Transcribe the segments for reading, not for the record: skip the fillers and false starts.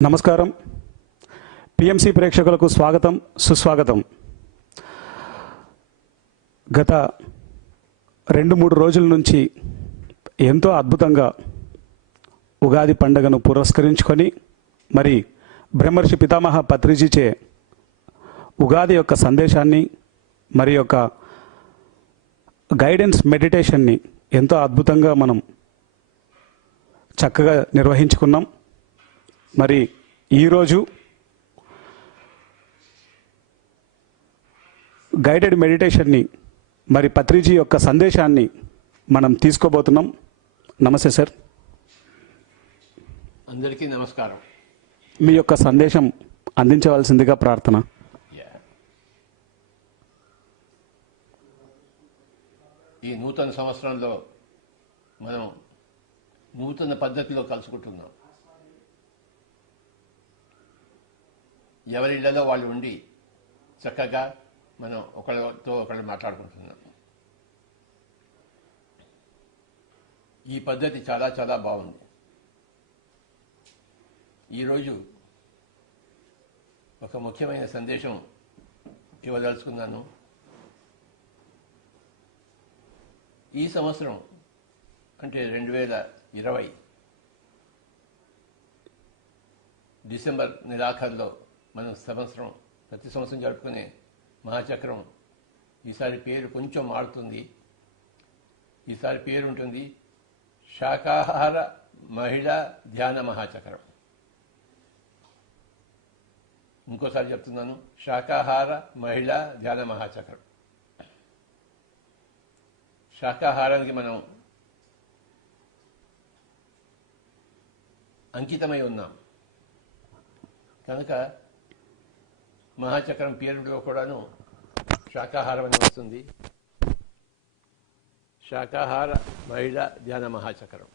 నమస్కారం. పిఎంసి ప్రేక్షకులకు స్వాగతం, సుస్వాగతం. గత 2-3 రోజుల నుంచి ఎంతో అద్భుతంగా ఉగాది పండుగను పురస్కరించుకొని మరి బ్రహ్మర్షి పితామహ పత్రిజీచే ఉగాది యొక్క సందేశాన్ని మరి యొక్క గైడెన్స్ మెడిటేషన్ని ఎంతో అద్భుతంగా మనం చక్కగా నిర్వహించుకున్నాం. మరి ఈరోజు గైడెడ్ మెడిటేషన్ని మరి పత్రిజీ యొక్క సందేశాన్ని మనం తీసుకోబోతున్నాం. నమస్తే సార్. అందరికీ నమస్కారం. మీ యొక్క సందేశం అందించవలసిందిగా ప్రార్థన. ఈ నూతన సంవత్సరంలో మనం నూతన పద్ధతిలో కలుసుకుంటున్నాం. ఎవరిళ్లలో వాళ్ళు ఉండి చక్కగా మనం ఒకరితో ఒకరు మాట్లాడుకుంటున్నాం. ఈ పద్ధతి చాలా చాలా బాగుంది. ఈరోజు ఒక ముఖ్యమైన సందేశం ఇవ్వదలుచుకున్నాను. ఈ సంవత్సరం అంటే 2020 డిసెంబర్ నెలాఖరులో మనం ప్రతి సంవత్సరం జరుపుకునే మహాచక్రం ఈసారి పేరు కొంచెం మారుతుంది. ఈసారి పేరు ఉంటుంది శాకాహార మహిళా ధ్యాన మహాచక్రం. ఇంకోసారి చెప్తున్నాను, శాకాహార మహిళా ధ్యాన మహాచక్రం. శాకాహారానికి మనం అంకితమై ఉన్నాం కనుక మహాచక్రం పేరులో కూడాను శాకాహారం అని వస్తుంది. శాకాహార మహిళా ధ్యాన మహాచక్రం.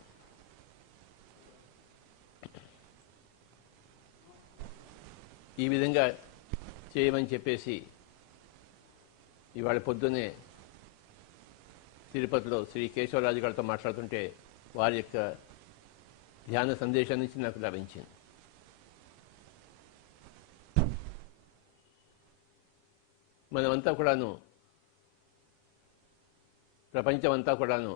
ఈ విధంగా చేయమని చెప్పేసి ఇవాళ పొద్దున్నే తిరుపతిలో శ్రీ కేశవరాజు గారితో మాట్లాడుతుంటే వారి యొక్క ధ్యాన సందేశం నుంచి నాకు లభించింది. మనమంతా కూడాను, ప్రపంచమంతా కూడాను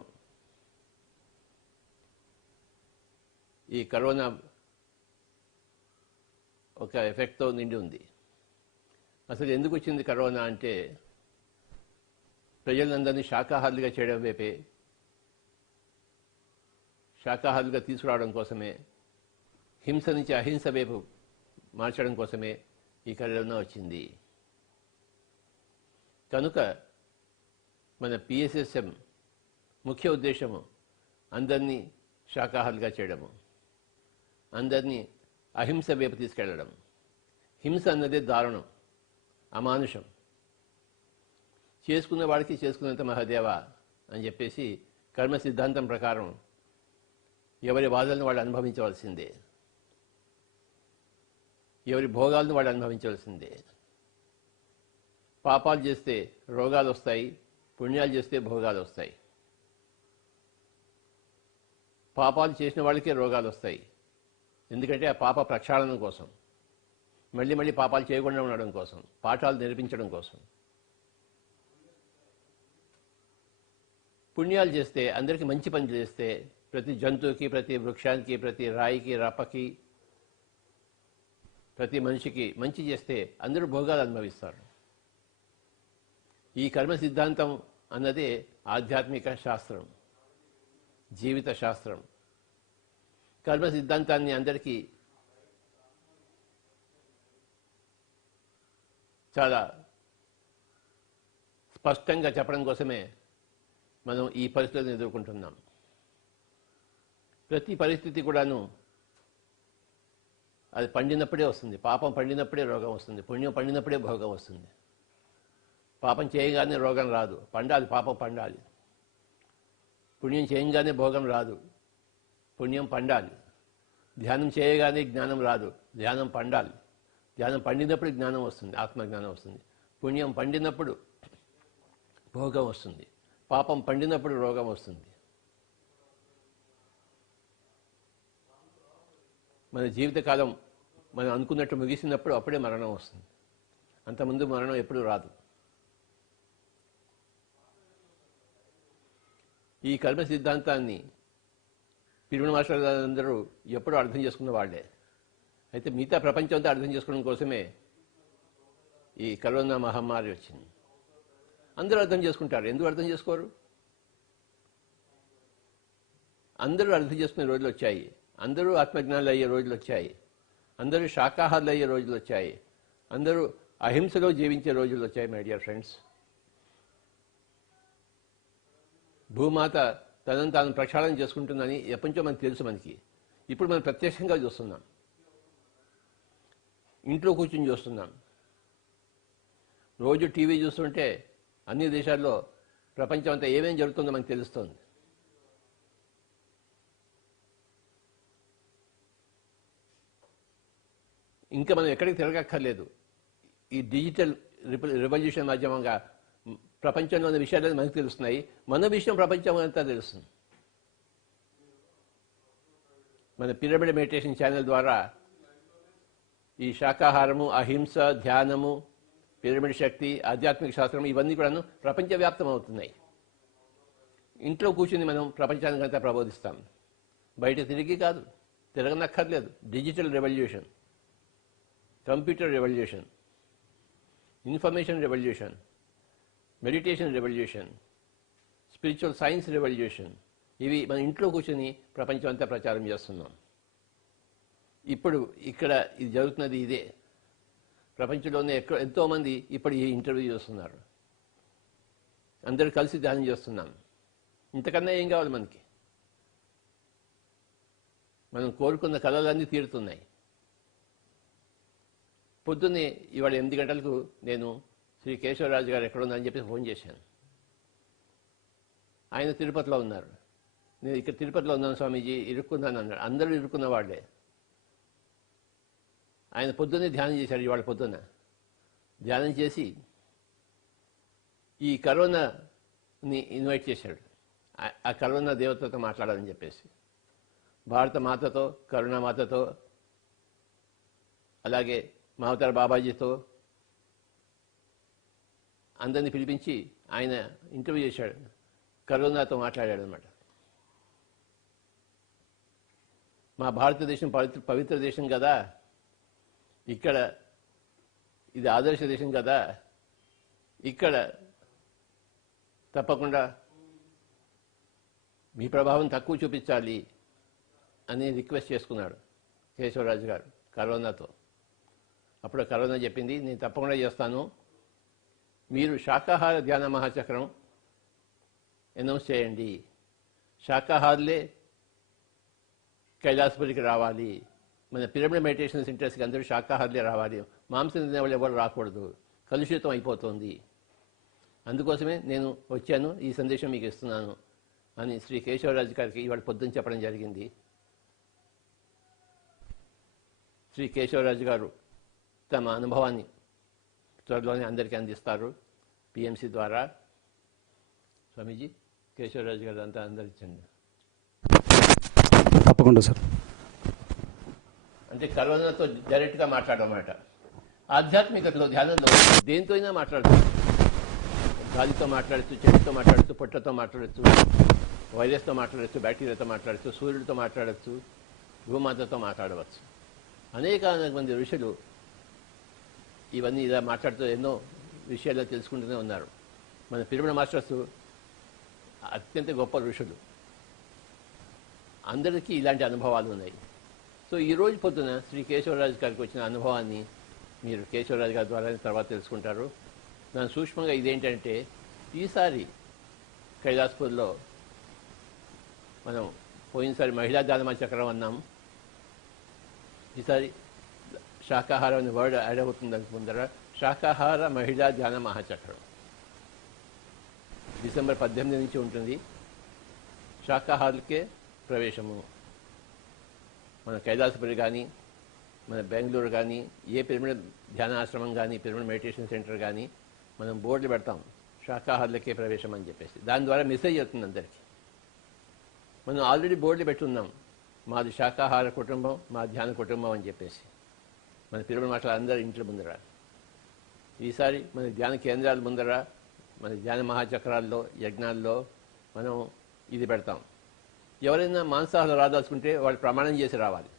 ఈ కరోనా ఒక ఎఫెక్ట్తో నిండి ఉంది. అసలు ఎందుకు వచ్చింది కరోనా అంటే ప్రజలందరినీ శాకాహారులుగా చేయడం వైపే, శాకాహారులుగా తీసుకురావడం కోసమే, హింస నుంచి అహింస వైపు మార్చడం కోసమే ఈ కరోనా వచ్చింది. కనుక మన పిఎస్ఎస్ఎం ముఖ్య ఉద్దేశము అందరినీ శాకాహారులుగా చేయడము, అందరినీ అహింస వైపు తీసుకెళ్లడం. హింస అన్నదే దారుణం, అమానుషం. చేసుకున్న వాడికి చేసుకున్నంత మహాదేవ అని చెప్పేసి కర్మ సిద్ధాంతం ప్రకారం ఎవరి బాధలను వాళ్ళు అనుభవించవలసిందే, ఎవరి భోగాలను వాళ్ళు అనుభవించవలసిందే. పాపాలు చేస్తే రోగాలు వస్తాయి, పుణ్యాలు చేస్తే భోగాలు వస్తాయి. పాపాలు చేసిన వాళ్ళకే రోగాలు వస్తాయి, ఎందుకంటే ఆ పాప ప్రక్షాళన కోసం, మళ్ళీ మళ్ళీ పాపాలు చేయకుండా ఉండడం కోసం, పాఠాలు నేర్పించడం కోసం. పుణ్యాలు చేస్తే, అందరికీ మంచి పని చేస్తే, ప్రతి జంతువుకి, ప్రతి వృక్షానికి, ప్రతి రాయికి, రప్పకి, ప్రతి మనిషికి మంచి చేస్తే అందరూ భోగాలు అనుభవిస్తారు. ఈ కర్మ సిద్ధాంతం అన్నదే ఆధ్యాత్మిక శాస్త్రం, జీవిత శాస్త్రం. కర్మ సిద్ధాంతాన్ని అందరికీ చాలా స్పష్టంగా చెప్పడం కోసమే మనం ఈ పరిస్థితులను ఎదుర్కొంటున్నాం. ప్రతి పరిస్థితి కూడాను అది పండినప్పుడే వస్తుంది. పాపం పండినప్పుడే రోగం వస్తుంది, పుణ్యం పండినప్పుడే భోగం వస్తుంది. పాపం చేయగానే రోగం రాదు, పండాలి, పాపం పండాలి. పుణ్యం చేయగానే భోగం రాదు, పుణ్యం పండాలి. ధ్యానం చేయగానే జ్ఞానం రాదు, ధ్యానం పండాలి. ధ్యానం పండినప్పుడు జ్ఞానం వస్తుంది, ఆత్మజ్ఞానం వస్తుంది. పుణ్యం పండినప్పుడు భోగం వస్తుంది, పాపం పండినప్పుడు రోగం వస్తుంది. మన జీవితకాలం మనం అనుకున్నట్టు ముగిసినప్పుడు అప్పుడే మరణం వస్తుంది. అంతకుముందు మరణం ఎప్పుడూ రాదు. ఈ కర్మ సిద్ధాంతాన్ని పిరమిడ్ మాస్టర్ అందరూ ఎప్పుడూ అర్థం చేసుకున్న వాళ్ళే. అయితే మిగతా ప్రపంచం అంతా అర్థం చేసుకోవడం కోసమే ఈ కరోనా మహమ్మారి వచ్చింది. అందరూ అర్థం చేసుకుంటారు. ఎందుకు అర్థం చేసుకోరు? అందరూ అర్థం చేసుకునే రోజులు వచ్చాయి. అందరూ ఆత్మజ్ఞానులు అయ్యే రోజులు వచ్చాయి. అందరూ శాకాహారులు అయ్యే రోజులు వచ్చాయి. అందరూ అహింసలో జీవించే రోజులు వచ్చాయి. మై డియర్ ఫ్రెండ్స్, భూమాత తనను తాను ప్రక్షాళన చేసుకుంటుందని ఎప్పటి నుంచో మనకు తెలుసు. మనకి ఇప్పుడు మనం ప్రత్యక్షంగా చూస్తున్నాం. ఇంట్లో కూర్చొని చూస్తున్నాం. రోజు టీవీ చూస్తుంటే అన్ని దేశాల్లో ప్రపంచం అంతా ఏమేమి జరుగుతుందో మనకు తెలుస్తుంది. ఇంకా మనం ఎక్కడికి తిరగక్కర్లేదు. ఈ డిజిటల్ రెవల్యూషన్ మాధ్యమంగా ప్రపంచంలోని విషయాలు మనకు తెలుస్తున్నాయి. మన విషయం ప్రపంచం అంతా తెలుస్తుంది. మన పిరమిడ్ మెడిటేషన్ ఛానల్ ద్వారా ఈ శాకాహారము, అహింస, ధ్యానము, పిరమిడ్ శక్తి, ఆధ్యాత్మిక శాస్త్రం ఇవన్నీ కూడాను ప్రపంచవ్యాప్తం అవుతున్నాయి. ఇంట్లో కూర్చుని మనం ప్రపంచానికంతా ప్రబోధిస్తాం. బయట తిరిగి కాదు, తిరగనక్కర్లేదు. Digital revolution, computer revolution, information revolution, meditation revolution, spiritual science revolution, ఇవి మన ఇంట్లో కూర్చొని ప్రపంచం అంతా ప్రచారం చేస్తున్నాం. ఇప్పుడు ఇక్కడ ఇది జరుగుతున్నది ఇదే. ప్రపంచంలోనే ఎంతోమంది ఇప్పుడు ఈ ఇంటర్వ్యూ చేస్తున్నారు. అందరూ కలిసి ధ్యానం చేస్తున్నాం. ఇంతకన్నా ఏం కావాలి మనకి? మనం కోరుకున్న కళలన్నీ తీరుతున్నాయి. పొద్దున్నే ఇవాళ 8 గంటలకు నేను శ్రీ కేశవరాజు గారు ఎక్కడున్నారని చెప్పి ఫోన్ చేశాను. ఆయన తిరుపతిలో ఉన్నారు. నేను ఇక్కడ తిరుపతిలో ఉన్నాను స్వామీజీ, ఇరుక్కున్నాను అన్నాడు. అందరూ ఇరుక్కున్న వాళ్ళే. ఆయన పొద్దున్నే ధ్యానం చేశాడు. ఇవాళ పొద్దున్న ధ్యానం చేసి ఈ కరోనాని ఇన్వైట్ చేశాడు. ఆ కరోనా దేవతతో మాట్లాడాలని చెప్పేసి భారత మాతతో, కరుణామాతతో, అలాగే మావతార బాబాజీతో అందరినీ పిలిపించి ఆయన ఇంటర్వ్యూ చేశాడు. కరోనాతో మాట్లాడాడు అన్నమాట. మా భారతదేశం పవిత్ర దేశం కదా, ఇక్కడ ఇది ఆదర్శ దేశం కదా, ఇక్కడ తప్పకుండా మీ ప్రభావం తక్కువ చూపించాలి అని రిక్వెస్ట్ చేసుకున్నాడు కేశవరాజు గారు కరోనాతో. అప్పుడు కరోనా చెప్పింది, నేను తప్పకుండా చేస్తాను, మీరు శాకాహార ధ్యాన మహాచక్రం అనౌన్స్ చేయండి. శాకాహారులే కైలాసపురికి రావాలి. మన పిరమిడ్ మెడిటేషన్ సెంటర్స్కి అందరూ శాకాహారులే రావాలి. మాంసం తినే వాళ్ళు ఎవరు రాకూడదు, కలుషితం అయిపోతుంది. అందుకోసమే నేను వచ్చాను, ఈ సందేశం మీకు ఇస్తున్నాను అని శ్రీ కేశవరాజు గారికి ఇవాళ పొద్దున్న చెప్పడం జరిగింది. శ్రీ కేశవరాజు గారు తమ అనుభవాన్ని త్వరలోనే అందరికీ అందిస్తారు పిఎంసి ద్వారా. స్వామీజీ, కేశవరాజు గారు అంతా అందరిచ్చండి. తప్పకుండా సార్. అంటే కరోనాతో డైరెక్ట్గా మాట్లాడమాట. ఆధ్యాత్మికతలో, ధ్యానంలో దేనితో అయినా మాట్లాడచ్చు. గాలితో మాట్లాడచ్చు, చెట్టుతో మాట్లాడచ్చు, పొట్టతో మాట్లాడచ్చు, వైరస్తో మాట్లాడచ్చు, బ్యాక్టీరియాతో మాట్లాడచ్చు, సూర్యుడితో మాట్లాడచ్చు, భూమాతతో మాట్లాడవచ్చు. అనేక మంది ఋషులు ఇవన్నీ ఇలా మాట్లాడుతూ ఎన్నో విషయాల్లో తెలుసుకుంటూనే ఉన్నారు. మన పిరమిడ్ మాస్టర్స్ అత్యంత గొప్ప ఋషులు. అందరికీ ఇలాంటి అనుభవాలు ఉన్నాయి. సో ఈరోజు పొద్దున శ్రీ కేశవరాజు గారికి వచ్చిన అనుభవాన్ని మీరు కేశవరాజు గారి ద్వారా తర్వాత తెలుసుకుంటారు. దాని సూక్ష్మంగా ఇదేంటంటే, ఈసారి కైలాసపూర్లో మనం పోయినసారి మహిళా ధ్యాన చక్రం అన్నాం. ఈసారి శాకాహారం అనే వర్డ్ యాడ్ అవుతుంది ముందర. శాకాహార మహిళా ధ్యాన మహాచక్రం డిసెంబర్ 18 నుంచి ఉంటుంది. శాకాహారులకే ప్రవేశము. మన కైలాసపురి కానీ, మన బెంగళూరు కానీ, ఏ పిరమిడ్ ధ్యానాశ్రమం కానీ, పిరమిడ్ మెడిటేషన్ సెంటర్ కానీ మనం బోర్డులు పెడతాం, శాకాహారులకే ప్రవేశం అని చెప్పేసి. దాని ద్వారా మెసేజ్ అవుతుంది అందరికీ. మనం ఆల్రెడీ బోర్డులు పెట్టున్నాం, మాది శాకాహార కుటుంబం, మా ధ్యాన కుటుంబం అని చెప్పేసి. మన పిరమిడ్ మాస్టర్లు అందరి ఇంట్ల ముందర. ఈసారి మన ధ్యాన కేంద్రాల ముందర, మన ధ్యాన మహాచక్రాల్లో, యజ్ఞాల్లో మనం ఇది పెడతాం. ఎవరైనా మాంసాహారం రాదాల్చుకుంటే వాళ్ళు ప్రమాణం చేసి రావాలి.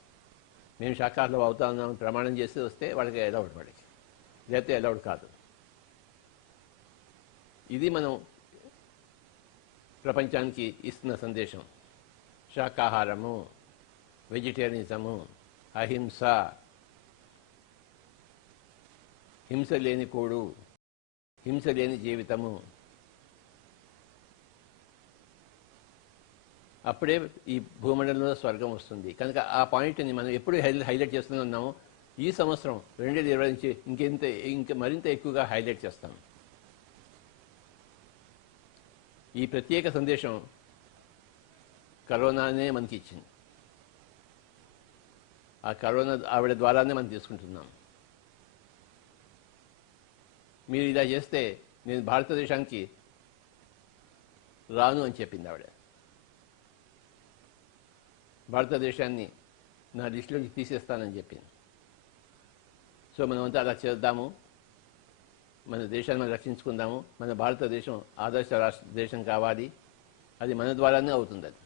మేము శాకాహారం అవుతా ఉన్నాం ప్రమాణం చేసి వస్తే వాళ్ళకి అలౌడ్, వాడికి లేకపోతే అలౌడ్ కాదు. ఇది మనం ప్రపంచానికి ఇస్తున్న సందేశం. శాకాహారము, వెజిటేరియనిజము, అహింస, హింస లేని కోడు, హింస లేని జీవితము. అప్పుడే ఈ భూమండలంలో స్వర్గం వస్తుంది. కనుక ఆ పాయింట్ని మనం ఎప్పుడు హైలైట్ చేస్తూనే ఉన్నాము. ఈ సంవత్సరం 2020 నుంచి ఇంకా మరింత ఎక్కువగా హైలైట్ చేస్తాం. ఈ ప్రత్యేక సందేశం కరోనానే మనకి ఇచ్చింది. ఆ కరోనా ఆవిడ ద్వారానే మనం తీసుకుంటున్నాం. మీరు ఇలా చేస్తే నేను భారతదేశానికి రాను అని చెప్పింది ఆవిడ. భారతదేశాన్ని నా లిస్టులోకి తీసేస్తానని చెప్పింది. సో మనమంతా అలా చేద్దాము. మన దేశాన్ని మనం రక్షించుకుందాము. మన భారతదేశం ఆదర్శ దేశం కావాలి. అది మన ద్వారానే అవుతుంది. అది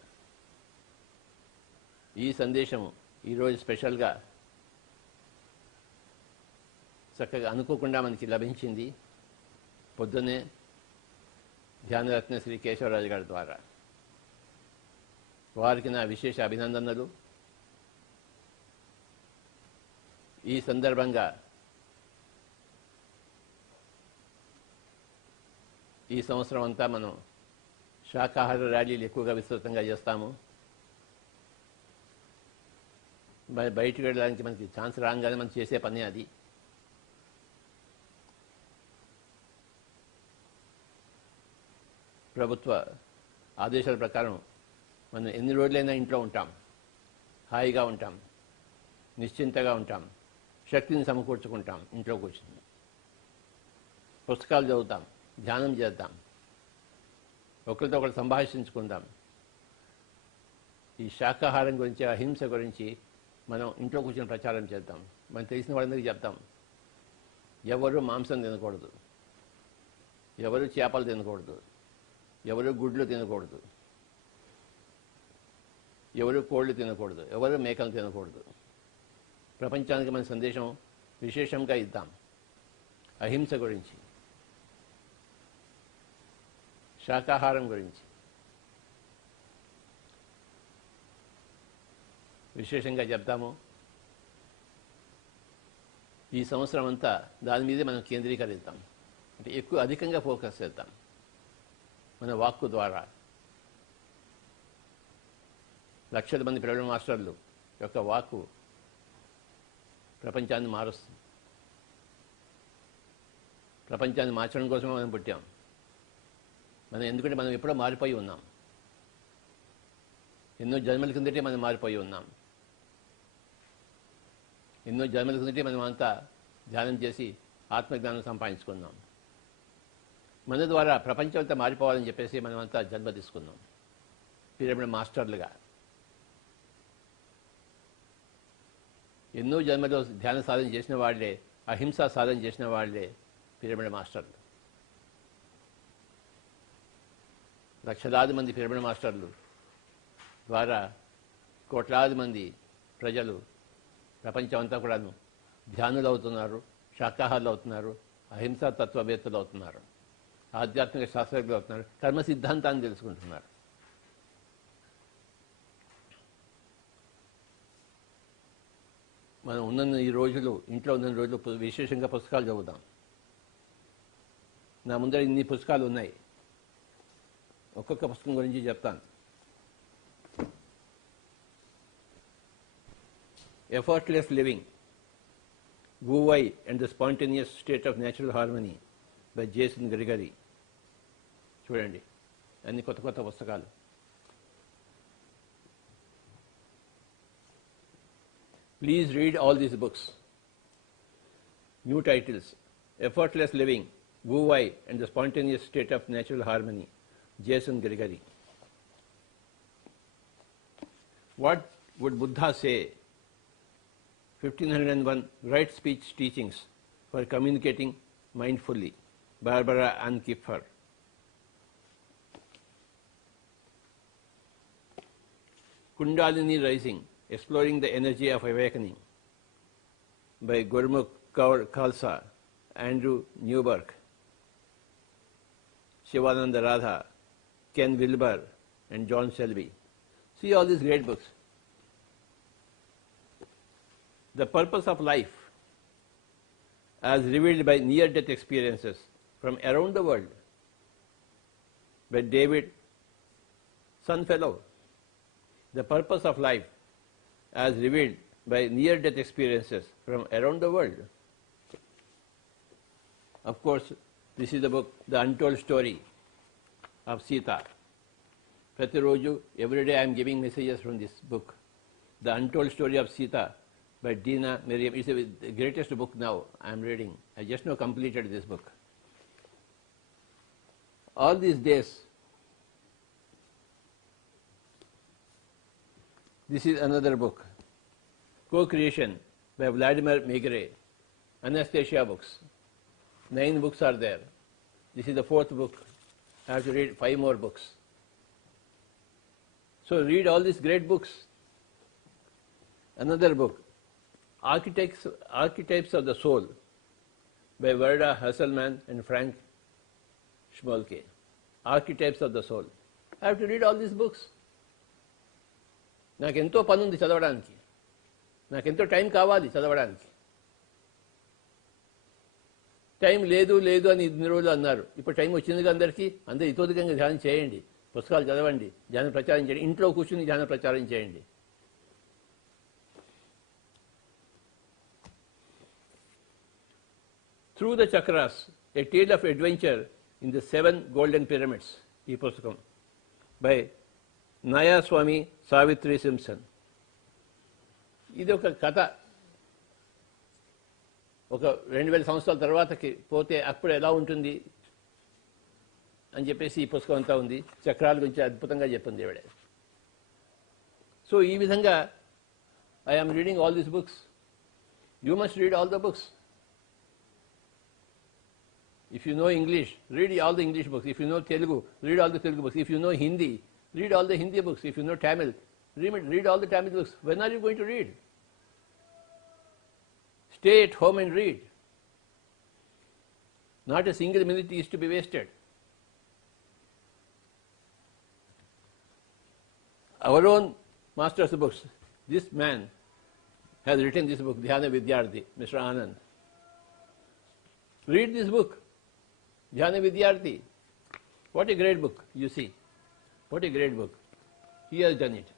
ఈ సందేశం ఈరోజు స్పెషల్గా చక్కగా అనుకోకుండా మనకి లభించింది. పొద్దున్నే ధ్యానరత్న శ్రీ కేశవరాజు గారి ద్వారా. వారికి నా విశేష అభినందనలు. ఈ సందర్భంగా ఈ సంవత్సరం అంతా మనం శాకాహార ర్యాలీలు ఎక్కువగా విస్తృతంగా చేస్తాము. బయటికి వెళ్ళడానికి మనకి ఛాన్స్ రాగానే మనం చేసే పని అది. ప్రభుత్వ ఆదేశాల ప్రకారం మనం ఎన్ని రోజులైనా ఇంట్లో ఉంటాం, హాయిగా ఉంటాం, నిశ్చింతగా ఉంటాం, శక్తిని సమకూర్చుకుంటాం. ఇంట్లో కూర్చుని పుస్తకాలు చదువుతాం, ధ్యానం చేద్దాం, ఒకరితో ఒకరు సంభాషించుకుందాం. ఈ శాకాహారం గురించి, అహింస గురించి మనం ఇంట్లో కూర్చొని ప్రచారం చేద్దాం. మనం తెలిసిన వాళ్ళందరికీ చెప్తాం. ఎవరు మాంసం తినకూడదు, ఎవరు చేపలు తినకూడదు, ఎవరు గుడ్లు తినకూడదు, ఎవరు కోళ్ళు తినకూడదు, ఎవరు మేకలు తినకూడదు. ప్రపంచానికి మన సందేశం విశేషంగా ఇద్దాం. అహింస గురించి, శాకాహారం గురించి విశేషంగా చెప్తాము. ఈ సంవత్సరం అంతా దాని మీదే మనం కేంద్రీకరిద్దాం. అంటే అధికంగా ఫోకస్ చేద్దాం. మన వాక్కు ద్వారా లక్షల మంది పిరమిడ్ మాస్టర్లు యొక్క వాక్కు ప్రపంచాన్ని మారుస్తుంది. ప్రపంచాన్ని మార్చడం కోసమే మనం పుట్టాం. ఎందుకంటే మనం ఎప్పుడో మారిపోయి ఉన్నాం. ఎన్నో జన్మల కిందటే మనం మారిపోయి ఉన్నాం. ఎన్నో జన్మల కిందటే మనం అంతా ధ్యానం చేసి ఆత్మజ్ఞానం సంపాదించుకున్నాం. మన ద్వారా ప్రపంచం అంతా మారిపోవాలని చెప్పేసి మనమంతా జన్మ తీసుకున్నాం పిరమిడ్ మాస్టర్లుగా. ఎన్నో జన్మలో ధ్యాన సాధన చేసిన వాళ్లే, అహింసా సాధన చేసిన వాళ్లే పిరమిడ్ మాస్టర్లు. లక్షలాది మంది పిరమిడ్ మాస్టర్లు ద్వారా కోట్లాది మంది ప్రజలు ప్రపంచం అంతా కూడాను ధ్యానులు అవుతున్నారు, శాకాహారులు అవుతున్నారు, అహింసా తత్వవేత్తలు అవుతున్నారు, ఆధ్యాత్మిక శాస్త్రజ్ఞులు అవుతున్నారు, కర్మ సిద్ధాంతాన్ని తెలుసుకుంటున్నారు. మనం ఉన్న ఈ రోజులు, ఇంట్లో ఉన్న రోజులు విశేషంగా పుస్తకాలు చదువుతాం. నా ముందర ఇన్ని పుస్తకాలు ఉన్నాయి. ఒక్కొక్క పుస్తకం గురించి చెప్తాను. Effortless living, wu wei and the spontaneous state of natural harmony by Jason Gregory. చూడండి, అన్ని కొత్త కొత్త పుస్తకాలు. Please read all these books. New titles: Effortless Living, Wu Wei and the Spontaneous State of Natural Harmony, Jason Gregory. What would Buddha say 1501 Right Speech Teachings for Communicating Mindfully, Barbara Ann Kipfer. Kundalini Rising, Exploring the Energy of Awakening by Gurmukh Kaur Khalsa, Andrew Newberg, Shivananda Radha, Ken Wilber, and John Selby. See all these great books. The Purpose of Life, as revealed by near-death experiences from around the world, by David Sunfellow. The Purpose of Life, as revealed by near-death experiences from around the world. Of course, this is the book, The Untold Story of Sita. Pratiroju, every day I am giving messages from this book. The Untold Story of Sita by Dina Miriam. It's the greatest book now I am reading. I just now completed this book. All these days, this is another book, Co-Creation by Vladimir Megre, Anastasia books. 9 books are there. This is the 4th book. I have to read 5 more books. So read all these great books. Another book, Archetypes of the Soul by Verda Hasselman and Frank Schmolke. Archetypes of the Soul. I have to read all these books. నాకెంతో పని ఉంది చదవడానికి, నాకెంతో time కావాలి చదవడానికి. Time లేదు లేదు అని ఇన్ని రోజులు అన్నారు. ఇప్పుడు టైం వచ్చిందిగా అందరికీ. అందరూ ఇతోధికంగా ధ్యానం చేయండి, పుస్తకాలు చదవండి, ధ్యాన ప్రచారం చేయండి, ఇంట్లో కూర్చుని ధ్యాన ప్రచారం చేయండి. Through the Chakras, A Tale of Adventure in the 7 Golden Pyramids, ఈ పుస్తకం బై నయా స్వామి సావిత్రి సింప్సన్. ఇది ఒక కథ. ఒక 2000 సంవత్సరాల తర్వాతకి పోతే అప్పుడు ఎలా ఉంటుంది అని చెప్పేసి ఈ పుస్తకం అంతా ఉంది. చక్రాల గురించి అద్భుతంగా చెప్పింది ఈవిడ. సో ఈ విధంగా I am reading all these books. You must read all the books. If you know English, read all the English books. If you know Telugu, read all the Telugu books. If you know Hindi, read all the Hindi books. If you know Tamil, read all the Tamil books. When are you going to read? Stay at home and read. Not a single minute is to be wasted. Our own master's books. This man has written this book, Dhyana Vidyarthi, Mr. Anand. Read this book, Dhyana Vidyarthi. What a great book, you see. What a great book. He has done it.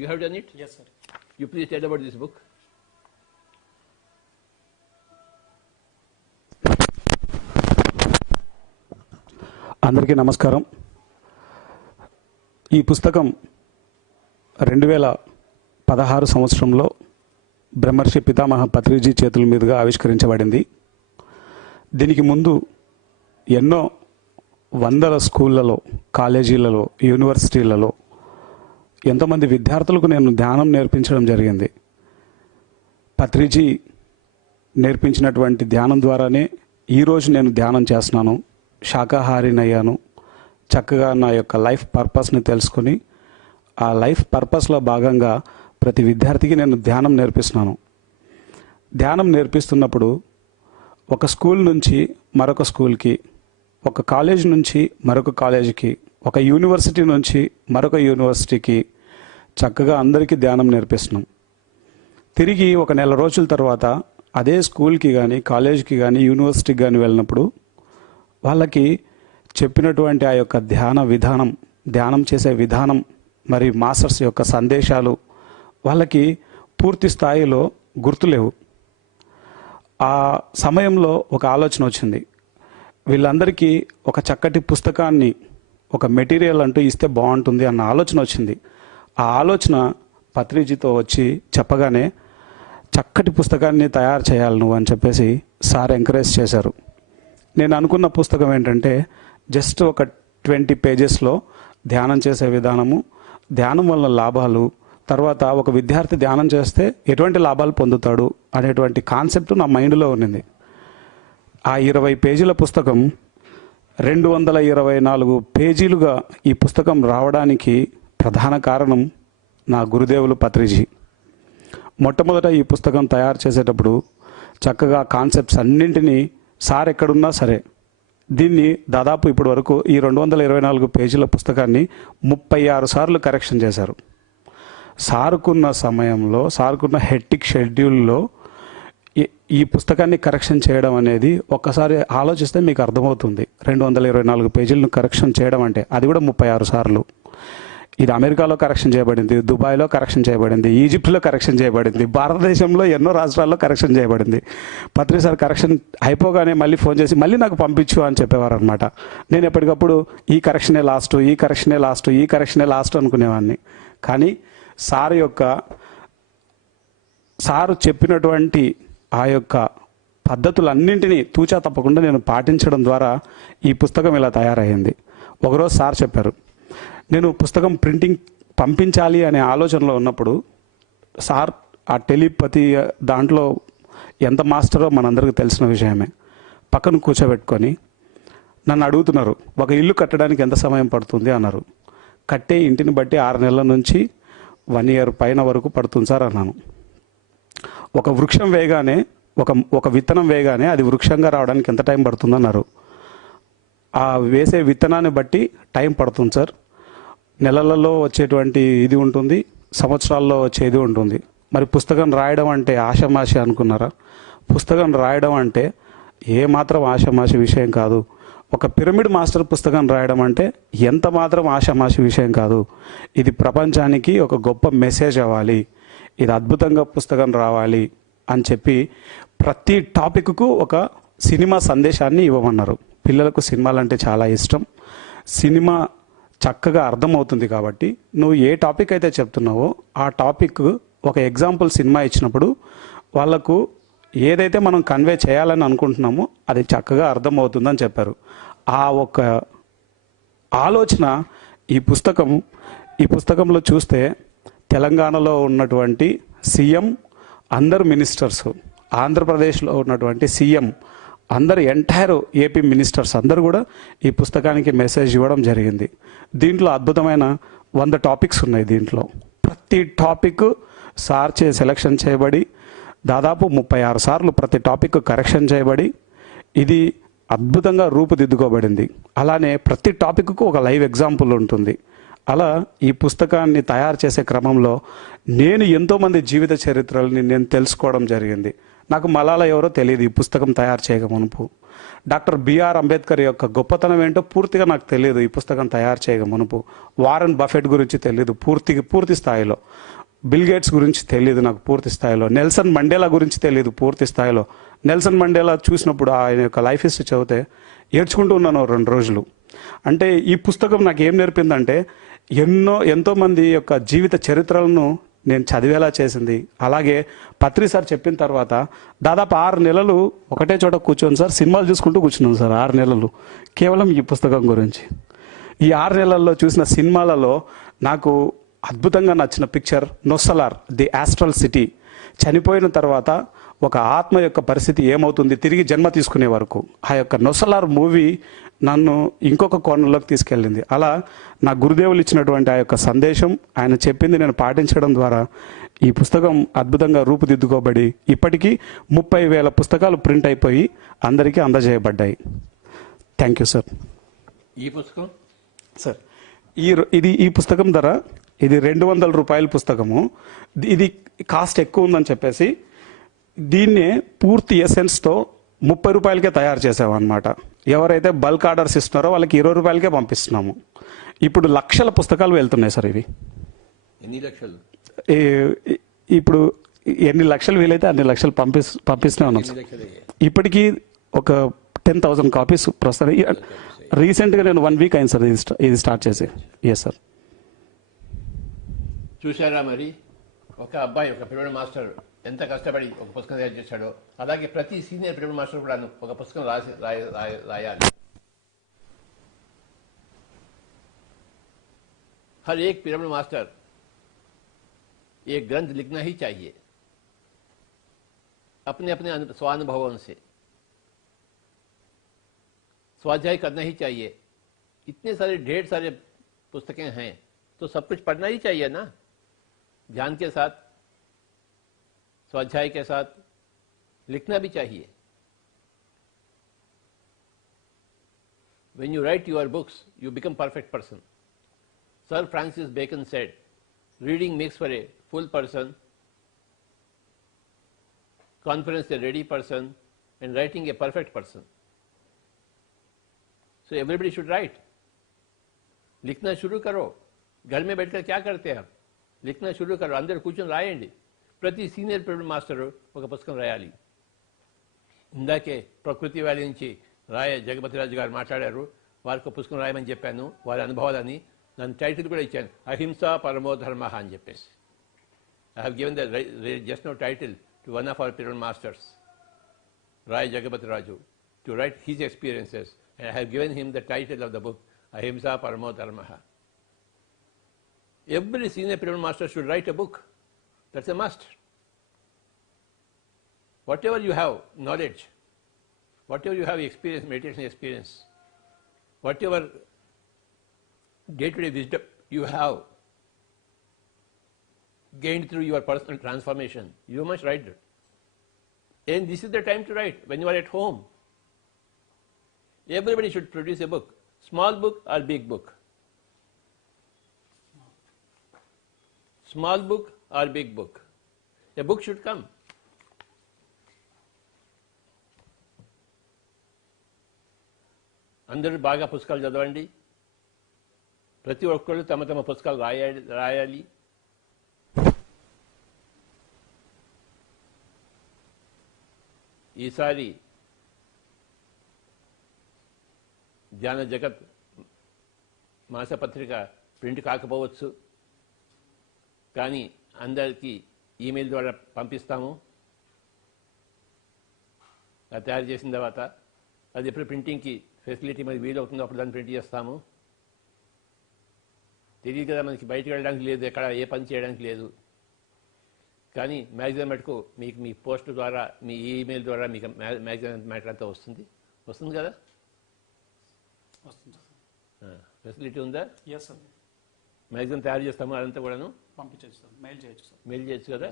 You have done it? Yes, sir. You please tell about this book. అందరికీ నమస్కారం. ఈ పుస్తకం 2016 సంవత్సరంలో బ్రహ్మర్షి పితామహ పత్రిజీ చేతుల మీదుగా ఆవిష్కరించబడింది. దీనికి ముందు ఎన్నో వందల స్కూళ్ళలో, కాలేజీలలో, యూనివర్సిటీలలో ఎంతోమంది విద్యార్థులకు నేను ధ్యానం నేర్పించడం జరిగింది. పత్రిజీ నేర్పించినటువంటి ధ్యానం ద్వారానే ఈరోజు నేను ధ్యానం చేస్తున్నాను, శాకాహారినయ్యాను. చక్కగా నా యొక్క లైఫ్ పర్పస్ని తెలుసుకొని ఆ లైఫ్ పర్పస్లో భాగంగా ప్రతి విద్యార్థికి నేను ధ్యానం నేర్పిస్తున్నాను. ధ్యానం నేర్పిస్తున్నప్పుడు ఒక స్కూల్ నుంచి మరొక స్కూల్కి, ఒక కాలేజ్ నుంచి మరొక కాలేజీకి, ఒక యూనివర్సిటీ నుంచి మరొక యూనివర్సిటీకి చక్కగా అందరికీ ధ్యానం నేర్పిస్తున్నాం. తిరిగి ఒక నెల రోజుల తర్వాత అదే స్కూల్కి కానీ, కాలేజీకి కానీ, యూనివర్సిటీకి కానీ వెళ్ళినప్పుడు వాళ్ళకి చెప్పినటువంటి ఆ యొక్క ధ్యాన విధానం, ధ్యానం చేసే విధానం, మరి మాస్టర్స్ యొక్క సందేశాలు వాళ్ళకి పూర్తి స్థాయిలో గుర్తులేవు. ఆ సమయంలో ఒక ఆలోచన వచ్చింది. వీళ్ళందరికీ ఒక చక్కటి పుస్తకాన్ని, ఒక మెటీరియల్ అంటూ ఇస్తే బాగుంటుంది అన్న ఆలోచన వచ్చింది. ఆ ఆలోచన పత్రిజీతో వచ్చి చెప్పగానే చక్కటి పుస్తకాన్ని తయారు చేయాలి నువ్వు అని చెప్పేసి సార్ ఎంకరేజ్ చేశారు. నేను అనుకున్న పుస్తకం ఏంటంటే జస్ట్ ఒక 20 పేజెస్లో ధ్యానం చేసే విధానము, ధ్యానం వల్ల లాభాలు, తర్వాత ఒక విద్యార్థి ధ్యానం చేస్తే ఎటువంటి లాభాలు పొందుతాడు అనేటువంటి కాన్సెప్ట్ నా మైండ్లో ఉన్నింది. ఆ 20 పేజీల పుస్తకం 224 పేజీలుగా ఈ పుస్తకం రావడానికి ప్రధాన కారణం నా గురుదేవులు పత్రిజీ. మొట్టమొదట ఈ పుస్తకం తయారు చేసేటప్పుడు చక్కగా కాన్సెప్ట్స్ అన్నింటినీ సార్ ఎక్కడున్నా సరే దీన్ని దాదాపు ఇప్పటి వరకు ఈ 224 పేజీల పుస్తకాన్ని 36 సార్లు కరెక్షన్ చేశారు. సార్కున్న సమయంలో, సార్కున్న హెక్టిక్ షెడ్యూల్లో ఈ పుస్తకాన్ని కరెక్షన్ చేయడం అనేది ఒక్కసారి ఆలోచిస్తే మీకు అర్థమవుతుంది. 224 పేజీలను కరెక్షన్ చేయడం అంటే అది కూడా 36 సార్లు. ఇది అమెరికాలో కరెక్షన్ చేయబడింది, దుబాయ్లో కరెక్షన్ చేయబడింది, ఈజిప్ట్లో కరెక్షన్ చేయబడింది, భారతదేశంలో ఎన్నో రాష్ట్రాల్లో కరెక్షన్ చేయబడింది. పత్రి సార్ కరెక్షన్ అయిపోగానే మళ్ళీ ఫోన్ చేసి మళ్ళీ నాకు పంపించు అని చెప్పేవారు అనమాట. నేను ఎప్పటికప్పుడు ఈ కరెక్షనే లాస్ట్, ఈ కరెక్షనే లాస్ట్, ఈ కరెక్షనే లాస్ట్ అనుకునేవాడిని. కానీ సారు చెప్పినటువంటి ఆ యొక్క పద్ధతులన్నింటినీ తూచా తప్పకుండా నేను పాటించడం ద్వారా ఈ పుస్తకం ఇలా తయారైంది. ఒకరోజు సార్ చెప్పారు, నేను పుస్తకం ప్రింటింగ్ పంపించాలి అనే ఆలోచనలో ఉన్నప్పుడు సార్ ఆ టెలిపతి దాంట్లో ఎంత మాస్టరో మనందరికీ తెలిసిన విషయమే. పక్కన కూర్చోబెట్టుకొని నన్ను అడుగుతున్నారు, ఒక ఇల్లు కట్టడానికి ఎంత సమయం పడుతుంది అన్నారు. కట్టే ఇంటిని బట్టి 6 నెలల నుంచి 1 year పైన వరకు పడుతుంది సార్ అన్నాను. ఒక వృక్షం వేయగానే ఒక విత్తనం వేయగానే అది వృక్షంగా రావడానికి ఎంత టైం పడుతుందన్నారు. ఆ వేసే విత్తనాన్ని బట్టి టైం పడుతుంది సార్. నెలలలో వచ్చేటువంటి ఇది ఉంటుంది, సంవత్సరాల్లో వచ్చేది ఉంటుంది. మరి పుస్తకం రాయడం అంటే ఆషామాషి అనుకున్నారా? పుస్తకం రాయడం అంటే ఏమాత్రం ఆషామాషి విషయం కాదు. ఒక పిరమిడ్ మాస్టర్ పుస్తకం రాయడం అంటే ఎంత మాత్రం ఆషామాషి విషయం కాదు. ఇది ప్రపంచానికి ఒక గొప్ప మెసేజ్ అవ్వాలి, ఇది అద్భుతంగా పుస్తకం రావాలి అని చెప్పి ప్రతి టాపిక్కు ఒక సినిమా సందేశాన్ని ఇవ్వమన్నారు. పిల్లలకు సినిమాలంటే చాలా ఇష్టం. సినిమా చక్కగా అర్థమవుతుంది కాబట్టి నువ్వు ఏ టాపిక్ అయితే చెప్తున్నావో ఆ టాపిక్ ఒక ఎగ్జాంపుల్ సినిమా ఇచ్చినప్పుడు వాళ్ళకు ఏదైతే మనం కన్వే చేయాలని అనుకుంటున్నామో అది చక్కగా అర్థమవుతుందని చెప్పారు. ఆ ఒక ఆలోచన ఈ పుస్తకంలో చూస్తే తెలంగాణలో ఉన్నటువంటి సీఎం, అందరు మినిస్టర్స్, ఆంధ్రప్రదేశ్లో ఉన్నటువంటి సీఎం, అందరు ఎంటైర్ ఏపీ మినిస్టర్స్ అందరూ కూడా ఈ పుస్తకానికి మెసేజ్ ఇవ్వడం జరిగింది. దీంట్లో అద్భుతమైన 100 టాపిక్స్ ఉన్నాయి. దీంట్లో ప్రతి టాపిక్ సార్ సెలెక్షన్ చేయబడి దాదాపు 36 సార్లు ప్రతి టాపిక్ కరెక్షన్ చేయబడి ఇది అద్భుతంగా రూపుదిద్దుకోబడింది. అలానే ప్రతి టాపిక్కు ఒక లైవ్ ఎగ్జాంపుల్ ఉంటుంది. అలా ఈ పుస్తకాన్ని తయారు చేసే క్రమంలో నేను ఎంతోమంది జీవిత చరిత్రలని నేను తెలుసుకోవడం జరిగింది. నాకు మలాలా ఎవరో తెలియదు ఈ పుస్తకం తయారు చేయక మునుపు. డాక్టర్ బిఆర్ అంబేద్కర్ యొక్క గొప్పతనం ఏంటో పూర్తిగా నాకు తెలియదు ఈ పుస్తకం తయారు చేయక మునుపు. వారెన్ బఫెట్ గురించి తెలియదు పూర్తి స్థాయిలో. బిల్ గేట్స్ గురించి తెలియదు నాకు పూర్తి స్థాయిలో. నెల్సన్ మండేలా గురించి తెలియదు పూర్తి స్థాయిలో. నెల్సన్ మండేలా చూసినప్పుడు ఆయన యొక్క లైఫ్ హిస్టరీ చదివితే ఏడ్చుకుంటూ ఉన్నాను 2 రోజులు. అంటే ఈ పుస్తకం నాకు ఏం నేర్పిందంటే ఎంతోమంది యొక్క జీవిత చరిత్రలను నేను చదివేలా చేసింది. అలాగే పత్రి సార్ చెప్పిన తర్వాత దాదాపు 6 నెలలు ఒకటే చోట కూర్చొని సార్ సినిమాలు చూసుకుంటూ కూర్చున్నాను సార్. 6 నెలలు కేవలం ఈ పుస్తకం గురించి. ఈ 6 నెలల్లో చూసిన సినిమాలలో నాకు అద్భుతంగా నచ్చిన పిక్చర్ నొసలార్, ది ఆస్ట్రల్ సిటీ. చనిపోయిన తర్వాత ఒక ఆత్మ యొక్క పరిస్థితి ఏమవుతుంది తిరిగి జన్మ తీసుకునే వరకు ఆ యొక్క నొసలార్ మూవీ నన్ను ఇంకొక కోణంలోకి తీసుకెళ్ళింది. అలా నా గురుదేవులు ఇచ్చినటువంటి ఆ యొక్క సందేశం, ఆయన చెప్పింది నేను పాటించడం ద్వారా ఈ పుస్తకం అద్భుతంగా రూపుదిద్దుకోబడి ఇప్పటికీ 30,000 పుస్తకాలు ప్రింట్ అయిపోయి అందరికీ అందజేయబడ్డాయి. Thank you sir. ఈ పుస్తకం సార్ ఈ పుస్తకం ధర ఇది 200 రూపాయల పుస్తకము. ఇది కాస్ట్ ఎక్కువ ఉందని చెప్పేసి దీన్నే పూర్తి ఎసెన్స్తో 30 రూపాయలకే తయారు చేసామన్నమాట. ఎవరైతే బల్క్ ఆర్డర్స్ ఇస్తున్నారో వాళ్ళకి 20 రూపాయలకే పంపిస్తున్నాము. ఇప్పుడు లక్షల పుస్తకాలు వెళ్తున్నాయి సార్. ఇవి ఎన్ని లక్షలు? ఇప్పుడు ఎన్ని లక్షలు వీలైతే అన్ని లక్షలు పంపిస్తూనే ఉన్నాం సార్. ఇప్పటికీ ఒక 10,000 కాపీస్ ప్రస్తుతం. రీసెంట్గా నేను 1 వీక్ అయింది సార్ ఇది స్టార్ట్ చేసి. Yes sir. చూశారా మరి ఒక అబ్బాయి, ఒక పిరమిడ్ మాస్టర్ ఎంత కష్టపడి ఒక పుస్తకం తయారు చేశాడో, అలాగే ప్రతి సీనియర్ పిరమిడ్ మాస్టర్ కూడా ఒక పుస్తకం రాయాలి. हर एक पिरामिड मास्टर एक ग्रंथ लिखना ही चाहिए अपने अपने स्वानुभवों से, स्वाध्याय करना ही चाहिए। इतने सारे ढेर सारे पुस्तकें हैं तो सब कुछ पढ़ना ही चाहिए ना, ध्यान के साथ, स्वाध्याय के साथ लिखना भी चाहिए। When you write your books, you become perfect person. Sir Francis Bacon said, reading makes for a full person, conference a ready person, and writing a perfect person. So everybody should write. लिखना शुरू करो। घर में बैठकर क्या करते हैं आप? लिखना शुरू करो, అందరూ కూర్చొని రాయండి। ప్రతి సీనియర్ ప్రిపరేటరీ మాస్టర్ ఒక పుస్తకం రాయాలి। ఇందాకే ప్రకృతి వ్యాలీ నుంచి రాయ జగపతిరాజు గారు మాట్లాడారు, వారికి ఒక పుస్తకం రాయమని చెప్పాను, వారి అనుభవాలని। దాని టైటిల్ కూడా ఇచ్చాను, అహింస పరమో ధర్మ అని చెప్పేసి। I have given the just no title to one of our preparatory masters, Raya Jagapathiraju, to write his experiences, and I have given him the title of the book, Ahimsa Paramo ధర్మ. Every senior pyramid master should write a book. That's a must. Whatever you have knowledge, whatever you have experience, meditation experience, whatever day-to-day wisdom you have gained through your personal transformation, you must write it. And this is the time to write, when you are at home. Everybody should produce a book, small book or big book. Small book or big book. A book should come. అందరూ బాగా పుస్తకాలు చదవండి, ప్రతి ఒక్కళ్ళు తమ తమ పుస్తకాలు రాయాలి. ఈసారి ధ్యాన జగత్ మాసపత్రిక ప్రింట్ కాకపోవచ్చు, కానీ అందరికీ ఈమెయిల్ ద్వారా పంపిస్తాము. అది తయారు చేసిన తర్వాత అది ఎప్పుడు ప్రింటింగ్కి ఫెసిలిటీ మనకి వీలవుతుందో అప్పుడు దాన్ని ప్రింట్ చేస్తాము. తెలియదు కదా, మనకి బయటకు వెళ్ళడానికి లేదు, ఎక్కడ ఏ పని చేయడానికి లేదు. కానీ మ్యాగజైన్ మటుకు మీకు మీ పోస్ట్ ద్వారా, మీ ఈమెయిల్ ద్వారా మీకు మ్యాగజైన్ మ్యాటర్ అంతా వస్తుంది కదా. ఫెసిలిటీ ఉందా? Yes sir. మ్యాగజైన్ తయారు చేస్తాము, అదంతా కూడాను పంపించవచ్చు సార్, మెయిల్ చేయొచ్చు సార్. మెయిల్ చేయొచ్చు కదా,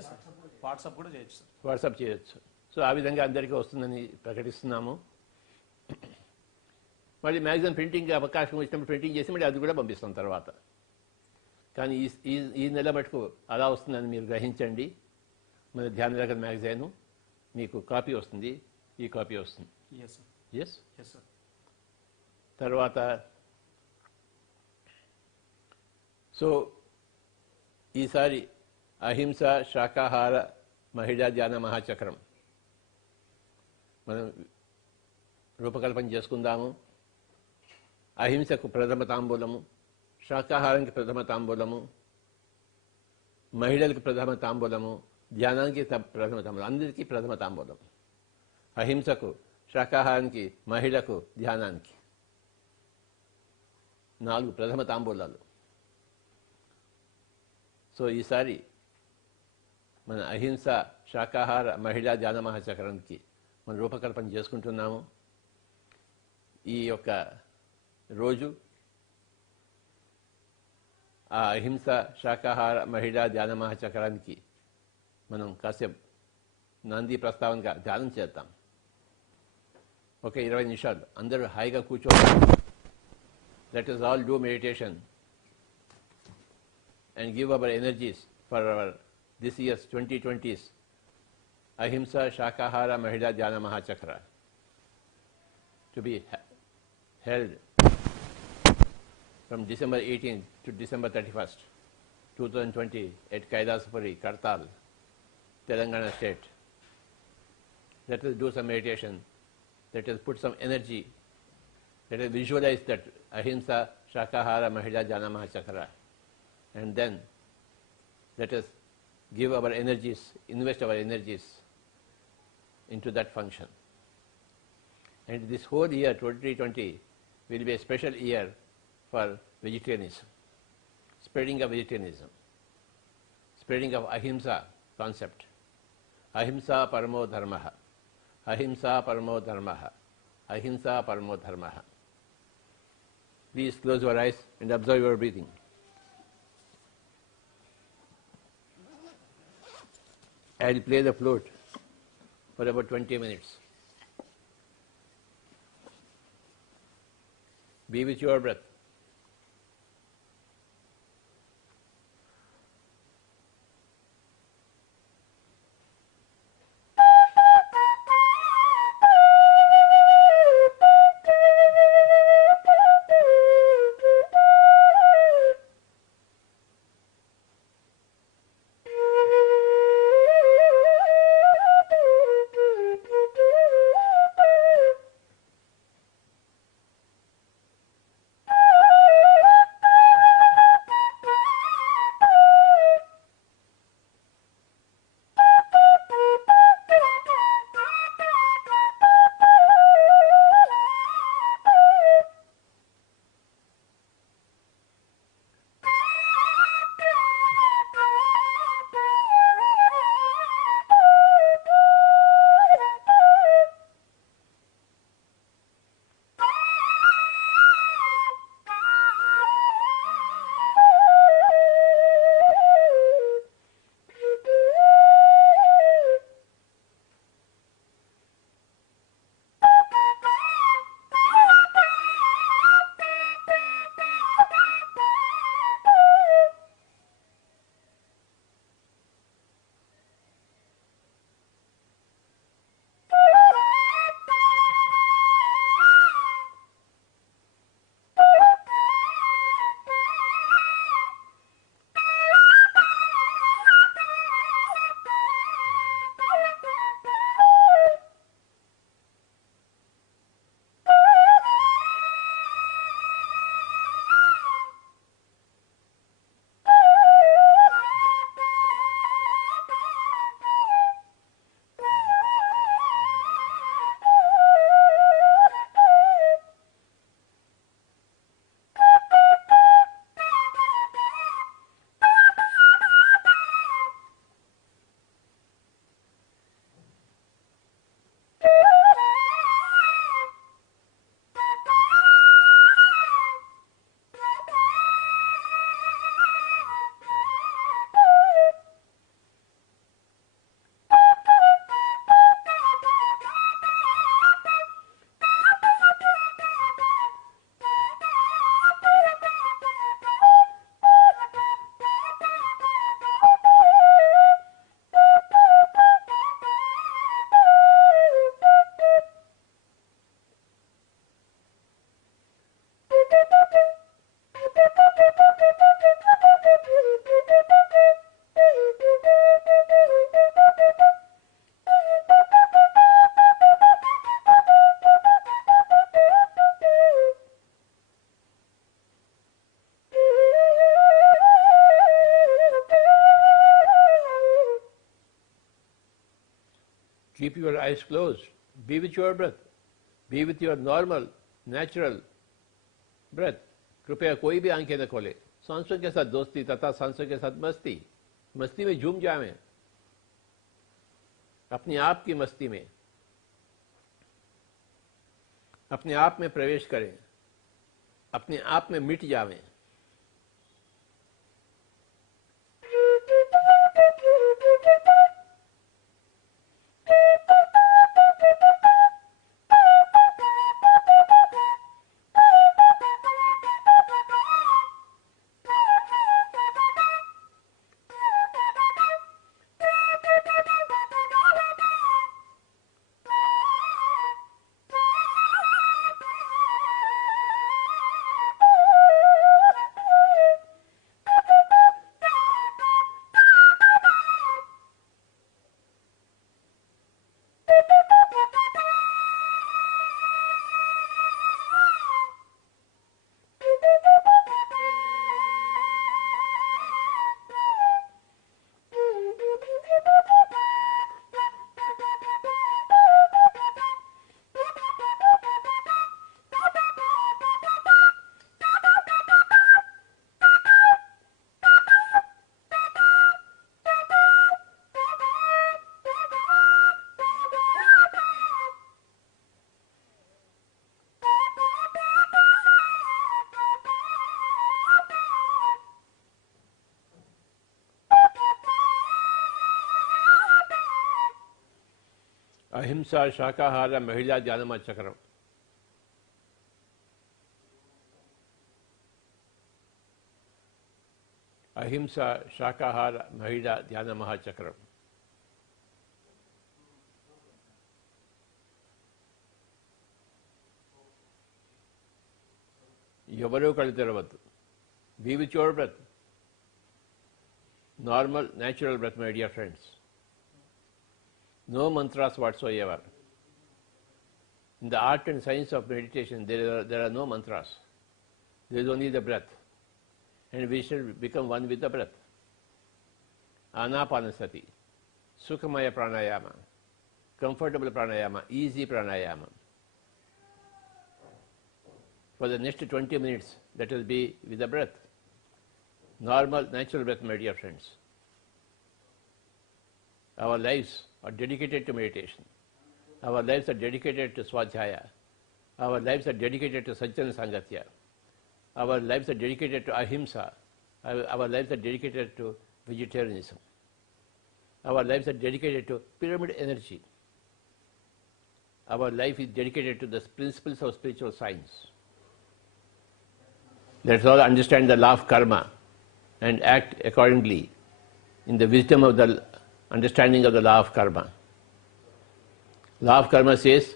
వాట్సాప్ కూడా చేయొచ్చు సార్. వాట్సాప్ చేయొచ్చు. సో ఆ విధంగా అందరికీ వస్తుందని ప్రకటిస్తున్నాము. మళ్ళీ మ్యాగజైన్ ప్రింటింగ్ అవకాశం వచ్చినప్పుడు ప్రింటింగ్ చేసి మళ్ళీ అది కూడా పంపిస్తాం తర్వాత. కానీ ఈ నెల మటుకు అలా వస్తుందని మీరు గ్రహించండి. మన ధ్యాన జగత్ మ్యాగజైన్ మీకు కాపీ వస్తుంది, ఈ కాపీ వస్తుంది. Yes sir. తర్వాత సో ఈసారి అహింస శాకాహార మహిళా ధ్యాన మహాచక్రం మనం రూపకల్పన చేసుకుందాము. అహింసకు ప్రథమ తాంబూలము, శాకాహారానికి ప్రథమ తాంబూలము, మహిళలకు ప్రథమ తాంబూలము, ధ్యానానికి ప్రథమ తాంబూలం, అందరికీ ప్రథమ తాంబూలం. అహింసకు, శాకాహారానికి, మహిళకు, ధ్యానానికి 4 ప్రథమ తాంబూలాలు. సో ఈసారి మన అహింస శాకాహార మహిళా ధ్యాన మహాచక్రానికి మనం రూపకల్పన చేసుకుంటున్నాము. ఈ యొక్క రోజు ఆ అహింస శాకాహార మహిళా ధ్యాన మహాచక్రానికి మనం కాసేపు నాంది ప్రస్తావనగా ధ్యానం చేద్దాం. ఒక 20 నిమిషాలు అందరూ హాయిగా కూర్చోవాలి. Let us all do meditation and give our energies for our this year's 2020's Ahimsa Shakahara Mahila Dhyana Mahachakra to be held from December 18th to December 31st, 2020 at Kailasapuri, Kartal, Telangana State. Let us do some meditation. Let us put some energy. Let us visualize that Ahimsa Shakahara Mahila Dhyana Mahachakra. And then let us give our energies, invest our energies into that function. And this whole year, 2020, will be a special year for vegetarianism, spreading of vegetarianism, spreading of ahimsa concept. Ahimsa paramo dharmaha. Ahimsa paramo dharmaha. Ahimsa paramo dharmaha. Please close your eyes and observe your breathing. I'll play the flute for about 20 minutes. Be with your breath. Keep your eyes closed. Be with your breath. Be with your normal, natural breath. कृपया कोई भी आंखें न खोले. सांसों के साथ दोस्ती तथा सांसों के साथ मस्ती. मस्ती में झूम जाएं. अपने आप की मस्ती में. अपने आप में प्रवेश करें. अपने आप में मिट जावें. अहिंसा शाकाहार महिला ध्यानम चक्रम. अहिंसा शाकाहार महिला ध्यान महाचक्रम. ఎవరో కళ్ళు తెరవద్దు. Be with your breath. Normal, natural breath, my dear friends. No mantras whatsoever. In the art and science of meditation, there are no mantras. There is only the breath. And we shall become one with the breath. Anapanasati, Sukhamaya pranayama, comfortable pranayama, easy pranayama. For the next 20 minutes, let us be with the breath. Normal, natural breath, my dear friends. Our lives are dedicated to meditation. Our lives are dedicated to Swadhyaya. Our lives are dedicated to Sajjana Sangatya. Our lives are dedicated to Ahimsa. Our lives are dedicated to vegetarianism. Our lives are dedicated to pyramid energy. Our life is dedicated to the principles of spiritual science. Let us all understand the law of karma and act accordingly in the wisdom of the understanding of the law of karma. Law of karma says,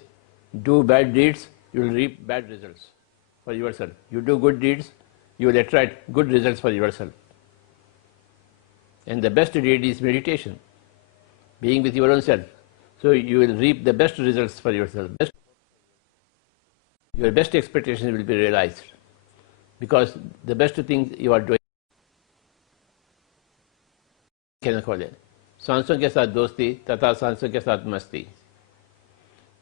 do bad deeds, you will reap bad results for yourself. You do good deeds, you will attract good results for yourself. And the best deed is meditation, being with your own self. So you will reap the best results for yourself. Your best expectations will be realized because the best things you are doing. कहना खोले सांसों के साथ दोस्ती तथा सांसों के साथ मस्ती.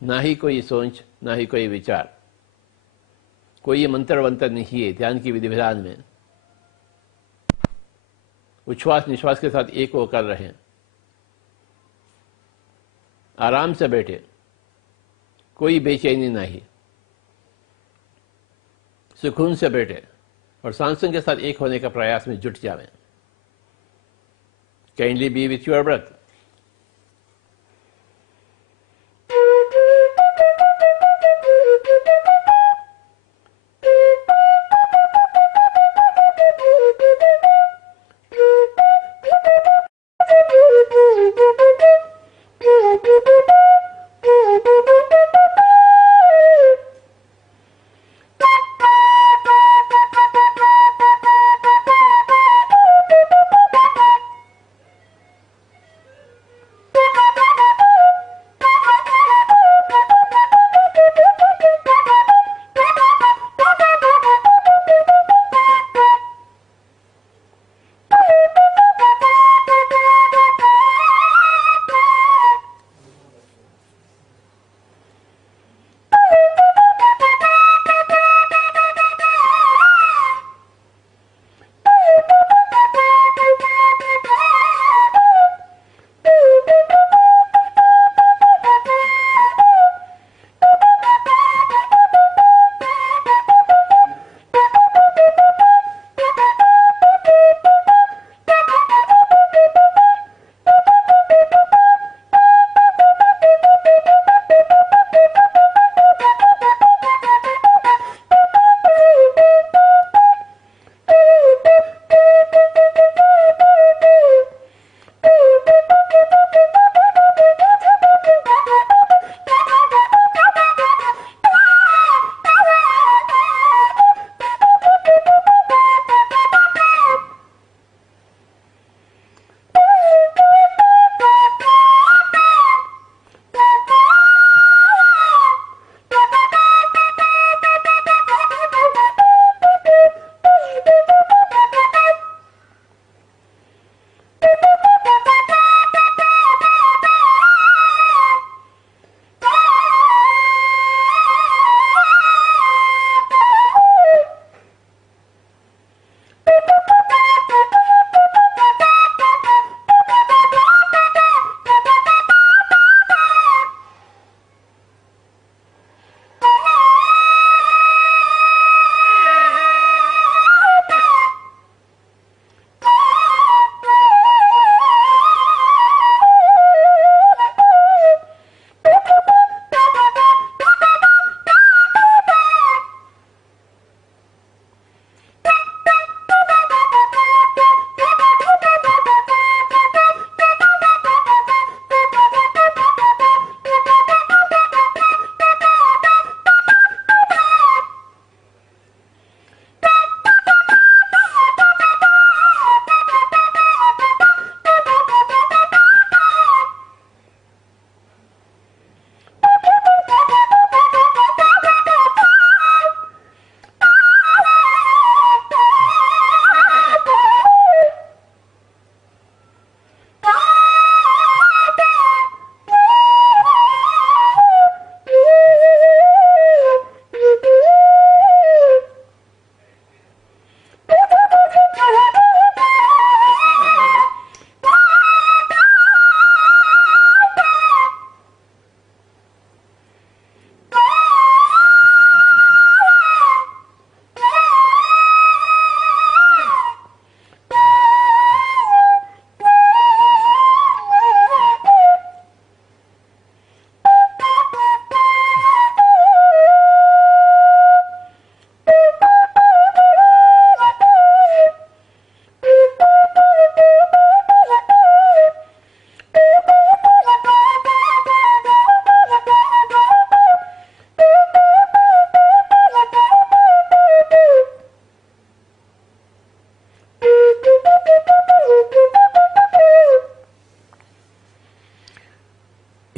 ना ही कोई सोच, ना ही कोई विचार. कोई मंत्र वंत्र नहीं है ध्यान की विधि विधान में. उच्छ्वास निश्वास के साथ एक होकर रहें. आराम से बैठे, कोई बेचैनी नहीं. सुकून से बैठे और सांसों के साथ एक होने का प्रयास में जुट जावें. Kindly be with your breath.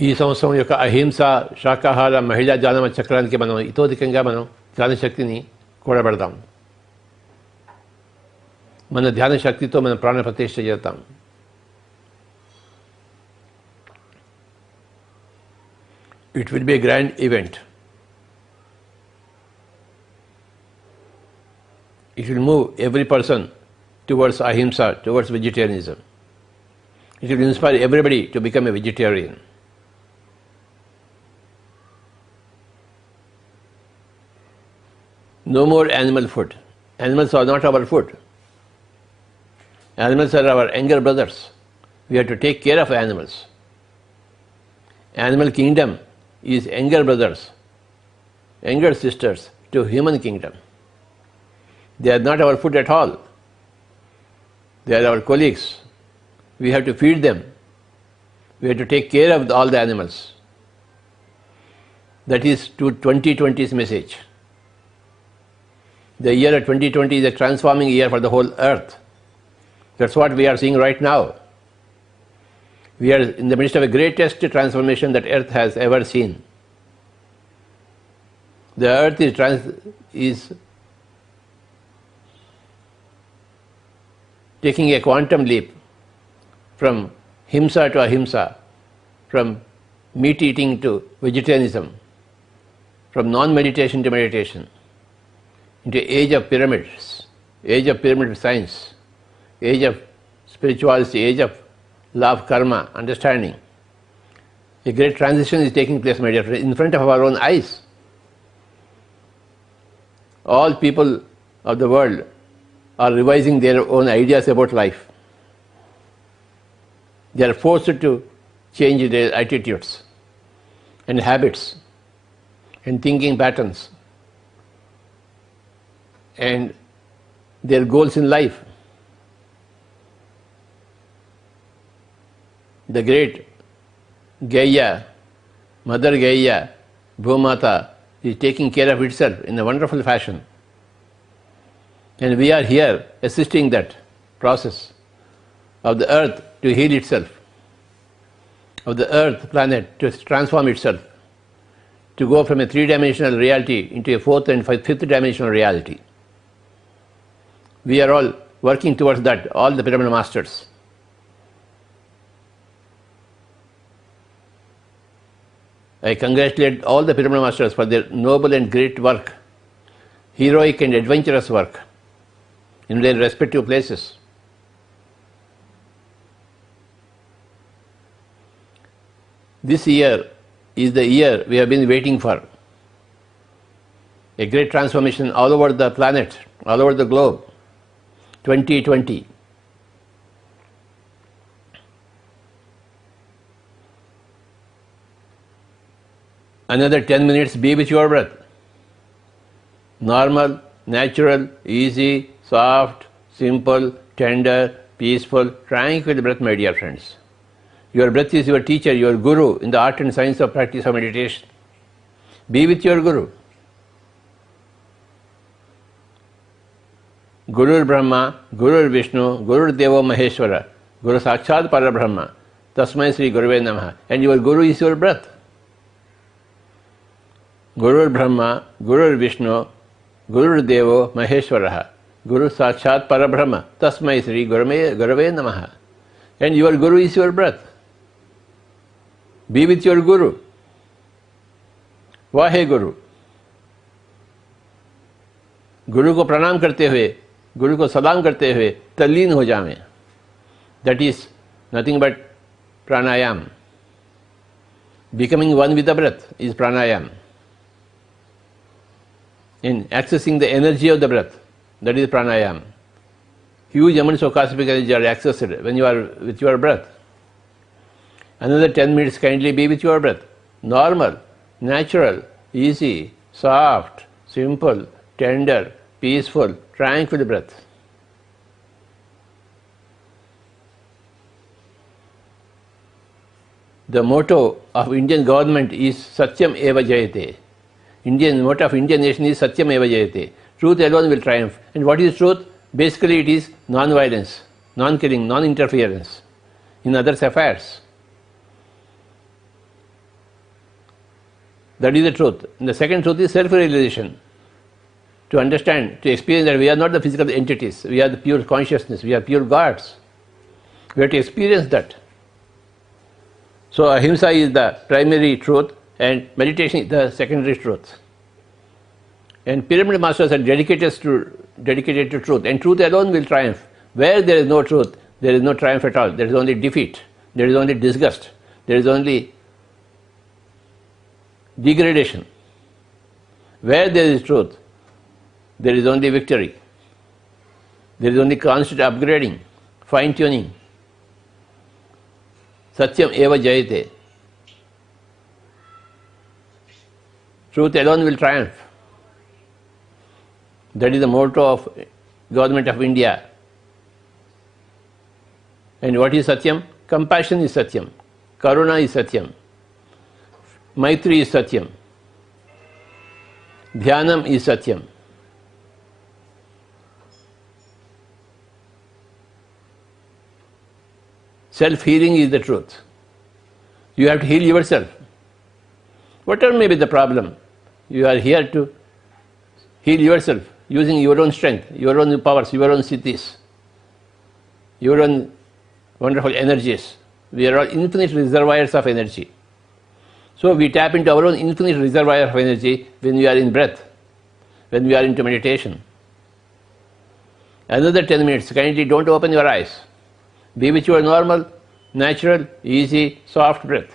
ఈ సంవత్సరం యొక్క అహింస శాకాహార మహిళా జ్ఞాన చక్రానికి మనం ఇతోధికంగా మనం ధ్యాన శక్తిని కూడబెడతాం. మన ధ్యాన శక్తితో మనం ప్రాణ ప్రతిష్ఠ చేస్తాం. It will be a grand event. It will move every person towards ahimsa, towards vegetarianism. It will inspire everybody to become a vegetarian. No more animal food. Animals are not our food. Animals are our younger brothers. We have to take care of animals. Animal kingdom is younger brothers, younger sisters to human kingdom. They are not our food at all. They are our colleagues. We have to feed them. We have to take care of all the animals. That is to 2020's message. The year of 2020 is a transforming year for the whole earth. That's what we are seeing right now. We are in the midst of a greatest transformation that earth has ever seen. The earth is taking a quantum leap from himsa to ahimsa, from meat eating to vegetarianism, from non-meditation to meditation, into age of pyramids, age of pyramid science, age of spirituality, age of love, karma, understanding. A great transition is taking place, my dear friends, in front of our own eyes. All people of the world are revising their own ideas about life. They are forced to change their attitudes and habits and thinking patterns and their goals in life. The great Gaia, Mother Gaia, Bhumata, is taking care of itself in a wonderful fashion. And we are here assisting that process of the earth to heal itself, of the earth planet to transform itself, to go from a three-dimensional reality into a fourth and fifth-dimensional reality. We are all working towards that, all the pyramid masters. I congratulate all the pyramid masters for their noble and great work, heroic and adventurous work in their respective places. This year is the year we have been waiting for. A great transformation all over the planet, all over the globe. 2020. Another 10 minutes, be with your breath. Normal, natural, easy, soft, simple, tender, peaceful, tranquil breath, my dear friends. Your breath is your teacher, your guru in the art and science of practice of meditation. Be with your guru. Gurur Brahma, Gurur Vishnu, Gurur Deva Maheshwara, Guru Sakshat Parabrahma, Tasmai Sri Guruve Namaha. And your guru is your breath. Gurur Brahma, Gurur Vishnu, Gurur Deva Maheshwara, Guru Sakshat Parabrahma, Tasmai Sri Guruve Namaha. And your guru is your breath. Be with your guru. Vahe Guru. गुरु को प्रणाम करते हुए, गुरु को सलाम करते हुए तल्लीन हो जाएं. That is nothing but pranayam. Becoming one with the breath is pranayam. In accessing the energy of the breath, that is pranayam. Huge amounts of cosmic energy are accessed when you are with your breath. Another 10 minutes, kindly be with your breath. Normal, natural, easy, soft, simple, tender, peaceful, tranquil breath. The motto of Indian government is Satyam Eva Jayate. Motto of Indian nation is Satyam Eva Jayate. Truth alone will triumph. And what is truth? Basically it is non-violence, non-killing, non-interference in others' affairs. That is the truth. And the second truth is self-realization. To understand, to experience that we are not the physical entities, we are the pure consciousness, we are pure gods. We have to experience that. So ahimsa is the primary truth and meditation is the secondary truth. And pyramid masters are dedicated to truth, and truth alone will triumph. Where there is no truth, there is no triumph at all. There is only defeat, there is only disgust, there is only degradation. Where there is truth, there is only victory. There is only constant upgrading, fine-tuning. Satyam eva jayate. Truth alone will triumph. That is the motto of Government of India. And what is Satyam? Compassion is Satyam. Karuna is Satyam. Maitri is Satyam. Dhyanam is Satyam. Self-healing is the truth. You have to heal yourself. Whatever may be the problem, you are here to heal yourself using your own strength, your own powers, your own siddhis, your own wonderful energies. We are all infinite reservoirs of energy. So we tap into our own infinite reservoir of energy when we are in breath, when we are into meditation. Another 10 minutes, kindly don't open your eyes. Be with your normal, natural, easy, soft breath.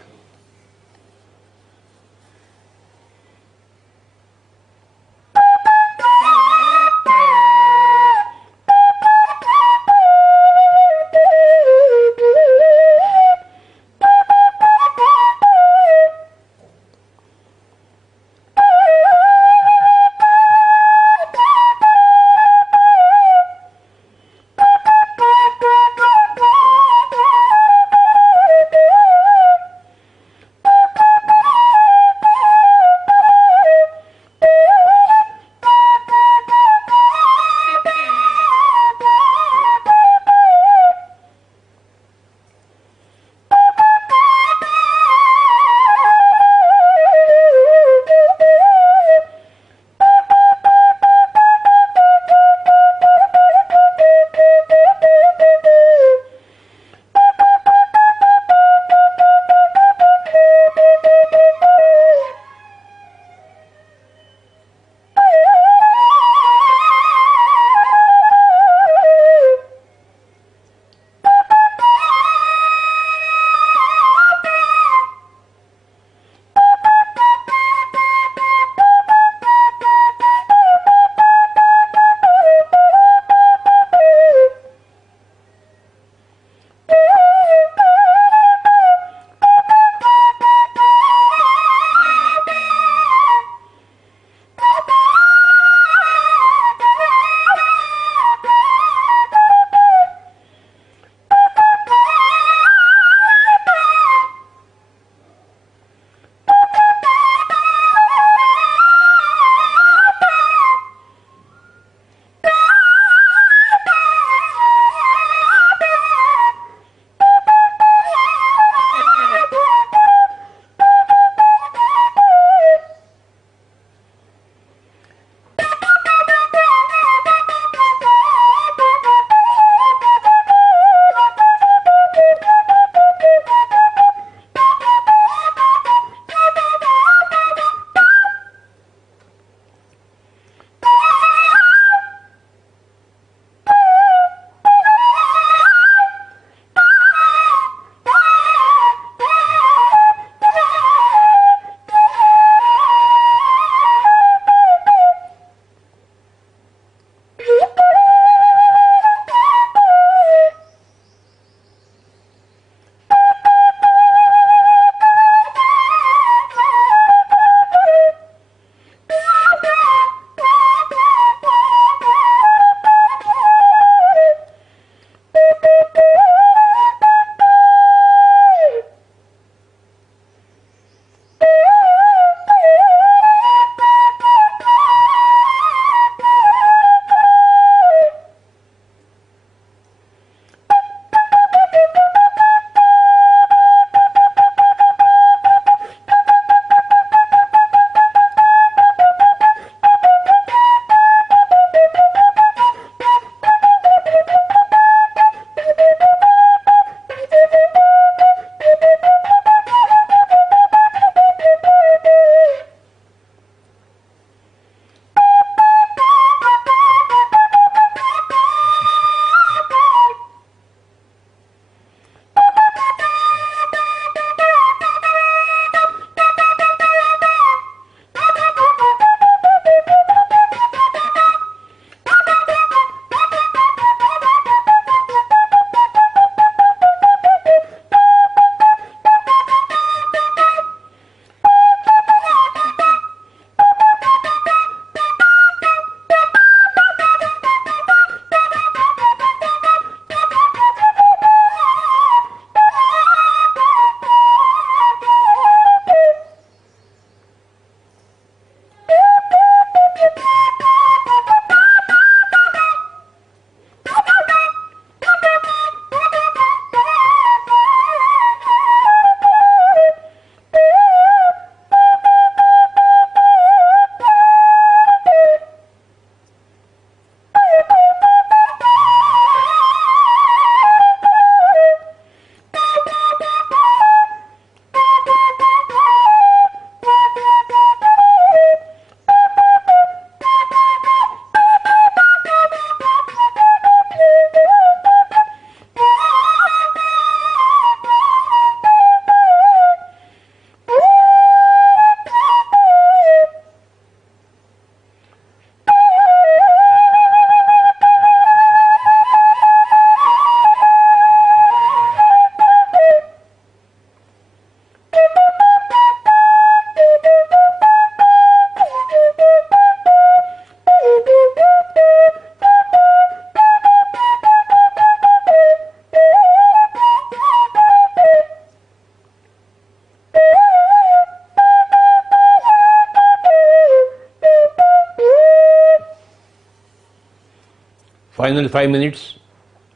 Final 5 minutes,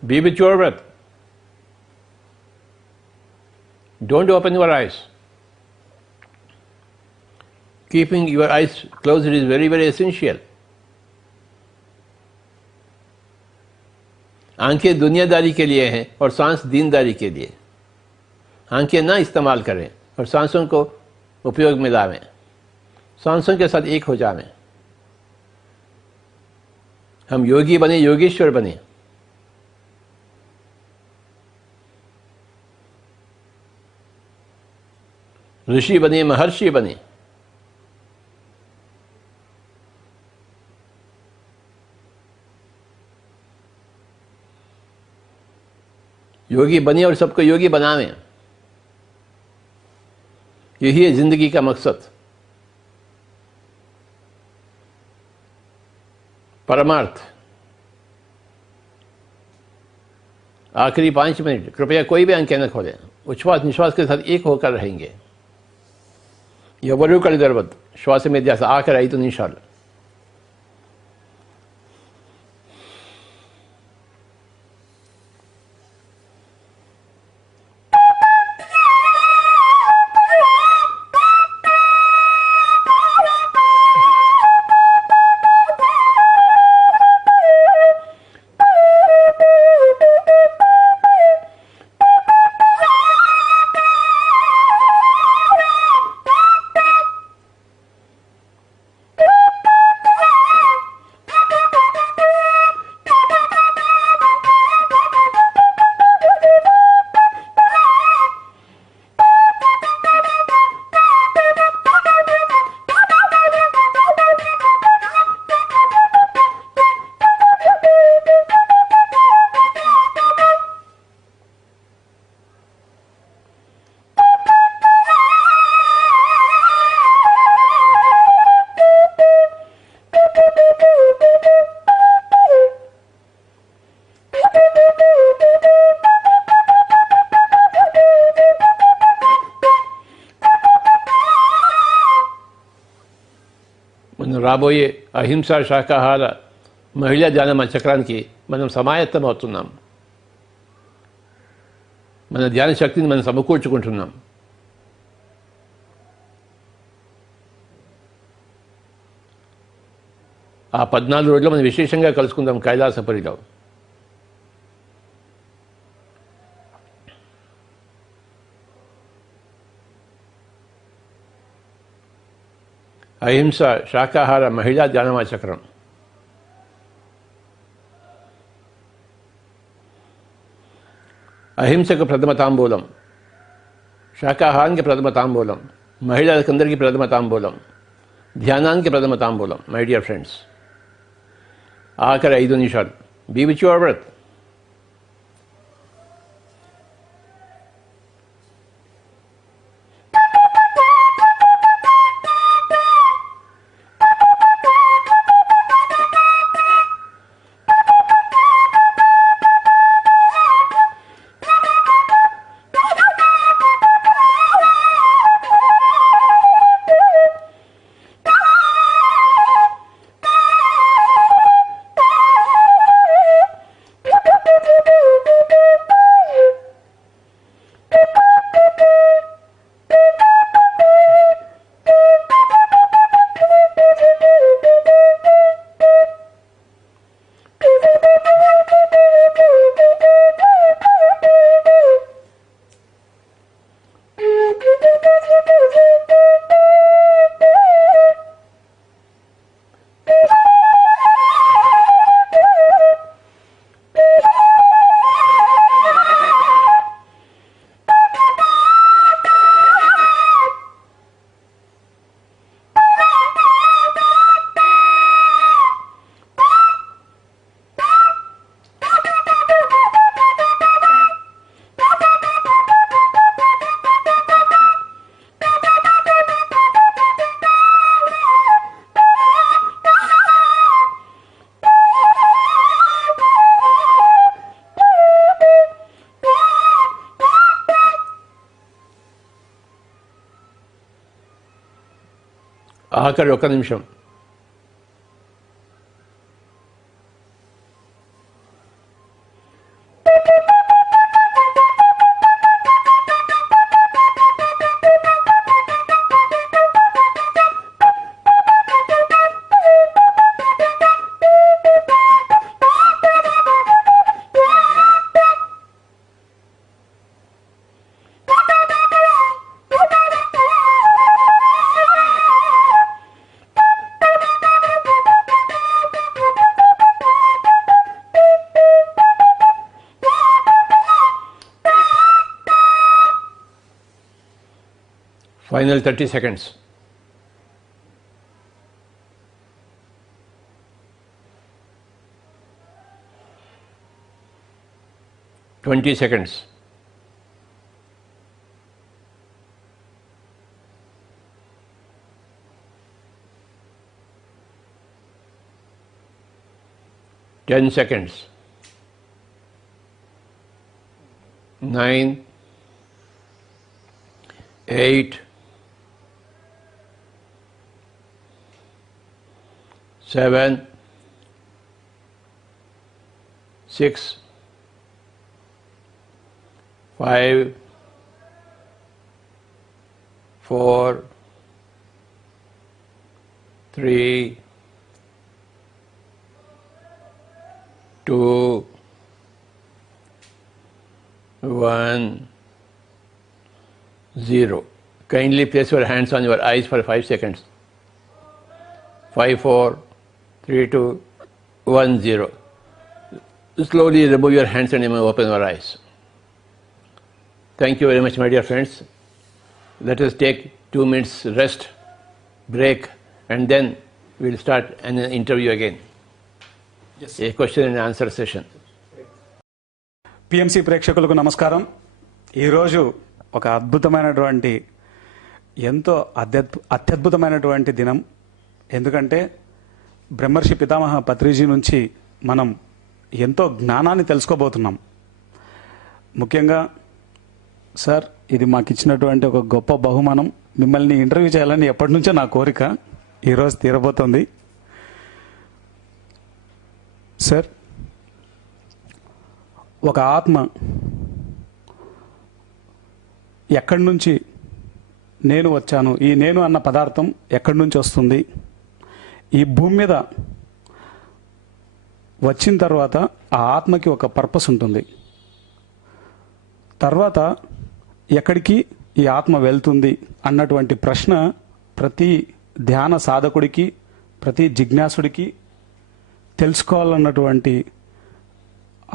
be with your breath. Don't open your eyes. Keeping your eyes closed is very, very essential. आंखें दुनियादारी के लिए हैं और सांस दीनदारी के लिए। आंखें ना इस्तेमाल करें और सांसों को उपयोग में लावें, सांसों के साथ एक हो जावें। हम योगी बने, योगेश्वर बने। ऋषि बने, महर्षि बने। योगी बने और सबको योगी बनावें। यही है जिंदगी का मकसद, परमार्थ। आखिरी 5 मिनट कृपया कोई भी आंखें न खोलें, उच्छ्वास निश्वास के साथ एक होकर रहेंगे। ఎవరు కళ్ళు తెరవద్దు, శ్వాస మీద ధ్యాస ఆఖరి 5 నిమిషాలు। రాబోయే అహింస శాకాహార మహిళా ధ్యాన చక్రానికి మనం సమాయత్తం అవుతున్నాం. మన ధ్యాన శక్తిని మనం సమకూర్చుకుంటున్నాం. ఆ 14 రోజుల్లో మనం విశేషంగా కలుసుకుందాం కైలాసపురిలో. అహింస శాకాహార మహిళా ధ్యానమా చక్రం. అహింసకు ప్రథమ తాంబూలం, శాకాహారానికి ప్రథమ తాంబూలం, మహిళలకందరికీ ప్రథమ తాంబూలం, ధ్యానానికి ప్రథమ తాంబూలం. మై డియర్ ఫ్రెండ్స్, ఆఖరి 5 నిమిషాలు. Be with your breath. ఆఖరి 1 నిమిషం. Final 30 seconds. Twenty seconds. 10 seconds. 9, 8, 7, 6, 5, 4, 3, 2, 1, 0. Kindly place your hands on your eyes for 5 seconds. 5, 4, 3, 2, 1, 0. Slowly remove your hands and open your eyes. Thank you very much, my dear friends. Let us take 2 minutes rest, break, and then we'll start an interview again. Yes. A question and answer session. PMC ప్రేక్షకులకు నమస్కారం. ఈరోజు ఒక అద్భుతమైనటువంటి ఎంతో అత్యద్భుతమైనటువంటి దినం. ఎందుకంటే బ్రహ్మర్షి పితామహ పత్రిజీ నుంచి మనం ఎంతో జ్ఞానాన్ని తెలుసుకోబోతున్నాం. ముఖ్యంగా సార్, ఇది మాకు ఇచ్చినటువంటి ఒక గొప్ప బహుమానం. మిమ్మల్ని ఇంటర్వ్యూ చేయాలని ఎప్పటి నుంచో నా కోరిక ఈరోజు తీరబోతోంది. సార్, ఒక ఆత్మ ఎక్కడి నుంచి నేను వచ్చాను, ఈ నేను అన్న పదార్థం ఎక్కడి నుంచి వస్తుంది, ఈ భూమి మీద వచ్చిన తర్వాత ఆ ఆత్మకి ఒక పర్పస్ ఉంటుంది, తర్వాత ఎక్కడికి ఈ ఆత్మ వెళ్తుంది అన్నటువంటి ప్రశ్న ప్రతి ధ్యాన సాధకుడికి, ప్రతి జిజ్ఞాసుడికి తెలుసుకోవాలన్నటువంటి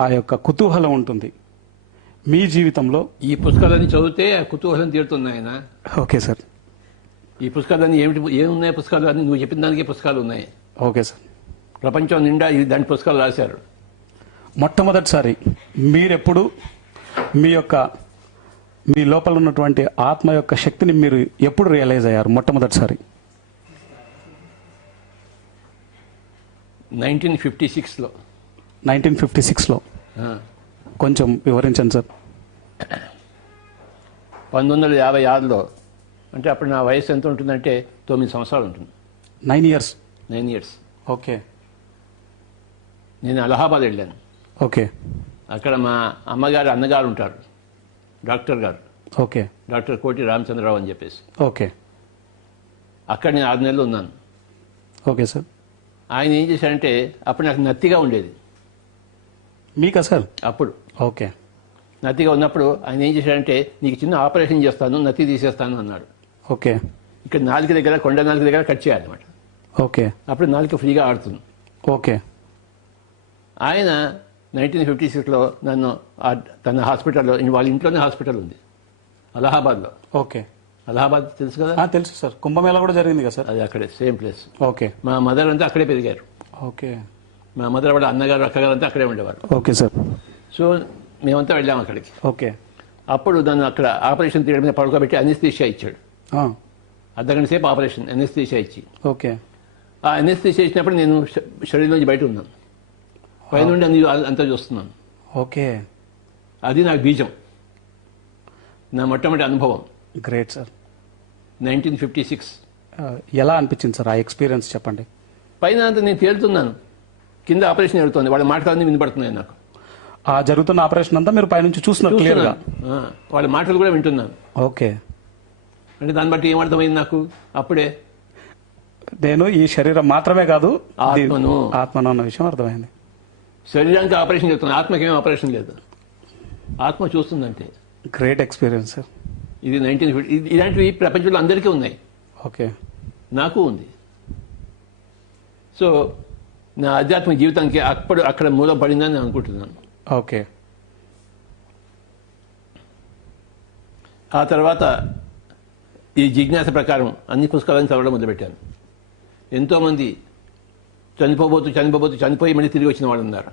ఆ యొక్క కుతూహలం ఉంటుంది. మీ జీవితంలో ఈ పుస్తకాలన్నీ చదివితే ఆ కుతూహలం తీరుతుంది ఆయన. Okay sir. ఈ పుస్తకాలన్నీ ఏమున్నాయి? పుస్తకాలు అన్నీ నువ్వు చెప్పిన దానికే పుస్తకాలు ఉన్నాయి. Okay sir. ప్రపంచం నిండా దాని పుస్తకాలు రాశారు. మొట్టమొదటిసారి మీరెప్పుడు మీ లోపల ఉన్నటువంటి ఆత్మ యొక్క శక్తిని మీరు ఎప్పుడు రియలైజ్ అయ్యారు మొట్టమొదటిసారి? 1956లో. 1956లో. కొంచెం వివరించండి సార్. 1956లో అంటే అప్పుడు నా వయసు ఎంత ఉంటుందంటే 9 సంవత్సరాలు ఉంటుంది. 9 ఇయర్స్. 9 ఇయర్స్. ఓకే. నేను అలహాబాద్ వెళ్ళాను. ఓకే. అక్కడ మా అమ్మగారు అన్నగారు ఉంటారు, డాక్టర్ గారు. ఓకే. డాక్టర్ కోటి రామచంద్రరావు అని చెప్పేసి. ఓకే. అక్కడ నేను 6 నెలలు ఉన్నాను. Okay sir. ఆయన ఏం చేశారంటే అప్పుడు నాకు నత్తిగా ఉండేది. మీకా సార్? అప్పుడు ఓకే. నత్తిగా ఉన్నప్పుడు ఆయన ఏం చేశాడంటే నీకు చిన్న ఆపరేషన్ చేస్తాను, నత్తి తీసేస్తాను అన్నాడు. ఓకే. ఇక్కడ నాలుగు దగ్గర, కొండ నాలుగు దగ్గర కట్ చేయాలన్నమాట. ఓకే. అప్పుడు నాలుగు ఫ్రీగా ఆడుతుంది. ఓకే. ఆయన 1956లో నన్ను తన హాస్పిటల్లో, వాళ్ళ ఇంట్లోనే హాస్పిటల్ ఉంది అలహాబాద్లో. ఓకే. అలహాబాద్ తెలుసు కదా? తెలుసు సార్. కుంభమేళ కూడా జరిగింది కదా సార్? అది అక్కడే, సేమ్ ప్లేస్. ఓకే. మా మదర్ అంతా అక్కడే పెరిగారు. ఓకే. మా మదర్ వాళ్ళ అన్నగారు, అక్కగారు అంతా అక్కడే ఉండేవారు. Okay sir. సో మేమంతా వెళ్ళాము అక్కడికి. ఓకే. అప్పుడు నన్ను అక్కడ ఆపరేషన్ తీయడం మీద పడుకోబెట్టి అనెస్థీషియా ఇచ్చాడు. అర్ధగంట సేపు ఆపరేషన్ అనెస్థీషియా ఇచ్చి. ఓకే. ఆ అనెస్థీషియా ఇచ్చినప్పుడు నేను శరీరంలోంచి బయట ఉన్నాను, పైనుండి అంతా చూస్తున్నాను. ఓకే. అది నాకు బీజం, నా మొట్టమొదటి అనుభవం. Great sir. 1956. ఎలా అనిపించింది సార్ ఆ ఎక్స్పీరియన్స్ చెప్పండి? పైన అంతా నేను తేలుతున్నాను, కింద ఆపరేషన్ జరుగుతుంది, వాళ్ళ మాటలన్నీ వినపడుతున్నాయి నాకు. ఆ జరుగుతున్న ఆపరేషన్ అంతా మీరు పైనుంచి చూస్తున్నారు క్లియర్గా? వాళ్ళ మాటలు కూడా వింటున్నాను. ఓకే. అంటే దాన్ని బట్టి ఏమర్థమైంది నాకు అప్పుడే, నేను ఈ శరీరం మాత్రమే కాదు, ఆత్మను అన్న విషయం అర్థమైంది. శరీరానికి ఆపరేషన్ చేస్తుంది, ఆత్మకి ఏం ఆపరేషన్ లేదు, ఆత్మ చూస్తుందంటే. Great experience sir. ఇది 1950. ఇలాంటివి ప్రపంచంలో అందరికీ ఉన్నాయి. ఓకే. నాకు ఉంది. సో నా ఆధ్యాత్మిక జీవితానికి అక్కడ మూలం పడిందని నేను అనుకుంటున్నాను. ఈ జిజ్ఞాస ప్రకారం అన్ని పుస్తకాలను చదవడం మొదలుపెట్టాను. ఎంతోమంది చనిపోయి మళ్ళీ తిరిగి వచ్చిన వాళ్ళు ఉన్నారు.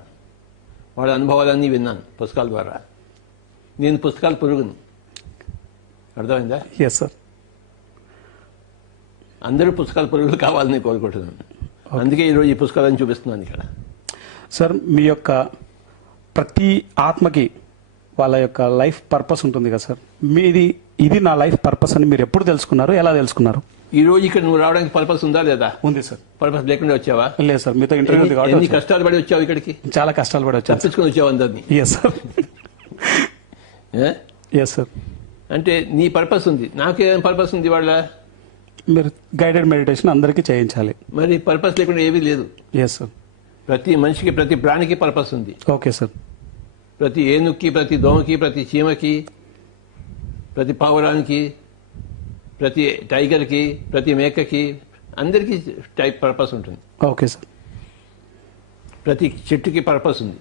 వాళ్ళ అనుభవాలన్నీ విన్నాను పుస్తకాల ద్వారా. నేను పుస్తకాల పురుగుని, అర్థమైందా? Yes sir. అందరూ పుస్తకాల పురుగులు కావాలని కోరుకుంటున్నాను. అందుకే ఈరోజు ఈ పుస్తకాలను చూపిస్తున్నాను ఇక్కడ. సార్, మీ యొక్క ప్రతి ఆత్మకి వాళ్ళ యొక్క లైఫ్ పర్పస్ ఉంటుంది కదా సార్. ఇది నా లైఫ్ పర్పస్ అని మీరు ఎప్పుడు తెలుసుకున్నారు, ఎలా తెలుసుకున్నారు? ఈ రోజు ఇక్కడ నువ్వు రావడానికి పర్పస్ ఉందా లేదా? ఉంది సార్. పర్పస్ లేకుండా వచ్చావా? లేదు సార్, మీతో ఇంటర్వ్యూ ఉంది ఎన్ని కాబట్టి కష్టాలు పడి వచ్చావు ఇక్కడికి? చాలా కష్టాలు పడి వచ్చాను. తప్పించుకుని వచ్చావు అందరినీ. Yes sir. ఏ? Yes sir. అంటే నీ పర్పస్ ఉంది, నాకేం పర్పస్ ఉంది? వాళ్ళ మీరు గైడెడ్ మెడిటేషన్ అందరికీ చేయించాలి. మరి పర్పస్ లేకుండా ఏమీ లేదు. Yes sir. ప్రతి మనిషికి, ప్రతి ప్రాణికి పర్పస్ ఉంది. Okay sir. ప్రతి ఏనుక్కి, ప్రతి దోమకి, ప్రతి చీమకి, ప్రతి పావురానికి, ప్రతి టైగర్కి, ప్రతి మేకకి, అందరికీ టైప్ పర్పస్ ఉంటుంది. Okay sir. ప్రతి చెట్టుకి పర్పస్ ఉంది,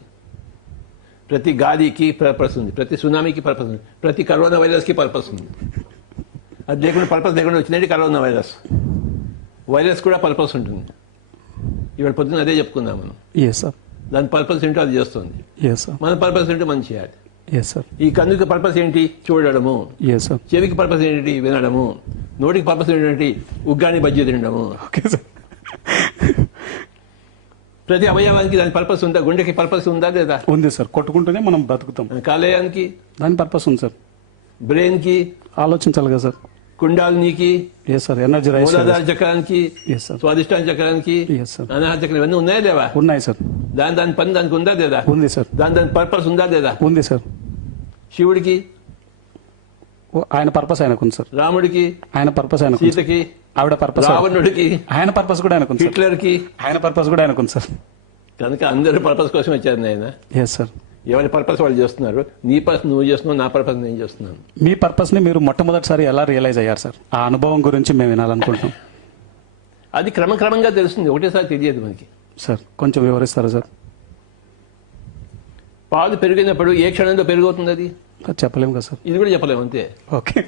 ప్రతి గాలికి పర్పస్ ఉంది, ప్రతి సునామీకి పర్పస్ ఉంది, ప్రతి కరోనా వైరస్కి పర్పస్ ఉంది. అది లేకుండా, పర్పస్ లేకుండా వచ్చినట్టు కరోనా వైరస్ కూడా పర్పస్ ఉంటుంది. ఇవాళ పొద్దున్న అదే చెప్పుకుందాం మనం. Yes sir. దాని పర్పస్ ఏంటో అది చేస్తుంది. Yes sir. మన పర్పస్ ఏంటో మనం చేయాలి. Yes sir. ఈ కన్నుకి పర్పస్ ఏంటి? చూడడము. Yes sir. చెవికి పర్పస్ ఏంటి? వినడము. నోటికి పర్పస్ ఏంటి? ఉగ్గాని బజ్జీ తినడము. Okay sir. ప్రతి అవయవానికి దాని పర్పస్ ఉందా? గుండెకి పర్పస్ ఉందా లేదా? ఉంది సార్. కొట్టుకుంటూనే మనం బతుకుతాం. కాలేయానికి దాని పర్పస్ ఉంది సార్. బ్రెయిన్కి ఆలోచించాలి కదా సార్. కుండాలినికి, ఎస్ సార్. Energy rise. మూలాధార చక్రానికి, ఎస్ సార్. స్వాదిష్టాన చక్రానికి, ఎస్ సార్. అనాహత చక్రం, ఇవన్నీ ఉన్నాయా లేవా? ఉన్నాయి సార్. దాని పని దానికి ఉందా లేదా? ఉంది సార్. దాని పర్పస్ ఉందా లేదా? ఉంది సార్. శివుడికి, ఆయన పర్పస్ ఆయనకు ఉంది సార్. రాముడికి, ఆయన పర్పస్ ఆయనకు ఉంది సార్. సీతకి, ఆవిడ పర్పస్ రావణుడికి, ఆయన పర్పస్ కూడా ఆయనకు ఉంది సార్. హిట్లర్కి, ఆయన పర్పస్ కూడా ఆయనకు ఉంది సార్. కనుక అందరూ పర్పస్ కోసం వచ్చారు ఆయన. Yes sir. ఎవరి పర్పస్ వాళ్ళు చేస్తున్నారు. నీ పర్పస్ నువ్వు చేస్తున్నావు, నా పర్పస్ నేను చేస్తున్నాను. మీ పర్పస్ ని మీరు మొట్టమొదటిసారి ఎలా రియలైజ్ అయ్యారు సార్? ఆ అనుభవం గురించి మేము వినాలనుకుంటున్నాం. అది క్రమక్రమంగా తెలుస్తుంది, ఒకటేసారి తెలియదు మనకి. సార్, కొంచెం వివరిస్తారా సార్? పాలు పెరిగినప్పుడు ఏ క్షణంలో పెరిగవుతుంది అది చెప్పలేము కదా సార్. ఇది కూడా చెప్పలేము, అంతే. ఓకే.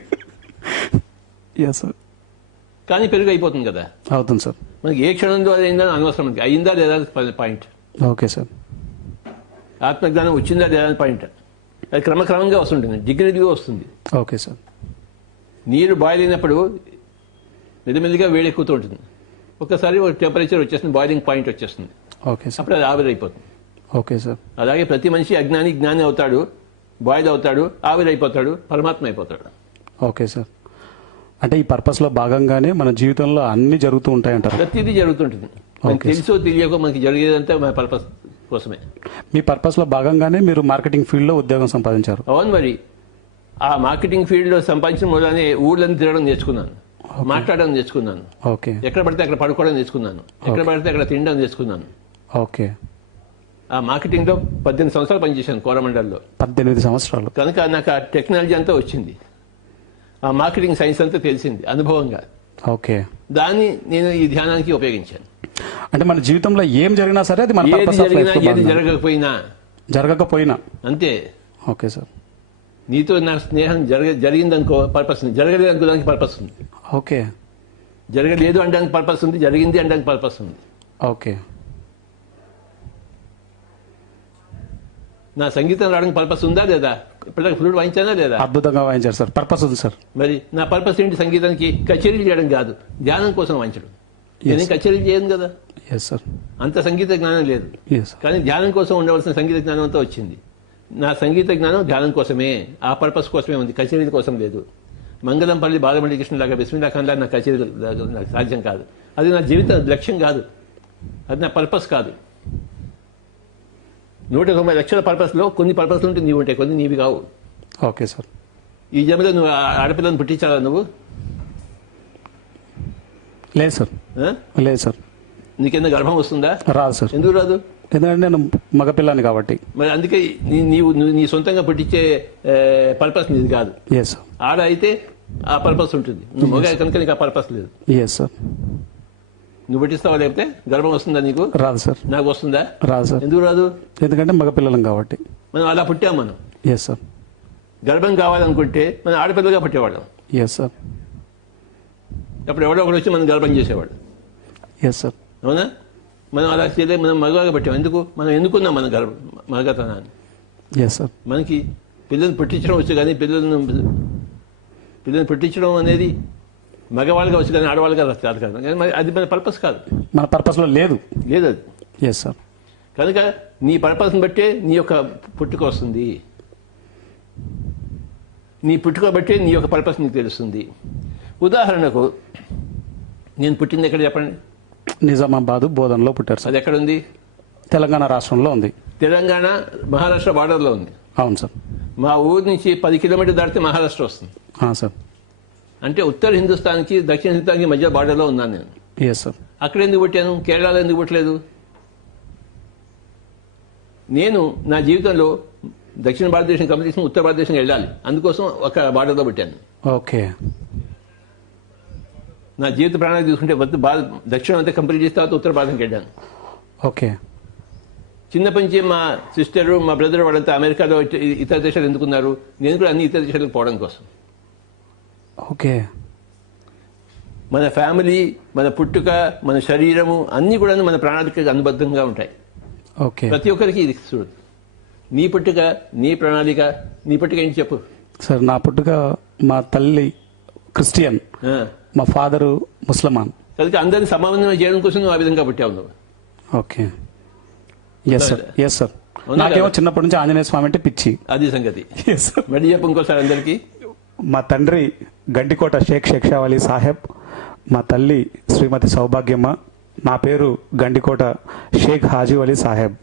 Yes sir. కానీ పెరుగు అయిపోతుంది కదా. అవుతుంది సార్. మనకి ఏ క్షణంలో అది అయిందా అనవసరం, మనకి అయిందా లేదా పాయింట్. Okay sir. ఆత్మజ్ఞానం వచ్చిందా లేదా పాయింట్. అది క్రమక్రమంగా వస్తుంటుంది, డిగ్రీగా వస్తుంది. Okay sir. నీరు బాయిల్ అయినప్పుడు మెల్లిమెల్లిగా వేడి ఎక్కుతూ ఉంటుంది. ఒకసారి టెంపరేచర్ వచ్చేస్తుంది, బాయిలింగ్ పాయింట్ వచ్చేస్తుంది. Okay sir. అప్పుడు అది ఆవిరైపోతుంది. Okay sir. అలాగే ప్రతి మనిషి అజ్ఞాని జ్ఞాని అవుతాడు, బాయిల్ అవుతాడు, ఆవిరైపోతాడు, పరమాత్మ అయిపోతాడు. Okay sir. అంటే ఈ పర్పస్ లో భాగంగానే మన జీవితంలో అన్ని జరుగుతూ ఉంటాయంటారు. ప్రతిదీ జరుగుతుంటుంది. మనకి తెలుసో తెలియకో మనకి జరిగేదంతా మన పర్పస్ కోసమే. మీ పర్పస్ లో భాగంగానే మీరు మార్కెటింగ్ ఫీల్డ్ లో ఉద్యోగం సంపాదించారు. అవును, మరి ఆ మార్కెటింగ్ ఫీల్డ్ లో సంపాదించిన మూలానే ఊళ్ళని తిరగడం నేర్చుకున్నాను, మాట్లాడడం నేర్చుకున్నాను, ఓకే. ఎక్కడ పడితే అక్కడ పడుకోవడం నేర్చుకున్నాను, ఎక్కడ పడితే అక్కడ తినడం నేర్చుకున్నాను. ఓకే. ఆ మార్కెటింగ్ లో 18 సంవత్సరాలు పనిచేశాను కోరమండల్లో. 18 సంవత్సరాలు. కనుక నాకు ఆ టెక్నాలజీ అంతా వచ్చింది, ఆ మార్కెటింగ్ సైన్స్ అంతా తెలిసింది అనుభవంగా. ఓకే. దాన్ని నేను ఈ ధ్యానానికి ఉపయోగించాను. అంటే మన జీవితంలో ఏం జరిగినా సరే అది మన ఏది పర్పస్ ఆఫ్ జరిగినా లైఫ్ లో ఏది భాగంగా. జరగకపోయినా అంతే. Okay sir. నీతో నా స్నేహం జరిగిందనుకో పర్పస్ ఉంది, జరగలేదు అనుకో దానికి పర్పస్ ఉంది. ఓకే. జరగలేదు అనడానికి పర్పస్ ఉంది, జరిగింది అనడానికి పర్పస్ ఉంది. ఓకే. నా సంగీతం రావడానికి పర్పస్ ఉందా లేదా? ఇప్పటిదాకా ఫ్లూట్ వాయించానా లేదా? అద్భుతంగా వాయించారు సార్. పర్పస్ ఉంది సార్. మరి నా పర్పస్ ఏంటి? సంగీతానికి కచేరీలు చేయడం కాదు, ధ్యానం కోసం వాయించడం. నేను కచేరీలు చేయను కదా. Yes sir. అంత సంగీత జ్ఞానం లేదు, ఎస్ సార్. కానీ ధ్యానం కోసం ఉండవలసిన సంగీత జ్ఞానం అంతా వచ్చింది. నా సంగీత జ్ఞానం ధ్యానం కోసమే, ఆ పర్పస్ కోసమే ఉంది, కచేరీల కోసం లేదు. మంగళంపల్లి బాలమల్లి కృష్ణ లాగా, బిస్మిల్లా ఖాన్ లాగా నా కచేరీ నాకు సాధ్యం కాదు. అది నా జీవిత లక్ష్యం కాదు, అది నా పర్పస్ కాదు. 190 లక్షల పర్పస్లో కొన్ని పర్పస్లు ఉంటే నీవు ఉంటాయి, కొన్ని నీవి కావు. Okay sir. ఈ జన్మలో నువ్వు ఆడపిల్లను పుట్టించాలా నువ్వు? లేదు సార్. లేదు సార్. నీకెందుకు గర్భం వస్తుందా? రాదు సార్. ఎందుకు రాదు? ఎందుకంటే నేను మగపిల్లాన్ని కాబట్టి. మరి అందుకే నీవు నీ సొంతంగా పుట్టించే పర్పస్ నీది కాదు. Yes sir. ఆడ అయితే ఆ పర్పస్ ఉంటుంది, నువ్వు మగ కనుక నీకు ఆ పర్పస్ లేదు. Yes sir. నువ్వు పుట్టిస్తావా? లేకపోతే గర్భం వస్తుందా నీకు? రాదు సార్. నాకు వస్తుందా? రాదు సార్. ఎందుకు రాదు? ఎందుకంటే మగపిల్లలం కాబట్టి. మనం అలా పుట్టాం. మనం ఎస్ సార్. గర్భం కావాలనుకుంటే మనం ఆడపిల్లగా పుట్టేవాళ్ళం. Yes sir. అప్పుడు ఎవడో ఒకడు వచ్చి మనం గర్భం చేసేవాడు. Yes sir. అవునా? మనం అలా చేయలేదు, మనం మగవాగా పెట్టాం. ఎందుకు? మనం ఎన్నుకున్నాం మన మగతనాన్ని. Yes sir. మనకి పిల్లల్ని పుట్టించడం వచ్చు, కానీ పిల్లల్ని పుట్టించడం అనేది మగవాళ్ళగా వచ్చు, కానీ ఆడవాళ్ళగా రాదు కదా. కానీ మరి అది మన పర్పస్ కాదు, మన పర్పస్లో లేదు. లేదు అది. Yes sir. కనుక నీ పర్పస్ని బట్టే నీ యొక్క పుట్టుక వస్తుంది. నీ పుట్టుక బట్టే నీ యొక్క పర్పస్ నీకు తెలుస్తుంది. ఉదాహరణకు నేను పుట్టింది ఎక్కడ చెప్పండి? నిజామాబాద్ బోధనలో పుట్టారు సార్. అది ఎక్కడుంది? తెలంగాణ రాష్ట్రంలో ఉంది. తెలంగాణ మహారాష్ట్ర బార్డర్లో ఉంది. అవును సార్. మా ఊరు నుంచి 10 కిలోమీటర్లు దాటితే మహారాష్ట్ర వస్తుంది. సార్. అంటే ఉత్తర హిందుస్థాన్కి దక్షిణ హిందుస్థాన్కి మధ్య బార్డర్లో ఉన్నాను నేను. Yes sir. అక్కడ ఎందుకు పుట్టాను? కేరళలో ఎందుకు పుట్టలేదు? నేను నా జీవితంలో దక్షిణ భారతదేశం కంప్లీట్ చేసుకుని ఉత్తర భారతదేశం వెళ్ళాలి, అందుకోసం ఒక బార్డర్లో పుట్టాను. ఓకే. నా జీవిత ప్రాణాలు తీసుకుంటే దక్షిణం అంతా కంప్లీట్ చేసిన తర్వాత ఉత్తర భారతంకి వెళ్ళాను. ఓకే. చిన్నప్పటి నుంచి మా సిస్టరు, మా బ్రదర్ వాళ్ళంతా అమెరికాలో ఇతర దేశాలు ఎందుకున్నారు, నేను కూడా అన్ని ఇతర దేశాలకు పోవడం కోసం. ఓకే. మన ఫ్యామిలీ, మన పుట్టుక, మన శరీరము అన్నీ కూడా మన ప్రణాళికకు అనుబద్ధంగా ఉంటాయి. ఓకే. ప్రతి ఒక్కరికి ఇది చూడు. నీ పుట్టుక, నీ ప్రణాళిక. నీ పుట్టుక ఏంటి చెప్పు? సార్, నా పుట్టుక మా తల్లి క్రిస్టియన్, మా ఫాదరు ముస్లిమాన్. కనుక అందరినీ సమానంగా చేయడం కోసం నువ్వు ఆ విధంగా పుట్టావు నువ్వు. Okay. Yes sir. Yes sir. నాకేమో చిన్నప్పటి నుంచి ఆంజనేయ స్వామి అంటే పిచ్చి. అది సంగతి. Yes sir. మళ్ళీ చెప్పు ఇంకోసారి అందరికీ. మా తండ్రి గండికోట షేక్ షేక్షావలి సాహెబ్, మా తల్లి శ్రీమతి సౌభాగ్యమ్మ, నా పేరు గండికోట షేక్ హాజీ అలీ సాహెబ్.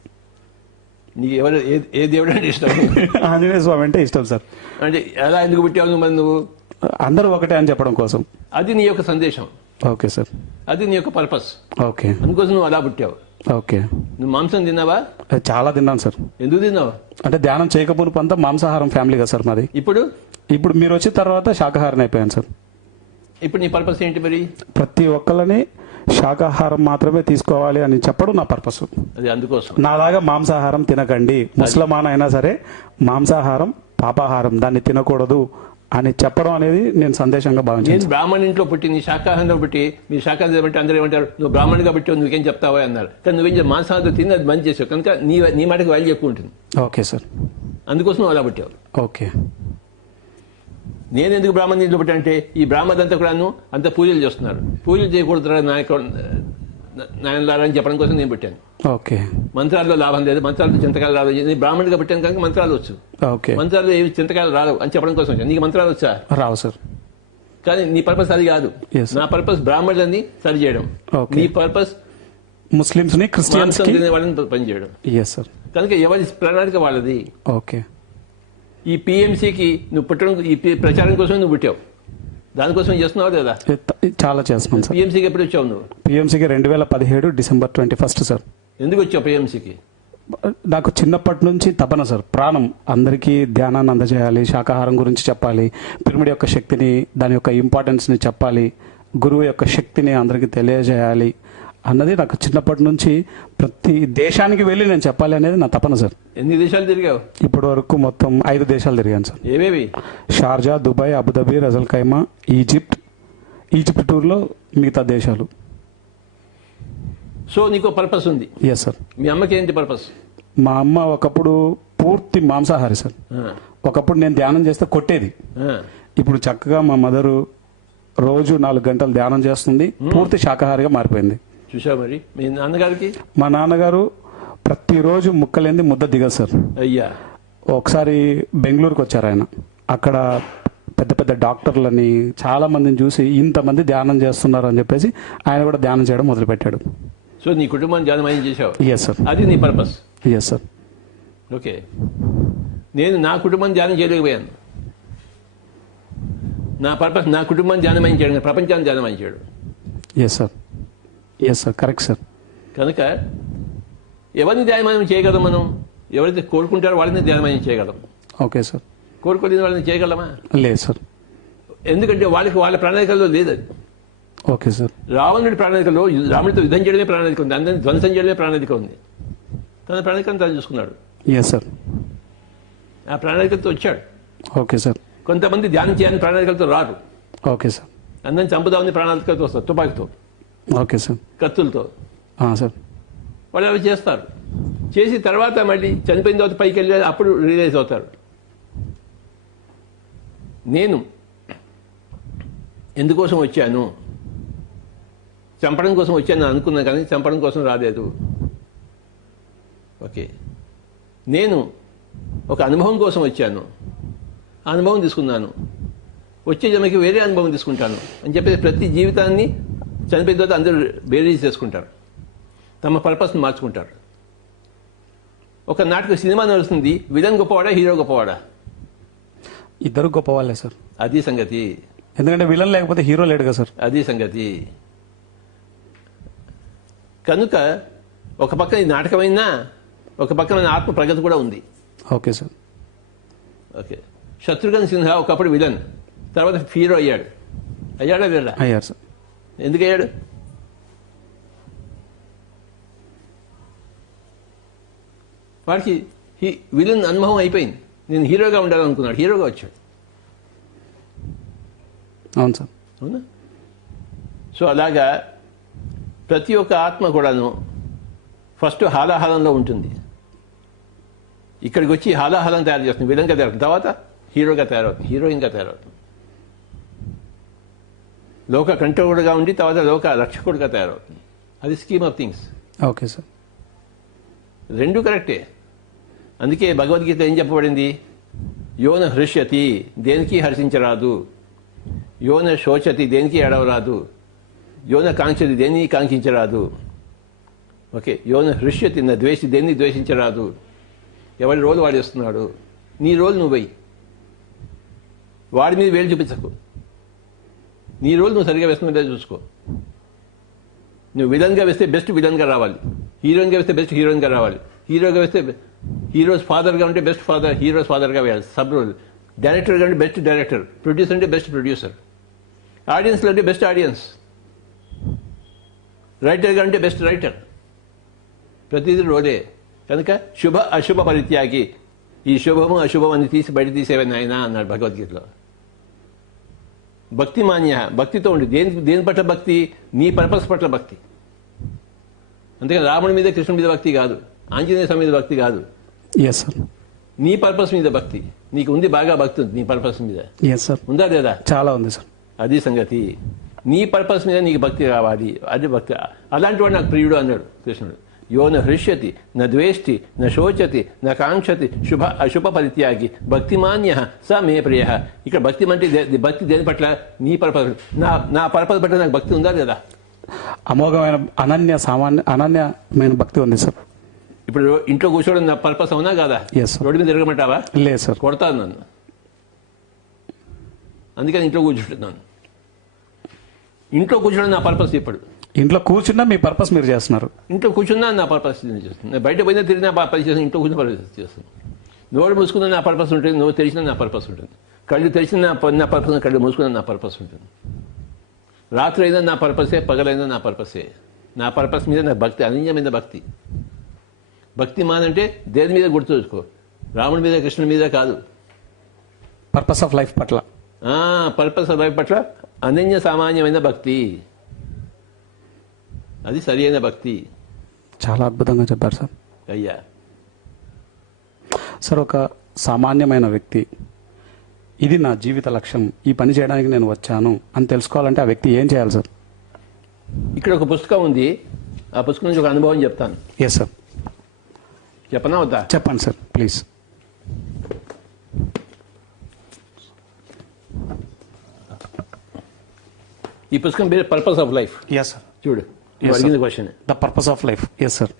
నీకు ఎవరు ఏ దేవుడు అంటే ఇష్టం? ఆంజనేయ స్వామి అంటే ఇష్టం సార్. అంటే ఎలా ఎందుకు పుట్టావు మరి నువ్వు? అందరూ ఒకటే అని చెప్పడం కోసం. అది నీ యొక్క సందేశం. Okay sir. అది నీ యొక్క పర్పస్. ఓకే. అందుకోసం నువ్వు అలా పుట్టావు. ఓకే. నువ్వు మాంసం తిన్నావా? చాలా తిన్నాను సార్. ఎందుకు తిన్నావు? అంటే ధ్యానం చేయకపోతే అంతా మాంసాహారం ఫ్యామిలీ కదా సార్ మాది. ఇప్పుడు మీరు వచ్చిన తర్వాత శాకాహారం అయిపోయాను సార్. ఇప్పుడు నీ పర్పస్ ఏంటి మరి? ప్రతి ఒక్కళ్ళని శాకాహారం మాత్రమే తీసుకోవాలి అని చెప్పడం నా పర్పస్. అది అందుకోసం. నాలాగా మాంసాహారం తినకండి, ముస్లిమాన్ అయినా సరే మాంసాహారం పాపాహారం, దాన్ని తినకూడదు అని చెప్పడం అనేది నేను సందేశంగా భావించాను. నేను బ్రాహ్మణ ఇంట్లో పుట్టి నీ శాకాహారంలో పుట్టి మీ శాకాహారం బట్టి అందరూ ఏమంటారు, నువ్వు బ్రాహ్మణుగా బట్టి నువ్వేం చెప్తావా అన్నారు. కానీ నువ్వేం మాంసాహారం తిని అది మంచి చేసావు కనుక నీ మాటకి వాల్యూ ఎక్కువ ఉంటుంది. Okay sir. అందుకోసం నువ్వు అలా పుట్టావు. ఓకే. నేను ఎందుకు బ్రాహ్మణ ఇంట్లో పుట్టా అంటే ఈ బ్రాహ్మణంతా కూడాను అంత పూజలు చేస్తున్నారు. పూజలు చేయకూడదు నాయనలారా అని చెప్పడం కోసం నేను పెట్టాను. ఓకే. మంత్రాల్లో లాభం లేదు, మంత్రాలతో చింతకాయలు రాదు. నేను బ్రాహ్మణుడిగా పెట్టాను కనుక మంత్రాలు వచ్చు. ఓకే. మంత్రాలు ఏవి చింతకాయలు రాదు అని చెప్పడం కోసం వచ్చాను. నీకు మంత్రాలు వచ్చా? రావు సార్. కానీ నీ పర్పస్ అది కాదు. నా పర్పస్ బ్రాహ్మణులని సరి చేయడం. నీ పర్పస్ ముస్లిమ్స్ ని క్రిస్టియన్స్ వాళ్ళని పనిచేయడం. Yes sir. కనుక ఎవరి ప్రణాళిక వాళ్ళది. ఓకే. ఈ పిఎంసీకి నువ్వు పుట్టడం, ఈ ప్రచారం కోసం నువ్వు పుట్టావు, దానికోసం చేస్తున్నావు కదా? చాలా చేస్తున్నాను సార్. పిఎంసీకి ఎప్పుడు వచ్చావు నువ్వు? పిఎంసీకి 2017 డిసెంబర్ 21 సార్. ఎందుకు వచ్చావు పిఎంసీకి? నాకు చిన్నప్పటి నుంచి తపన సార్, ప్రాణం అందరికీ ధ్యానాన్ని అందజేయాలి, శాకాహారం గురించి చెప్పాలి, పిరమిడ్ యొక్క శక్తిని, దాని యొక్క ఇంపార్టెన్స్ని చెప్పాలి, గురువు యొక్క శక్తిని అందరికీ తెలియజేయాలి అన్నది నాకు చిన్నప్పటి నుంచి ప్రతి దేశానికి వెళ్ళి నేను చెప్పాలి అనేది నా తపన సార్. ఎన్ని దేశాలు తిరిగావు? ఇప్పటి వరకు మొత్తం 5 దేశాలు తిరిగాను సార్. ఏవేవి? షార్జా, దుబాయ్, అబుదాబి, రజల్ ఖైమా, ఈజిప్ట్ టూర్లో మిగతా దేశాలు. సో నీకు పర్పస్ ఉంది. Yes sir. మీ అమ్మకి ఏంటి పర్పస్? మా అమ్మ ఒకప్పుడు పూర్తి మాంసాహారి సార్. ఒకప్పుడు నేను ధ్యానం చేస్తే కొట్టేది. ఇప్పుడు చక్కగా మా మదరు రోజు 4 గంటలు ధ్యానం చేస్తుంది, పూర్తి శాకాహారిగా మారిపోయింది. చూసావు మరి మీ నాన్నగారికి? మా నాన్నగారు ప్రతిరోజు ముక్కలేంది ముద్ద దిగదు సార్. అయ్యా. ఒకసారి బెంగళూరుకి వచ్చారు ఆయన. అక్కడ పెద్ద పెద్ద డాక్టర్లని చాలా మందిని చూసి ఇంతమంది ధ్యానం చేస్తున్నారు అని చెప్పేసి ఆయన కూడా ధ్యానం చేయడం మొదలుపెట్టాడు. సో నీ కుటుంబాన్ని ధ్యానం చేసావు? Yes sir. అది నీ పర్పస్? Yes sir. ఓకే. నేను నా కుటుంబాన్ని ధ్యానం చేయలేకపోయాను. నా పర్పస్ నా కుటుంబాన్ని ధ్యానం చేయడం, ప్రపంచాన్ని ధ్యానం చేయడం. Yes sir. Yes sir. Correct sir. కనుక ఎవరిని ధ్యానం చేయగలం మనం? ఎవరైతే కోరుకుంటారో వాళ్ళని ధ్యానం చేయగలం. Okay sir. కోరుకోలేని వాళ్ళని చేయగలమా? లేదు సార్. ఎందుకంటే వాళ్ళ ప్రణాళికల్లో లేదు అది. Okay sir. రావణుడి ప్రణాళికలో రాముడితో యుద్ధం చేయడమే ప్రణాళిక ఉంది, అందరినీ ధ్వంసం చేయడమే ప్రణాళిక ఉంది. తన ప్రణాళికను తను చూసుకున్నాడు. Yes sir. ఆ ప్రణాళికలతో వచ్చాడు. Okay sir. కొంతమంది ధ్యానం చేయాలని ప్రణాళికలతో రారు. Okay sir. అందరిని చంపుదామని ప్రాణాలతో వస్తారు, తుపాకీతో, ఓకే సార్. కత్తులతో. సార్. వాళ్ళు అవి చేస్తారు. చేసి తర్వాత మళ్ళీ చనిపోయిన తర్వాత పైకి వెళ్ళి అప్పుడు రియలైజ్ అవుతారు. నేను ఎందుకోసం వచ్చాను, చంపడం కోసం వచ్చాను అనుకున్నాను, కానీ చంపడం కోసం రాలేదు. ఓకే, నేను ఒక అనుభవం కోసం వచ్చాను, ఆ అనుభవం తీసుకున్నాను, వచ్చే జన్మకి వేరే అనుభవం తీసుకుంటాను అని చెప్పేసి ప్రతి జీవితాన్ని చనిపోయిన తర్వాత అందరూ బేరీజ్ చేసుకుంటారు, తమ పర్పస్ని మార్చుకుంటారు. ఒక నాటక సినిమా నడుస్తుంది, విలన్ గొప్పవాడా హీరో గొప్పవాడా? ఇద్దరు గొప్ప వాళ్ళే సార్. అది సంగతి. ఎందుకంటే విలన్ లేకపోతే హీరో లేడు కదా సార్. అది సంగతి. కనుక ఒక పక్కన ఈ నాటకమైనా ఒక పక్కన ఆత్మ ప్రగతి కూడా ఉంది. Okay sir. Okay, Shatrughna Sinha ఒకప్పుడు విలన్, తర్వాత హీరో అయ్యాడు. అయ్యాడా లేదా? అయ్యారు సార్. ఎందుకు అయ్యాడు? వాడికి విలన్ అనుభవం అయిపోయింది. నేను హీరోగా ఉండాలనుకున్నాడు, హీరోగా వచ్చాడు. అవును సార్. అవునా? సో అలాగా ప్రతి ఒక్క ఆత్మ కూడాను ఫస్ట్ హాలాహలంలో ఉంటుంది. ఇక్కడికి వచ్చి హాలాహలం తయారు చేస్తుంది, విలన్గా తయారవుతుంది, తర్వాత హీరోగా తయారవుతుంది, హీరోయిన్గా తయారవుతుంది. లోక కంట్రోల్గా ఉండి తర్వాత లోక రక్షకుడిగా తయారవుతుంది. అది scheme of things. Okay sir. రెండు కరెక్టే. అందుకే భగవద్గీత ఏం చెప్పబడింది? యోన హృష్యతి, దేనికి హర్షించరాదు. యోన శోచతి, దేనికి ఏడవరాదు. యోన కాంక్షతి, దేన్ని కాంక్షించరాదు. ఓకే, యోన హృష్యతి నా ద్వేషి, దేన్ని ద్వేషించరాదు. ఎవరి రోలు వాడేస్తున్నాడు, నీ రోలు నువ్వు వెయ్యి, వాడి మీద వేలు చూపించకు. నీ రోలు నువ్వు సరిగా వేస్తున్నదే చూసుకో. నువ్వు విలన్గా వేస్తే బెస్ట్ విలన్గా రావాలి, హీరోయిన్గా వేస్తే బెస్ట్ హీరోయిన్గా రావాలి, హీరోగా వేస్తే హీరోస్ ఫాదర్గా ఉంటే బెస్ట్ ఫాదర్, హీరోస్ ఫాదర్గా వేయాలి. Sub role. డైరెక్టర్గా అంటే బెస్ట్ డైరెక్టర్, ప్రొడ్యూసర్ అంటే బెస్ట్ ప్రొడ్యూసర్, ఆడియన్స్లో అంటే బెస్ట్ ఆడియన్స్, రైటర్గా అంటే బెస్ట్ రైటర్. ప్రతిదీ రోలే. కనుక శుభ అశుభ పరిత్యాగి, ఈ శుభము అశుభం అని తీసి బయట తీసేవే నాయనా అన్నాడు భగవద్గీతలో. భక్తి మాన్య, భక్తితో ఉండి. దేని పట్ల భక్తి? నీ పర్పస్ పట్ల భక్తి. అంతేకాని రాముడి మీద కృష్ణుడి మీద భక్తి కాదు, ఆంజనేయ స్వామి మీద భక్తి కాదు. Yes sir. నీ పర్పస్ మీద భక్తి. నీకు ఉంది, బాగా భక్తి ఉంది నీ పర్పస్ మీద. Yes sir. ఉందా లేదా? చాలా ఉంది సార్. అది సంగతి. నీ పర్పస్ మీద నీకు భక్తి కావాలి, అది భక్తి. అలాంటి వాడు నాకు ప్రియుడు అన్నాడు కృష్ణుడు. యో న హృష్యతి న ద్వేష్టి న శోచతి న కాంక్షతి శుభ అశుభ పరిత్యాగి భక్తిమాన్య స మే ప్రియ. ఇక్కడ భక్తి అంటే భక్తి దేని పట్ల? నీ పర్పస్. నా పర్పస్ పట్ల నాకు భక్తి ఉందా లేదా? అమోఘమైన అనన్యమైన భక్తి ఉంది సార్. ఇప్పుడు ఇంట్లో కూర్చోవడం నా పర్పస్ అవునా కాదా? Yes, sir. రోడ్డు మీద తిరగమంటావా? లేదు సార్. కొడతాను నన్ను. అందుకని ఇంట్లో కూర్చుంటున్నాను. ఇంట్లో కూర్చోవడం నా పర్పస్. ఇప్పుడు ఇంట్లో కూర్చున్నా మీ పర్పస్ మీరు చేస్తున్నారు. ఇంట్లో కూర్చున్నా నా పర్పస్ చేస్తుంది. బయట పోయినా తిరిగినా పని చేస్తాను, ఇంట్లో కూర్చుని పర్పస్ చేస్తాను. నోరు మూసుకున్నా నా పర్పస్ ఉంటుంది, నోరు తెరిచినా నా పర్పస్ ఉంటుంది, కళ్ళు తెరిచిన నా పర్పస్, కళ్ళు మూసుకున్నా నా పర్పస్ ఉంటుంది. రాత్రి అయినా నా పర్పసే, పగలైనా నా పర్పసే. నా పర్పస్ మీద నా భక్తి, అనన్యమైన భక్తి. భక్తి మానంటే దేని మీద గుర్తుంచుకో, రాముడి మీద కృష్ణుడి మీద కాదు. పర్పస్ ఆఫ్ లైఫ్ పట్ల. పర్పస్ ఆఫ్ లైఫ్ పట్ల అనన్య సామాన్యమైన భక్తి, అది సరి అయిన భక్తి. చాలా అద్భుతంగా చెప్పారు సార్. అయ్యా సార్, ఒక సామాన్యమైన వ్యక్తి ఇది నా జీవిత లక్ష్యం, ఈ పని చేయడానికి నేను వచ్చాను అని తెలుసుకోవాలంటే ఆ వ్యక్తి ఏం చేయాలి సార్? ఇక్కడ ఒక పుస్తకం ఉంది, ఆ పుస్తకం నుంచి ఒక అనుభవం చెప్తాను. Yes sir. చెప్పనా వద్దా? చెప్పండి సార్ ప్లీజ్. ఈ పుస్తకం పేరు purpose of life. Yes sir. చూడు, Yes, sir. అడిగిన question. The purpose of life. Yes sir.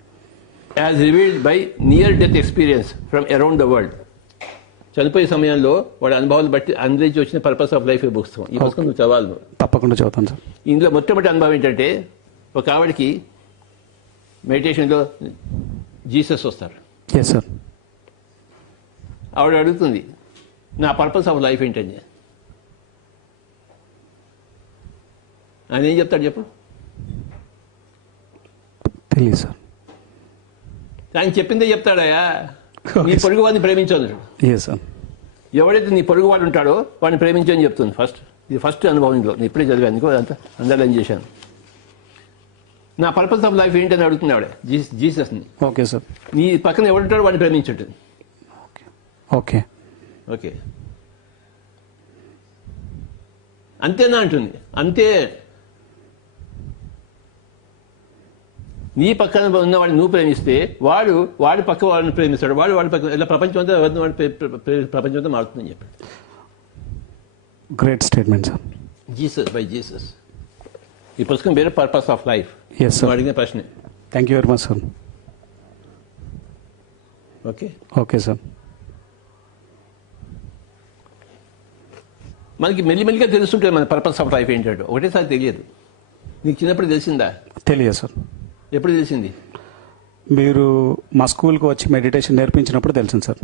As revealed by near death experience from around the world. చనిపోయే సమయంలో వాడి అనుభవాలు బట్టి అందించి వచ్చిన పర్పస్ ఆఫ్ లైఫ్ పుస్తకం. ఈ పుస్తకం నువ్వు చదవాలి. నువ్వు తప్పకుండా చదువుతాను సార్. ఇందులో మొట్టమొదటి అనుభవం ఏంటంటే, ఒక ఆవిడకి మెడిటేషన్లో జీసస్ వస్తారు. Yes sir. ఆవిడ అడుగుతుంది, నా పర్పస్ ఆఫ్ లైఫ్ ఏంటని. ఆయన ఏం చెప్తాడు చెప్పు? తెలియదు సార్. ఆయన చెప్పిందే చెప్తాడయా. నీ పొరుగు వాడిని ప్రేమించదు. Yes sir. ఎవడైతే నీ పొరుగు వాడు ఉంటాడో వాడిని ప్రేమించని చెప్తుంది ఫస్ట్. ఇది ఫస్ట్ అనుభవంలో నేను ఇప్పుడే చదివాను ఇంకో అంతా అండర్లైన్ చేశాను. నా పర్పస్ ఆఫ్ లైఫ్ ఏంటని అడుగుతుంది ఆవిడ జీసస్ని. Okay sir. నీ పక్కన ఎవడుంటాడో వాడిని ప్రేమించట్టు. ఓకే. ఓకే అంతేనా అంటుంది. అంతే. నీ పక్కన ఉన్నవాడిని నువ్వు ప్రేమిస్తే వాడి పక్క వాడిని ప్రేమిస్తాడు, వాడి పక్క ఇలా ప్రపంచం అంతా ప్రపంచం అంతా మారుతుందని చెప్పాడు. Great statement sir. Jesus by Jesus. ఈ పుస్తకం పేరు purpose of life. Yes sir. అడిగిన ప్రశ్నే. Thank you very much sir. Okay. Okay sir. మనకి మెల్లిమెల్లిగా తెలుస్తుంటుంది మన పర్పస్ ఆఫ్ లైఫ్ ఏంటంటే. ఒకటేసారి తెలియదు. నీకు చిన్నప్పుడు తెలిసిందా? తెలియదు సార్. ఎప్పుడు తెలిసింది? మీరు మా స్కూల్కి వచ్చి మెడిటేషన్ నేర్పించినప్పుడు తెలిసింది సార్,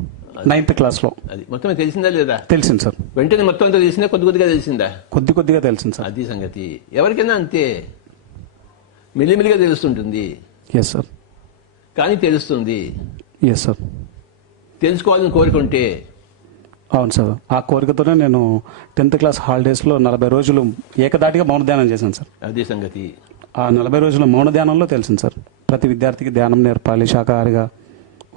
9th క్లాస్లో. అది మొత్తం తెలిసిందా లేదా? తెలిసింది సార్. వెంటనే మొత్తం అంతా తెలిసిందా, కొద్దిగా తెలిసిందా? కొద్దిగా తెలిసింది సార్. అది సంగతి. ఎవరికైనా అంతే, మెల్లిమెల్లిగా తెలుస్తుంటుంది. Yes sir. కానీ తెలుస్తుంది. Yes sir. తెలుసుకోవాలని కోరుకుంటే. అవును సార్. ఆ కోరికతోనే నేను 10th క్లాస్ హాలిడేస్లో 40 రోజులు ఏకదాటిగా మౌన ధ్యానం చేశాను సార్. అదే సంగతి. ఆ 40 రోజుల మౌన ధ్యానంలో తెలిసింది సార్, ప్రతి విద్యార్థికి ధ్యానం నేర్పాలి, శాకాహారిగా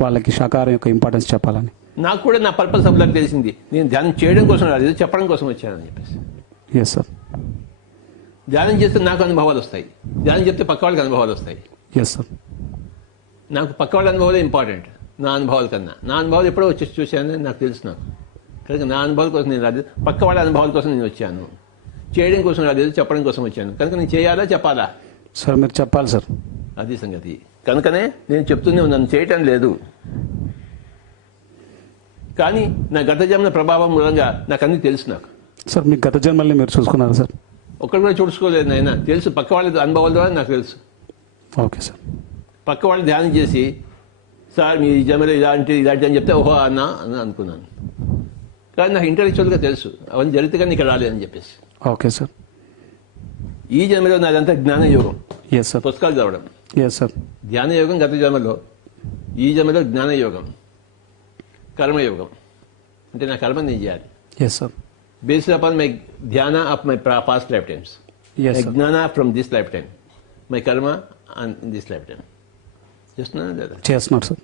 వాళ్ళకి శాకాహారం యొక్క ఇంపార్టెన్స్ చెప్పాలని. నాకు కూడా నా పర్పస్ ఆఫ్ లైఫ్ తెలిసింది. నేను ధ్యానం చేయడం కోసం రాలేదు, చెప్పడం కోసం వచ్చానని చెప్పేసి. Yes sir. ధ్యానం చేస్తే నాకు అనుభవాలు వస్తాయి, ధ్యానం చెప్తే పక్క వాళ్ళకి అనుభవాలు వస్తాయి. Yes sir. నాకు పక్క వాళ్ళ అనుభవాలే ఇంపార్టెంట్ నా అనుభవాల కన్నా. నా అనుభవాలు ఎప్పుడో వచ్చి చూశానని నాకు తెలుసు. నాకు కనుక నా అనుభవాల కోసం నేను రాలేదు, పక్క వాళ్ళ అనుభవాల కోసం నేను వచ్చాను. చేయడం కోసం రాలేదు, చెప్పడం కోసం వచ్చాను. కనుక నేను చేయాలా చెప్పాలా? సార్ మీరు చెప్పాలి సార్. అది సంగతి. కనుకనే నేను చెప్తూనే ఉన్నాను, చేయటం లేదు. కానీ నా గత జన్మ ప్రభావం మూలంగా నాకు అన్నీ తెలుసు. నాకు సార్ మీ గత జన్మల్ని మీరు చూసుకున్నారా సార్? ఒక్కరు కూడా చూసుకోలేదు నాయన. తెలుసు, పక్క వాళ్ళ అనుభవాల ద్వారా నాకు తెలుసు. Okay sir. పక్క వాళ్ళు ధ్యానం చేసి సార్ మీ జన్మలో ఇలాంటి అని చెప్తే ఓహో అన్నా అని అనుకున్నాను. కానీ నాకు ఇంటలెక్చువల్గా తెలుసు అవన్నీ జరిగితే కానీ ఇక్కడ రాలేదని చెప్పేసి. Okay sir. ఈ జన్మలో నాదంతా జ్ఞానయోగం. Yes sir. పుస్తకాలు చదవడం. Yes sir. ధ్యానయోగం గత జన్మలో, ఈ జన్మలో జ్ఞానయోగం. కర్మయోగం అంటే నా కర్మ నేను చేయాలి. Yes sir. Based upon my ధ్యాన of my past life times, yes my sir. జ్ఞాన from this life time, my karma in this life time. చేస్తున్నానా లేదా? చేస్తున్నారు సార్.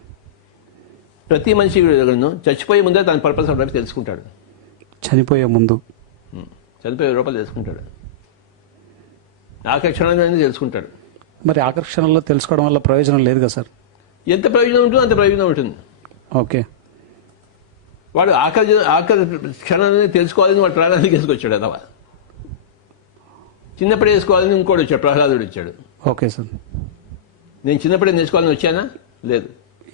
ప్రతి మనిషి చచ్చిపోయే ముందే తన పర్పస్ ఆఫ్ లైఫ్ తెలుసుకుంటాడు. చనిపోయే ముందు, చనిపోయే రూపాయలు తెలుసుకుంటాడు. ఆఖరి క్షణంలో తెలుసుకుంటాడు. మరి ఆకర్షణలో తెలుసుకోవడం వల్ల ప్రయోజనం లేదు కదా సార్? ఎంత ప్రయోజనం ఉంటుందో అంత ప్రయోజనం ఉంటుంది. ఓకే. వాడు ఆఖరి క్షణాన్ని తెలుసుకోవాలని వాడు ప్రాణానికి వేసుకొచ్చాడు. అదవా చిన్నప్పుడే వేసుకోవాలని ఇంకోటి వచ్చాడు, ప్రహ్లాదుడు వచ్చాడు. Okay sir. నేను చిన్నప్పుడే నేర్చుకోవాలని వచ్చానా? లేదు.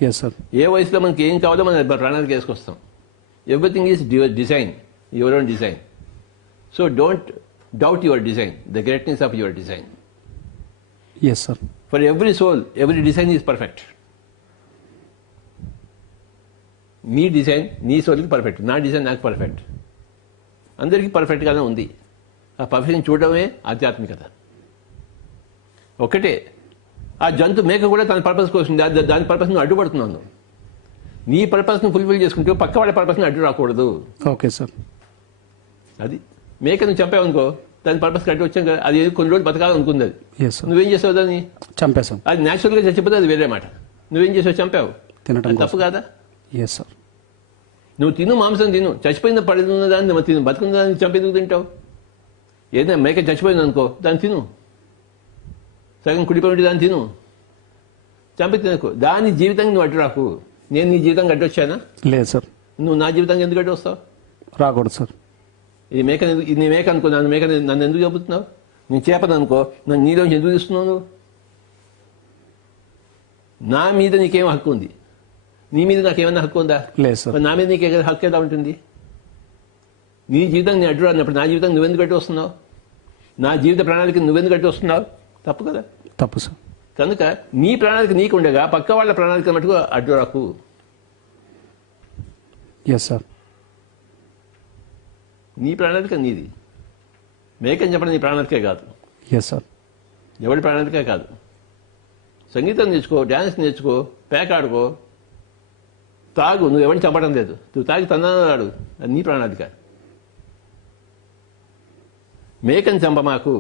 Yes sir. ఏ వయసులో మనకి ఏం కావాలో మనం ప్రాణానికి వేసుకొస్తాం. Everything is design, your own design. So don't doubt your design, the greatness of your design. Yes sir. For every soul, every design is perfect. నీ డిజైన్ నీ సోల్కి పర్ఫెక్ట్, నా డిజైన్ నాకు పర్ఫెక్ట్. అందరికీ పర్ఫెక్ట్గానే ఉంది. ఆ పర్ఫెక్షన్ చూడడమే ఆధ్యాత్మికత. ఒకటే. ఆ జంతు మేక కూడా తన పర్పస్ కోసం దాని పర్పస్ నువ్వు అడ్డుపడుతున్నాను. నీ పర్పస్ను ఫుల్ఫిల్ చేసుకుంటూ పక్క వాళ్ళ పర్పస్ని అడ్డు రాకూడదు. Okay sir. అది మేకను చంపావనుకో, దాని పర్పస్కి అడ్డు వచ్చాక అది కొన్ని రోజులు బతకాలనుకుంది. అది ఎస్ సార్. నువ్వేం చేసావు? దాన్ని చంపేశాం. అది న్యాచురల్గా చచ్చిపోతే అది వేరే మాట. నువ్వేం చేసావు? చంపావు. తినడం అది తప్పు కాదా? Yes sir. నువ్వు తిను, మాంసం తిను. చచ్చిపోయిన పడుతున్న దాన్ని నువ్వు తిను, బతుకున్న దాన్ని చంపేందుకు తింటావు? ఏదైనా మేక చచ్చిపోయింది అనుకో, దాన్ని తిను. సగం కుడిపోయి దాన్ని తిను, చంపి తినకు. దాని జీవితానికి నువ్వు అడ్డు రాకు. నేను నీ జీవితానికి అడ్డు వచ్చానా? లేదు సార్. నువ్వు నా జీవితానికి ఎందుకు అడ్డు వస్తావు? రాకూడదు సార్. ఈ నీ మేక అనుకో, నన్ను ఎందుకు చెబుతున్నావు? నేను చేపను అనుకో, నన్ను నీలోంచి ఎందుకు తీస్తున్నావు నువ్వు? నా మీద నీకేం హక్కు ఉంది? నీ మీద నాకేమన్నా హక్కు ఉందా? లేదు సార్. మరి నా మీద నీకే హక్కు ఎలా ఉంటుంది? నీ జీవితం నీ అడ్డు రానప్పుడు నా జీవితం నువ్వెందుకు అడ్డు వస్తున్నావు? నా జీవిత ప్రణాళిక నువ్వెందుకు అడ్డు వస్తున్నావు? తప్పు కదా? తప్పు సార్. కనుక నీ ప్రణాళిక నీకు ఉండగా పక్క వాళ్ళ ప్రణాళిక మటుకు అడ్డు రాకు. Yes sir. నీ ప్రణాళిక నీది. మేకని చెప్పడం నీ ప్రణాళికే కాదు. Yes sir. ఎవరి ప్రణాళికే కాదు. సంగీతం నేర్చుకో, డ్యాన్స్ నేర్చుకో, పేక ఆడుకో, తాగు. నువ్వు ఎవరిని చంపడం లేదు. నువ్వు తాగి తన్నాడు, అది నీ ప్రణాళిక. మేకని చంప మాకు.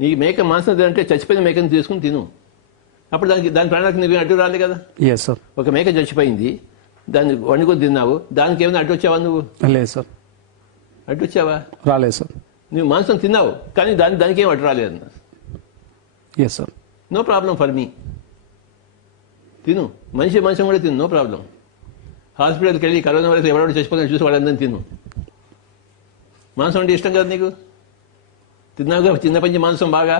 నీకు మేక మాంసం తినంటే చచ్చిపోయిన మేకని తీసుకుని తిను. అప్పుడు దాని ప్రాణానికి నీకు అడ్డు రాలే కదా. Yes sir. ఒక మేక చచ్చిపోయింది, దాన్ని వండుకొని తిన్నావు, దానికి ఏమైనా అడ్డు వచ్చావా నువ్వు? లేదు సార్. అడ్డు వచ్చావా? రాలేదు సార్. నువ్వు మాంసం తిన్నావు కానీ దానికి ఏం అడ్డు రాలేదు. Yes sir. No problem for me. తిను, మనిషి మాంసం కూడా తిను, నో ప్రాబ్లం. హాస్పిటల్కి వెళ్ళి కరోనా వైరస్ ఎవరెవరు చచ్చిపోతాను చూసి వాళ్ళందరినీ తిను. మాంసం అంటే ఇష్టం కదా నీకు, తిన్నావుగా చిన్న పంచి మాంసం బాగా.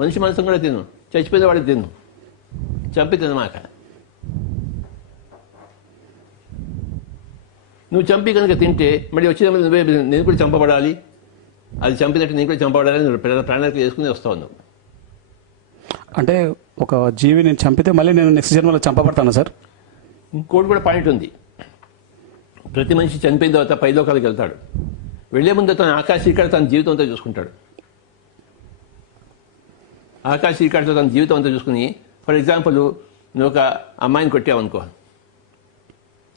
మనిషి మాంసం కూడా తిను, చచ్చిపోయిన వాడికి తిను, చంపి తినమాక. నువ్వు చంపి కనుక తింటే మళ్ళీ వచ్చేటప్పుడు నువ్వే నేను కూడా చంపబడాలి, అది చంపినట్టు నేను కూడా చంపబడాలి నువ్వు ప్రాణాలకు వేసుకుని వస్తావు నువ్వు. అంటే ఒక జీవి నేను చంపితే మళ్ళీ నేను నెక్స్ట్ జన్మలో చంపబడతాను సార్? ఇంకోటి కూడా పాయింట్ ఉంది. ప్రతి మనిషి చనిపోయిన తర్వాత పైలోకాలకు వెళ్తాడు. వెళ్లే ముందు తన ఆకాశ ఇక్కడ తన జీవితం అంతా చూసుకుంటాడు. ఆకాశ ఇక్కడతో తన జీవితం అంతా చూసుకుని, ఫర్ ఎగ్జాంపుల్ నువ్వు ఒక అమ్మాయిని కొట్టావనుకో,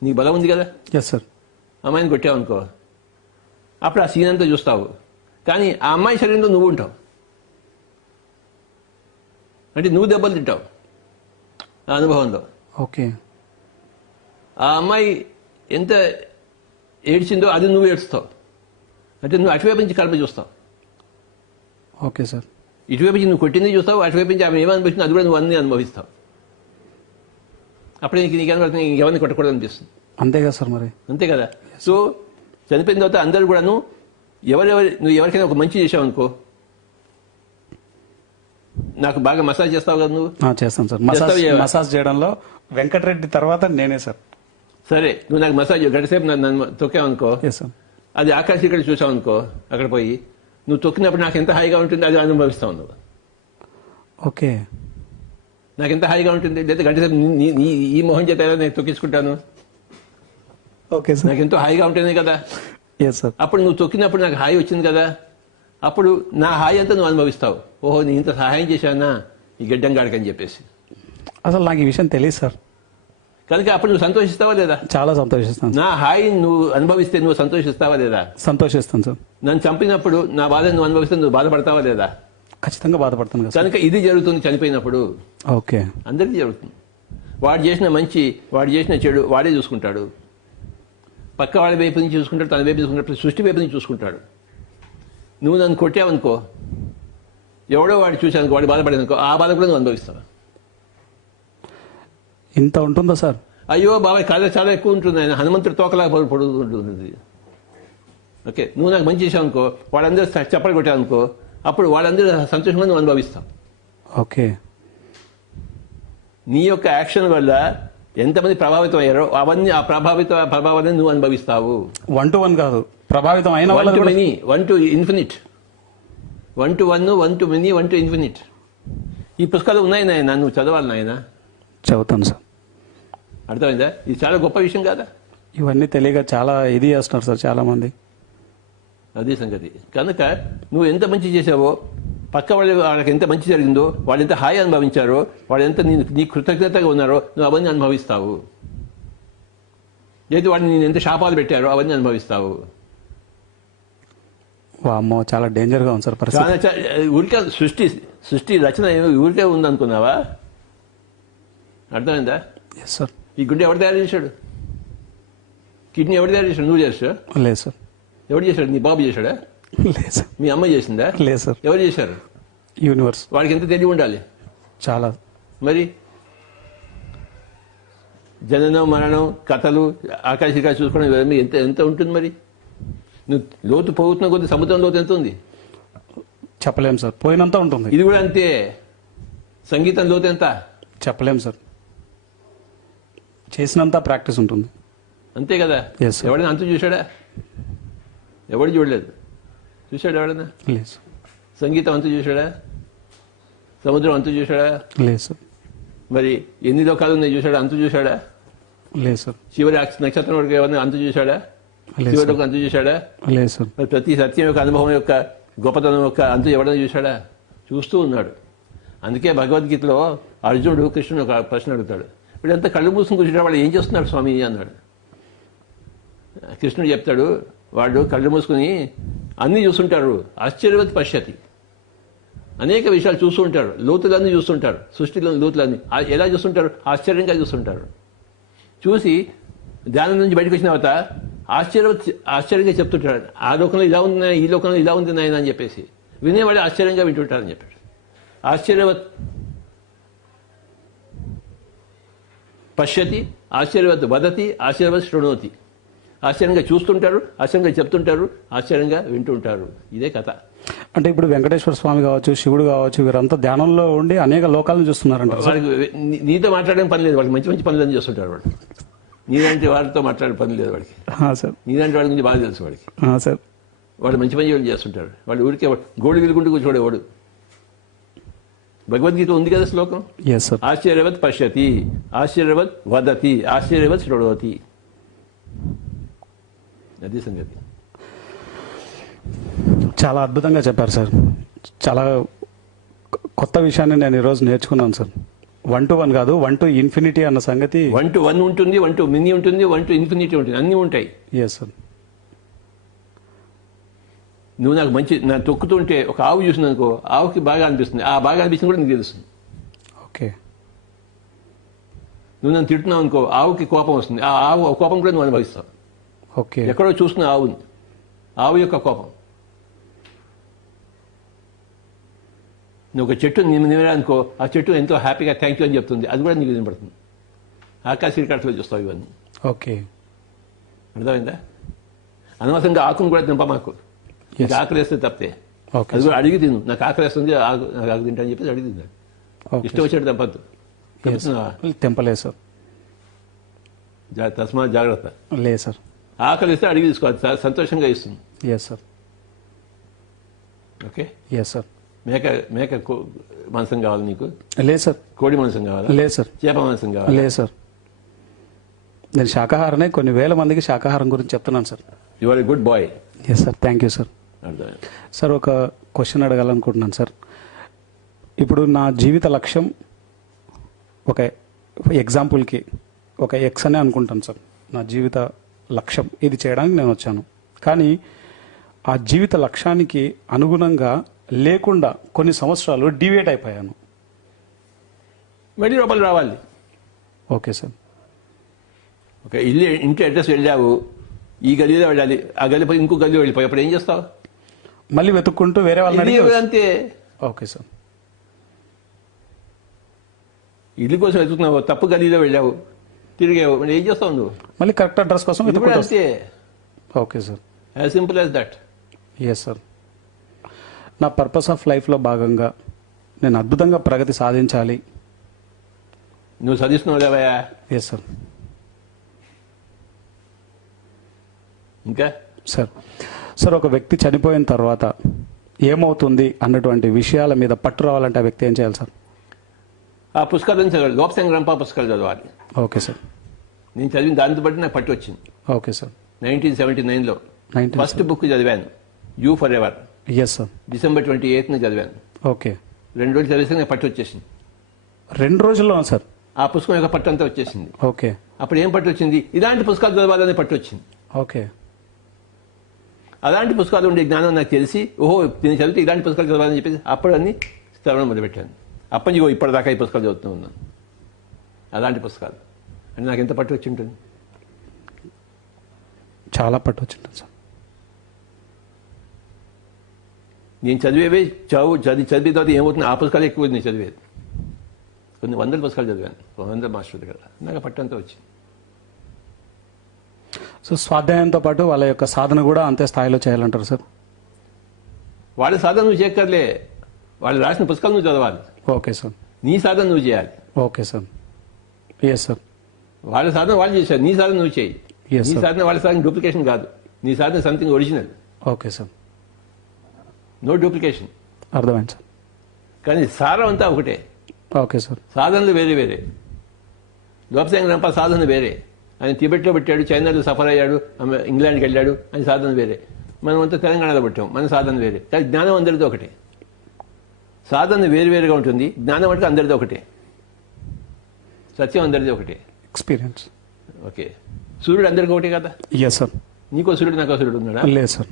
నీకు బలం ఉంది కదా. Yes sir. అమ్మాయిని కొట్టావనుకో, అప్పుడు ఆ సీన్ అంతా చూస్తావు, కానీ ఆ అమ్మాయి శరీరంలో నువ్వు ఉంటావు. అంటే నువ్వు దెబ్బలు తింటావు ఆ అనుభవంలో. ఓకే. ఆ అమ్మాయి ఎంత ఏడ్చిందో అది నువ్వు ఏడుస్తావు. అంటే నువ్వు అటువైపు నుంచి కలప చూస్తావు. Okay sir. ఇటువైపు నుంచి నువ్వు కొట్టింది చూస్తావు, అటువైపు నుంచి ఆమె ఏమనిపిస్తుంది అది కూడా నువ్వు అన్నీ అనుభవిస్తావు. అప్పుడే నీకు ఏమనిపిస్తుంది, ఇంకెవరిని కొట్టకూడదు అనిపిస్తుంది. అంతే కదా సార్ మరి. అంతే కదా. సో చనిపోయిన తర్వాత అందరూ కూడాను నువ్వు ఎవరికైనా ఒక మంచి చేసావు అనుకో, నాకు బాగా మసాజ్ చేస్తావు కదా నువ్వు. చేస్తాను సార్. మసాజ్ చేయడంలో వెంకటరెడ్డి తర్వాత నేనే సార్. సరే, నువ్వు నాకు మసాజ్ గంటసేపు నన్ను తొక్కావనుకో, అది ఆకాశ ఇక్కడ చూసావు అనుకో, అక్కడ పోయి నువ్వు తొక్కినప్పుడు నాకు ఎంత హాయిగా ఉంటుంది అది అనుభవిస్తావు నువ్వు. ఓకే. నాకు ఎంత హాయిగా ఉంటుంది, లేదా గంటసేపు ఈ మొహం చేత నేను తొక్కించుకుంటాను. Okay sir. నాకు ఎంతో హాయిగా ఉంటుంది కదా. Yes sir. అప్పుడు నువ్వు తొక్కినప్పుడు నాకు హాయి వచ్చింది కదా, అప్పుడు నా హాయి అంతా నువ్వు అనుభవిస్తావు. ఓహో, నేను ఇంత సహాయం చేశానా ఈ గడ్డంగాడికని చెప్పేసి. అసలు నాకు ఈ విషయం తెలియదు సార్. కనుక అప్పుడు నువ్వు సంతోషిస్తావా లేదా? చాలా సంతోషిస్తాను. నా హాయి నువ్వు అనుభవిస్తే నువ్వు సంతోషిస్తావా లేదా? సంతోషిస్తాను సార్. నన్ను చంపినప్పుడు నా బాధ నువ్వు అనుభవిస్తే నువ్వు బాధపడతావా లేదా? ఖచ్చితంగా బాధపడతాను కదా. కనుక ఇది జరుగుతుంది చనిపోయినప్పుడు. ఓకే. అందరికీ జరుగుతుంది. వాడు చేసిన మంచి, వాడు చేసిన చెడు వాడే చూసుకుంటాడు. పక్క వాడి వైపు నుంచి చూసుకుంటాడు, తన వైపు చూసుకుంటాడు, సృష్టి వైపు నుంచి చూసుకుంటాడు. నువ్వు నన్ను కొట్టావనుకో, ఎవడో వాడు చూశానుకో, వాడు బాధపడేదనుకో, ఆ బాధ కూడా నువ్వు అనుభవిస్తావు. ఇంత ఉంటుందా సార్? అయ్యో బాబాయ్, కళ చాలా ఎక్కువ ఉంటుంది. ఆయన హనుమంతుడి తోకలాగా పొడుగుతుంటుంది. ఓకే, నువ్వు నాకు మంచి చేసావు అనుకో, వాళ్ళందరూ చప్పలు కొట్టావనుకో, అప్పుడు వాళ్ళందరూ సంతోషంగా నువ్వు అనుభవిస్తావు. ఓకే. నీ యొక్క యాక్షన్ వల్ల ఎంతమంది ప్రభావితం అయ్యారో అవన్నీ ఆ ప్రభావాన్ని నువ్వు అనుభవిస్తావు. 1 to 1 కాదు, ప్రభావితం అయిన 1 to many, 1 to infinite, 1 to 1, 1 to many, 1 to infinite. ఈ పుస్తకాలు ఉన్నాయి నాయన, నువ్వు చదవాలి నాయన. చదువుతాను సార్. అర్థమైందా? ఇది చాలా గొప్ప విషయం కాదా? ఇవన్నీ తెలియక చాలా ఇది చేస్తున్నారు సార్ చాలా మంది. అదే సంగతి. కనుక నువ్వు ఎంత మంచి చేసావో, పక్క వాళ్ళకి ఎంత మంచి జరిగిందో, వాళ్ళు ఎంత హాయి అనుభవించారో, వాళ్ళు ఎంత నీ కృతజ్ఞతగా ఉన్నారో నువ్వు అవన్నీ అనుభవిస్తావు. లేదు వాడిని నేను ఎంత శాపాలు పెట్టారో అవన్నీ అనుభవిస్తావు. వామ్మో, చాలా డేంజర్గా ఉంది సార్ పరిస్థితి. ఊరికే సృష్టి రచన ఊరికే ఉందనుకున్నావా? అర్థమైందా? Yes sir. ఈ గుండె ఎవరు తయారు చేశాడు? కిడ్నీ ఎవరు తయారు చేశాడు? నువ్వు చేస్తావు? లేదు సార్. ఎవరు చేశాడు? నీ బాబు చేశాడా? లేదు సార్. మీ అమ్మ చేసిందా? లేదు సార్. ఎవరు చేశారు? యూనివర్స్. వాడికి ఎంత తెలివి ఉండాలి? చాలా. మరి జననం మరణం కథలు ఆకాశికా చూసుకోవడం ఇవన్నీ ఎంత ఉంటుంది మరి? నువ్వు లోతు పోతున్న కొద్ది సముద్రం లోతు ఎంత ఉంది చెప్పలేం సార్. పోయినంత ఉంటుంది. ఇది కూడా అంతే. సంగీతం లోతు ఎంత చెప్పలేం సార్. చేసినంత ప్రాక్టీస్ ఉంటుంది. అంతే కదా. Yes, sir. ఎవడైనా అంతు చూశాడా? ఎవడు చూడలేదు. చూశాడు ఎవడన్నా? లేదు సార్. సంగీతం అంతు చూశాడా? సముద్రం అంతు చూశాడా? లేదు సార్. మరి ఎన్ని లోకాలు ఉన్నాయి చూశాడా? అంతు చూశాడా? లేదు సార్. చివరి నక్షత్రం వరకు ఎవరైనా అంతు చూశాడా? లేదు చివరికి సార్. అంతు చూశాడా? లేదు సార్. మరి ప్రతి సత్యం యొక్క అనుభవం యొక్క గొప్పతనం యొక్క అంతు ఎవడన్నా చూశాడా? చూస్తూ ఉన్నాడు. అందుకే భగవద్గీతలో అర్జునుడు కృష్ణుడు ఒక ప్రశ్న అడుగుతాడు. వీడంతా కళ్ళు మూసుకుని కూర్చుంటే వాడు ఏం చేస్తున్నాడు స్వామి అన్నాడు. కృష్ణుడు చెప్తాడు, వాడు కళ్ళు మూసుకుని అన్నీ చూస్తుంటారు. ఆశ్చర్యవత్ పశ్యతి, అనేక విషయాలు చూస్తూ ఉంటారు, లోతులన్నీ చూస్తుంటారు, సృష్టిలోని లోతులన్నీ ఎలా చూస్తుంటారు? ఆశ్చర్యంగా చూస్తుంటారు. చూసి ధ్యానం నుంచి బయటకు వచ్చిన తర్వాత ఆశ్చర్యంగా చెప్తుంటాడు, ఆ లోకంలో ఇలా ఉంది, ఈ లోకంలో ఇలా ఉంది నాయన అని చెప్పేసి వినేవాడు ఆశ్చర్యంగా వింటుంటారని చెప్పాడు. ఆశ్చర్యవత్ పశ్యతి, ఆశ్చర్యవత్ వదతి, ఆశ్చర్యవత్ శృణోతి. ఆశ్చర్యంగా చూస్తుంటారు, ఆశ్చర్యంగా చెప్తుంటారు, ఆశ్చర్యంగా వింటుంటారు. ఇదే కథ. అంటే ఇప్పుడు వెంకటేశ్వర స్వామి కావచ్చు, శివుడు కావచ్చు, వీరంతా ధ్యానంలో ఉండి అనేక లోకాలను చూస్తున్నారంట. వాళ్ళకి నీతో మాట్లాడడం పని లేదు, వాళ్ళకి మంచి మంచి పనులన్నీ చేస్తుంటారు. వాడు నీలాంటి వాడితో మాట్లాడే పని లేదు వాడికి. సార్. నీలాంటి వాడి గురించి బాగా తెలుసు వాడికి. సార్. వాడు మంచి పని చేస్తుంటారు. వాడు ఊరికే గోడు విలుకుంటూ కూర్చోడేవాడు. భగవద్గీత ఉంది కదా శ్లోకం, ఎస్ సార్. ఆశ్చర్యవత్ పశ్యతి, ఆశ్చర్యవత్ వదతి, ఆశ్చర్యవత్ శృణోతి. అది సంగతి. చాలా అద్భుతంగా చెప్పారు సార్. చాలా కొత్త విషయాన్ని నేను ఈరోజు నేర్చుకున్నాను సార్. 1 to 1 కాదు, 1 to ఇన్ఫినిటీ అన్న సంగతి. 1 to 1 ఉంటుంది, 1 to మినీ ఉంటుంది, 1 to ఇన్ఫినిటీ ఉంటుంది, అన్నీ ఉంటాయి. Yes sir. నువ్వు నాకు నా తొక్కుతుంటే ఒక ఆవు చూసింది అనుకో, ఆవుకి బాగా అనిపిస్తుంది, ఆ బాగా అనిపిస్తుంది కూడా నీకు తెలుస్తుంది. ఓకే. నువ్వు నన్ను తిడుతున్నావు అనుకో, ఆవుకి కోపం వస్తుంది, ఆ ఆవు కోపం కూడా నువ్వు అనుభవిస్తావు. ఓకే. ఎక్కడో చూస్తున్న ఆవుని, ఆవు యొక్క కోపం. నువ్వు ఒక చెట్టు నిమిరానుకో, ఆ చెట్టు ఎంతో హ్యాపీగా థ్యాంక్ యూ అని చెప్తుంది, అది కూడా నీకు వినపడుతుంది. ఆకాశ శ్రీకాంతలో చూస్తావు ఇవన్నీ. ఓకే. అర్థమైందా? అనవసరంగా ఆకును కూడా తింప మాకు. నీకు ఆకలి వేస్తే తప్పితే ఓకే. అది కూడా అడిగి తిను. నాకు ఆకలి వేస్తుంది, నాకు ఆకు తింటా అని చెప్పేసి అడిగి తిన్నాడు. ఓకే. ఇష్టం వచ్చేట్టు తెంపద్దు. తెంపలేదు సార్. తస్మాత్ జాగ్రత్త. లేదు సార్. ఆకలి ఇస్తే అడిగి తీసుకోవాలి, సంతోషంగా ఇస్తుంది. Yes sir. Okay. Yes sir. మేక మాంసం కావాలి నీకు? లేదు సార్. కోడి మాంసం కావాలా? లేదు సార్. చేప మాంసం కావాలి? లేదు సార్. నేను శాకాహారనే, కొన్ని వేల మందికి శాకాహారం గురించి చెప్తున్నాను sir. You are a good boy. Yes sir. Thank you sir. అర్థమైంది సార్. ఒక క్వశ్చన్ అడగాలనుకుంటున్నాను సార్. ఇప్పుడు నా జీవిత లక్ష్యం ఒక ఎగ్జాంపుల్కి ఒక ఎక్స్ అనే అనుకుంటాను సార్. నా జీవిత లక్ష్యం ఇది చేయడానికి నేను వచ్చాను, కానీ ఆ జీవిత లక్ష్యానికి అనుగుణంగా లేకుండా కొన్ని సంవత్సరాలు డివియేట్ అయిపోయాను. మళ్ళీ లోపల రావాలి. Okay sir. ఒక ఇంటి అడ్రస్ వెళ్ళావు, ఈ గదిలో వెళ్ళాలి, ఆ గదిపై ఇంకో గదిలో వెళ్ళిపోయి అప్పుడు ఏం చేస్తావు? మళ్ళీ వెతుక్కుంటూ వేరే వాళ్ళని. అంతే. Okay sir. ఇల్లు కోసం వెతుకుతున్నావు, తప్పు గదిలో వెళ్ళావు, తిరిగావు, మరి ఏం చేస్తావు నువ్వు? మళ్ళీ కరెక్ట్ అడ్రస్ కోసం వెతుక్కుంటూ. అంతే. Okay sir. As simple as that. Yes sir. నా పర్పస్ ఆఫ్ లైఫ్లో భాగంగా నేను అద్భుతంగా ప్రగతి సాధించాలి. నువ్వు సాధిస్తున్నావు లేవయా? Yes sir. ఇంకా సార్. సార్, ఒక వ్యక్తి చనిపోయిన తర్వాత ఏమవుతుంది అన్నటువంటి విషయాల మీద పట్టు రావాలంటే ఆ వ్యక్తి ఏం చేయాలి సార్? ఆ పుస్తకాలను చదవాలి, లోపసంగ రంప పుస్తకాలు చదవాలి. Okay sir. నేను చదివిన దాంతో బట్టి నాకు పట్టు వచ్చింది. Okay sir. 1979లో ఫస్ట్ బుక్ చదివాను, you forever. Yes sir. December 28న చదివాను. ఓకే. 2 రోజులు చదివేసి నాకు పట్టు వచ్చేసింది. 2 రోజుల్లో సార్? ఆ పుస్తకం యొక్క పట్టు అంతా వచ్చేసింది. ఓకే. అప్పుడు ఏం పట్టు వచ్చింది? ఇలాంటి పుస్తకాలు చదవాలనే పట్టు వచ్చింది. ఓకే. అలాంటి పుస్తకాలు ఉండే జ్ఞానం నాకు తెలిసి, ఓహో నేను చదివితే ఇలాంటి పుస్తకాలు చదవాలని చెప్పేసి అప్పుడు అన్ని చదవడం మొదలుపెట్టాను. అప్పటి నుంచి ఇప్పటిదాకా ఈ పుస్తకాలు చదువుతూ ఉన్నాను, అలాంటి పుస్తకాలు. అంటే నాకు ఎంత పట్టు వచ్చి ఉంటుంది? చాలా పట్టు వచ్చి ఉంటుంది సార్. నేను చదివేవే చదివిన తర్వాత ఏమవుతుంది, ఆ పుస్తకాలు ఎక్కువ నేను చదివేది. కొన్ని 100 పుస్తకాలు చదివాను, 100 మాస్టర్ దగ్గర. నాకు పట్టు అంతా వచ్చింది. సో స్వాధ్యాయంతో పాటు వాళ్ళ యొక్క సాధన కూడా అంతే స్థాయిలో చేయాలంటారు సార్? వాళ్ళ సాధన నువ్వు చేయక్కర్లే, వాళ్ళు రాసిన పుస్తకాలు నువ్వు చదవాలి. Okay sir. నీ సాధన నువ్వు చేయాలి. Okay sir. Yes sir. వాళ్ళ సాధన వాళ్ళు చేశారు, నీ సాధన నువ్వు చేయి. Yes, నీ sir. సాధన వాళ్ళ సాధన డూప్లికేషన్ కాదు, నీ సాధన something original. Okay sir. No duplication. అర్థమైంది సార్. కానీ సారం అంతా ఒకటే. Okay sir. సాధనలు వేరే వేరే. లోపసంగ రంప సాధన వేరే. ఆయన టిబెట్లో పెట్టాడు, చైనాలో సఫర్ అయ్యాడు, ఇంగ్లాండ్కి వెళ్ళాడు, ఆయన సాధన వేరే. మనం అంతా తెలంగాణలో పెట్టాం, మన సాధన వేరే. కానీ జ్ఞానం అందరిది ఒకటే. సాధన వేరువేరుగా ఉంటుంది, జ్ఞానం అంటే అందరిది ఒకటే. సత్యం అందరిది ఒకటే. ఎక్స్పీరియన్స్. ఓకే. సూర్యుడు అందరికీ ఒకటే కదా? Yes sir. నీకో సూర్యుడు, నాకో సూర్యుడు ఉన్నాడా? లేదు సార్.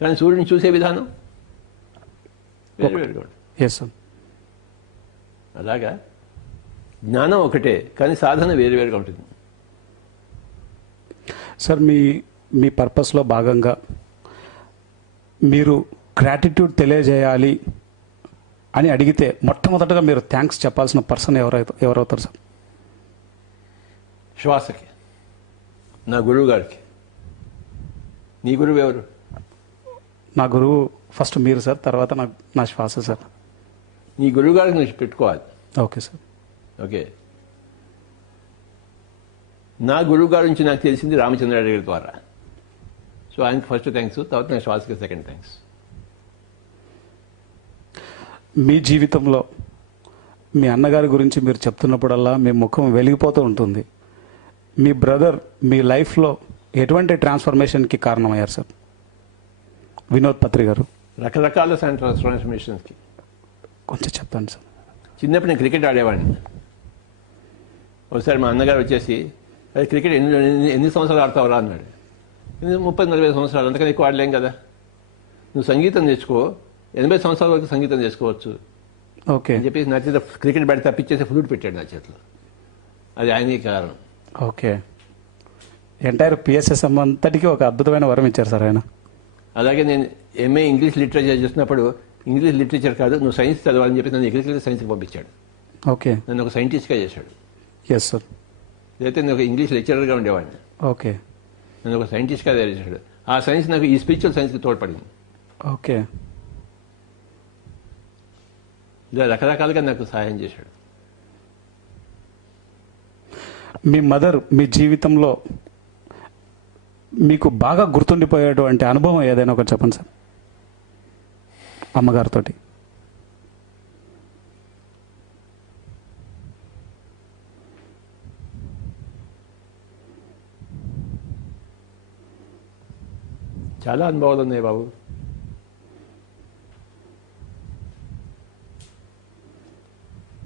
కానీ సూర్యుడిని చూసే విధానం వేరువేరుగా ఉంటుంది. Yes sir. అలాగా జ్ఞానం ఒకటే, కానీ సాధన వేరువేరుగా ఉంటుంది. సార్ మీ పర్పస్లో భాగంగా మీరు గ్రాటిట్యూడ్ తెలియజేయాలి అని అడిగితే మొట్టమొదటగా మీరు థ్యాంక్స్ చెప్పాల్సిన పర్సన్ ఎవరవుతారు సార్? శ్వాసకి, నా గురువు గారికి. నీ గురువు ఎవరు? నా గురువు ఫస్ట్ మీరు సార్, తర్వాత నా శ్వాస సార్. నీ గురువు గారికి నువ్వు పెట్టుకోవాలి. Okay sir. ఓకే. నా గురువు గారి నుంచి నాకు తెలిసింది రామచంద్రారెడ్డి గారి ద్వారా. సో ఆయనకి ఫస్ట్ థ్యాంక్స్, తర్వాత నా శ్వాసకి సెకండ్ థ్యాంక్స్. మీ జీవితంలో మీ అన్నగారి గురించి మీరు చెప్తున్నప్పుడల్లా మీ ముఖం వెలిగిపోతూ ఉంటుంది. మీ బ్రదర్ మీ లైఫ్లో ఎటువంటి ట్రాన్స్ఫర్మేషన్కి కారణమయ్యారు సార్? వినోద్ పత్రి గారు. రకరకాల ట్రాన్స్ఫర్మేషన్స్కి. కొంచెం చెప్పండి సార్. చిన్నప్పుడు నేను క్రికెట్ ఆడేవాడిని. ఒకసారి మా అన్నగారు వచ్చేసి, అది క్రికెట్ ఎన్ని సంవత్సరాలు ఆడతావురా అన్నాడు. 30-40 సంవత్సరాలు, అంతకని ఎక్కువ ఆడలేం కదా. నువ్వు సంగీతం నేర్చుకో, 80 సంవత్సరాల వరకు సంగీతం చేసుకోవచ్చు ఓకే అని చెప్పేసి నా చేత క్రికెట్ బ్యాట్ తప్పించేసి ఫ్లూట్ పెట్టాడు నా చేతిలో. అది ఆయనకి కారణం. ఓకే. ఎంటైర్ పిఎస్ఎస్ఎం అంతటికీ ఒక అద్భుతమైన వరం ఇచ్చారు సార్ ఆయన. అలాగే నేను ఎంఏ ఇంగ్లీష్ లిటరేచర్ చేస్తున్నప్పుడు, ఇంగ్లీష్ లిటరేచర్ కాదు, నువ్వు సైన్స్ చదవాలని చెప్పి నన్ను అగ్రికల్చర్ సైన్స్కి పంపించాడు. ఓకే. నన్ను ఒక సైంటిస్ట్గా చేశాడు. Yes sir. లేకపోతే నేను ఒక ఇంగ్లీష్ లెక్చరర్గా ఉండేవాడిని. ఓకే. నన్ను ఒక సైంటిస్ట్గా తయారు చేశాడు. ఆ సైన్స్ నాకు ఈ స్పిరిచువల్ సైన్స్కి తోడ్పడింది. ఓకే. ఇలా రకరకాలుగా నాకు సహాయం చేశాడు. మీ మదర్ మీ జీవితంలో మీకు బాగా గుర్తుండిపోయేటువంటి అనుభవం ఏదైనా ఒకటి చెప్పండి సార్, అమ్మగారితో. చాలా అనుభవాలు ఉన్నాయి బాబు.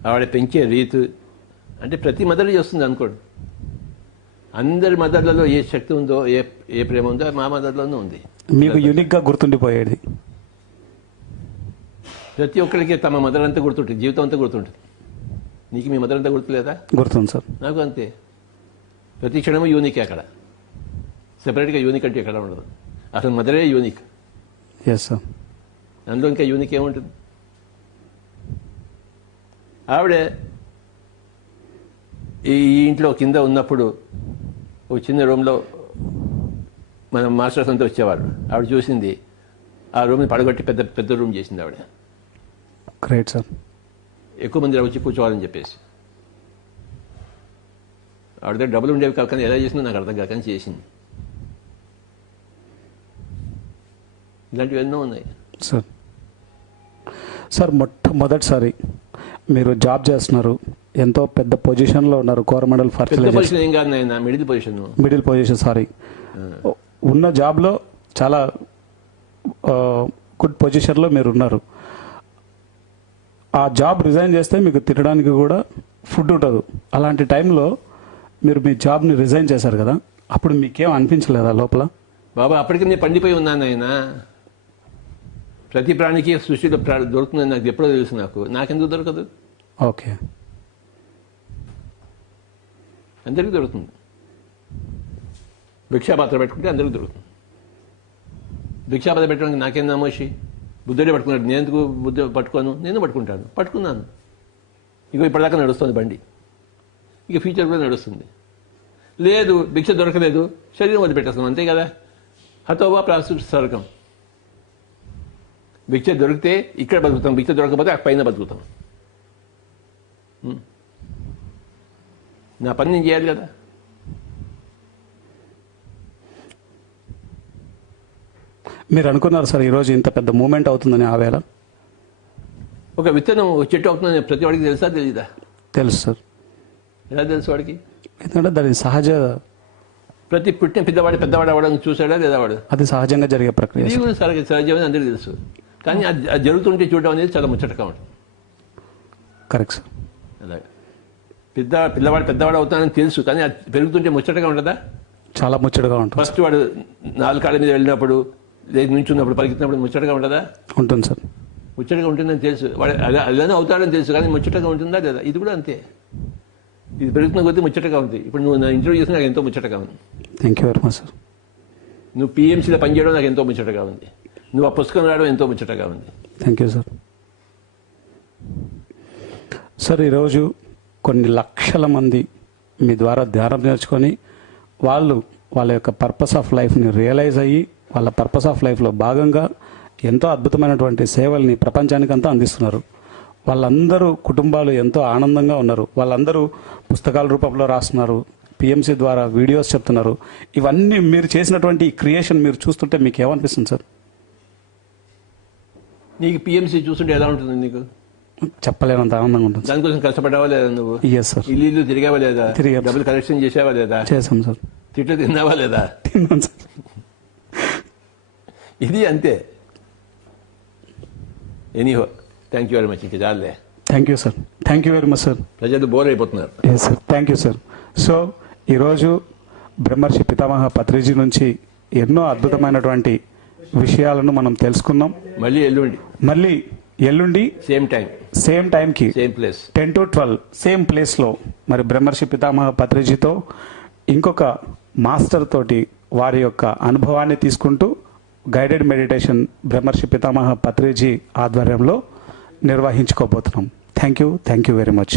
ఆవిడ పెంచే రీతు అంటే ప్రతి మదర్ చేస్తుంది అనుకోండి. అందరి మదర్లలో ఏ శక్తి ఉందో, ఏ ప్రేమ ఉందో మా మదర్లోనూ ఉంది. మీకు యూనిక్గా గుర్తుండిపోయేది? ప్రతి ఒక్కరికి తమ మదర్ అంతా గుర్తుంటుంది, జీవితం అంతా గుర్తుంటుంది. నీకు మీ మదర్ అంతా గుర్తులేదా? గుర్తుంది సార్. నాకు అంతే. ప్రతి క్షణము యూనికే. అక్కడ సెపరేట్గా యూనిక్ అంటే ఎక్కడ ఉండదు. అసలు మదరే యూనిక్. Yes sir. అందులో ఇంకా యూనిక్ ఏముంటుంది? ఆవిడే ఈ ఇంట్లో కింద ఉన్నప్పుడు ఒక చిన్న రూమ్లో మన మాస్టర్స్ అంతా వచ్చేవారు. ఆవిడ చూసింది, ఆ రూమ్ని పడగొట్టి పెద్ద పెద్ద రూమ్ చేసింది ఆవిడ. Great sir. ఎక్కువ మంది వచ్చి కూర్చోవాలని చెప్పేసి. ఆవిడ దగ్గర డబ్బులు ఉండేవి కాదు, కానీ ఎలా చేసిందో నాకు అర్థం కాదు, కానీ చేసింది. ఇలాంటివి ఎన్నో ఉన్నాయి సార్. సార్ మొట్టమొదటిసారి మీరు జాబ్ చేస్తున్నారు, ఎంతో పెద్ద పొజిషన్లో ఉన్నారు, కోరమండల్ పెద్ద పొజిషన్ ఏం కాదు నాయన, middle position. Middle position, sorry. ఉన్న జాబ్లో చాలా గుడ్ పొజిషన్లో మీరు ఉన్నారు. ఆ జాబ్ రిజైన్ చేస్తే మీకు తినడానికి కూడా ఫుడ్ ఉండదు. అలాంటి టైంలో మీరు మీ జాబ్ని రిజైన్ చేశారు కదా, అప్పుడు మీకేం అనిపించలేదా లోపల? బాబా అప్పటికి నేను పండిపోయి ఉన్నాను ఆయన. ప్రతి ప్రాణికి సృష్టిలో దొరుకుతుందని నాకు ఎప్పుడో తెలుసు. నాకెందుకు దొరకదు? ఓకే. అందరికీ దొరుకుతుంది. భిక్షాపాత్ర పెట్టుకుంటే అందరికీ దొరుకుతుంది. భిక్షాపాత్ర పెట్టడానికి నాకేం నమోషి? బుద్ధుడే పట్టుకున్నాడు, నేను ఎందుకు బుద్ధి పట్టుకోను? నేను పట్టుకున్నాను. ఇక ఇప్పటిదాకా నడుస్తుంది బండి, ఇక ఫ్యూచర్ కూడా నడుస్తుంది. లేదు భిక్ష దొరకలేదు, శరీరం వదిలిపెట్టేస్తాం, అంతే కదా. హతోవా ప్రాస్తుత స్వర్గం. భిక్ష దొరికితే ఇక్కడ బతుకుతాం, భిక్ష దొరకకపోతే ఆ పైన బతుకుతాం. నా పని నేను చేయాలి కదా. మీరు అనుకున్నారు సార్ ఈరోజు ఇంత పెద్ద మూమెంట్ అవుతుందని? ఆ వేళ ఒక విత్తనం చెట్టు అవుతుందని ప్రతి వాడికి తెలుసా తెలీదా? తెలుసు సార్. ఎలా తెలుసు వాడికి? ఎందుకంటే దాని సహజ, ప్రతి పుట్టిన పెద్దవాడు అవ్వడానికి చూసాడా లేదా వాడు? అది సహజంగా జరిగే ప్రక్రియ. ఇది కూడా సహజమని అందరికీ తెలుసు, కానీ అది జరుగుతుంటే చూడడం అనేది చాలా ముచ్చటగా ఉంటుంది. Correct sir. అలాగే పిల్లవాడు పెద్దవాడు అవుతానని తెలుసు, కానీ అది పెరుగుతుంటే ముచ్చటగా ఉంటుందా? చాలా ముచ్చటగా ఉంటుంది. ఫస్ట్ వాడు 4 కాళ్ళ మీద వెళ్ళినప్పుడు లేదు నుంచున్నప్పుడు పలికినప్పుడు ముచ్చటగా ఉండదా? ఉంటుంది సార్. ముచ్చటగా ఉంటుందని తెలుసు, వాడు అలానే అవుతాడని తెలుసు, కానీ ముచ్చటగా ఉంటుందా లేదా? ఇది కూడా అంతే. ఇది పెరుగుతున్న కొద్దీ ముచ్చటగా ఉంది. ఇప్పుడు నువ్వు నా ఇంటర్వ్యూ చేసి నాకు ఎంతో ముచ్చటగా ఉంది. Thank you very much sir. నువ్వు పిఎంసీలో పనిచేయడం నాకు ఎంతో ముచ్చటగా ఉంది. నువ్వు ఆ పుస్తకం రాయడం ఎంతో ముచ్చటగా ఉంది. Thank you sir. సార్, ఈరోజు కొన్ని లక్షల మంది మీ ద్వారా ధ్యానం నేర్చుకొని వాళ్ళ యొక్క పర్పస్ ఆఫ్ లైఫ్ని రియలైజ్ అయ్యి వాళ్ళ పర్పస్ ఆఫ్ లైఫ్లో భాగంగా ఎంతో అద్భుతమైనటువంటి సేవల్ని ప్రపంచానికంతా అందిస్తున్నారు. వాళ్ళందరూ కుటుంబాలు ఎంతో ఆనందంగా ఉన్నారు. వాళ్ళందరూ పుస్తకాల రూపంలో రాస్తున్నారు, పిఎంసి ద్వారా వీడియోస్ చెప్తున్నారు. ఇవన్నీ మీరు చేసినటువంటి ఈ క్రియేషన్ మీరు చూస్తుంటే మీకు ఏమనిపిస్తుంది సార్? నీకు పిఎంసీ చూస్తుంటే ఎలా ఉంటుంది? నీకు చెప్పలేనంత ఆనందంగా ఉంటుంది. దానికోసం కష్టపడ్డావా లేదా? నువ్వు ఎస్ సార్. ఇల్లు తిరిగావా లేదా? తిరిగాం. డబ్బులు కలెక్షన్ చేసావా లేదా? చేశాం సార్. తిట్లు తిన్నావా లేదా? తిన్నాను సార్. ఇది అంతే. Anyhow, thank you very much. ఇంక చాలే. Thank you sir. Thank you very much sir. ప్రజలు బోర్ అయిపోతున్నారు. Yes sir. Thank you sir. So ఈరోజు బ్రహ్మర్షి పితామహ పత్రిజీ నుంచి ఎన్నో అద్భుతమైనటువంటి విషయాలను మనం తెలుసుకున్నాం. మళ్ళీ ఎల్లుండి సేమ్ టైంకి సేమ్ ప్లేస్ 10 to 12 సేమ్ ప్లేస్లో మరి బ్రహ్మర్షి పితామహ పత్రిజీతో ఇంకొక మాస్టర్ తోటి వారి యొక్క అనుభవాన్ని తీసుకుంటూ గైడెడ్ మెడిటేషన్ బ్రహ్మర్షి పితామహ పత్రిజీ ఆధ్వర్యంలో నిర్వహించుకోబోతున్నాం. Thank you very much.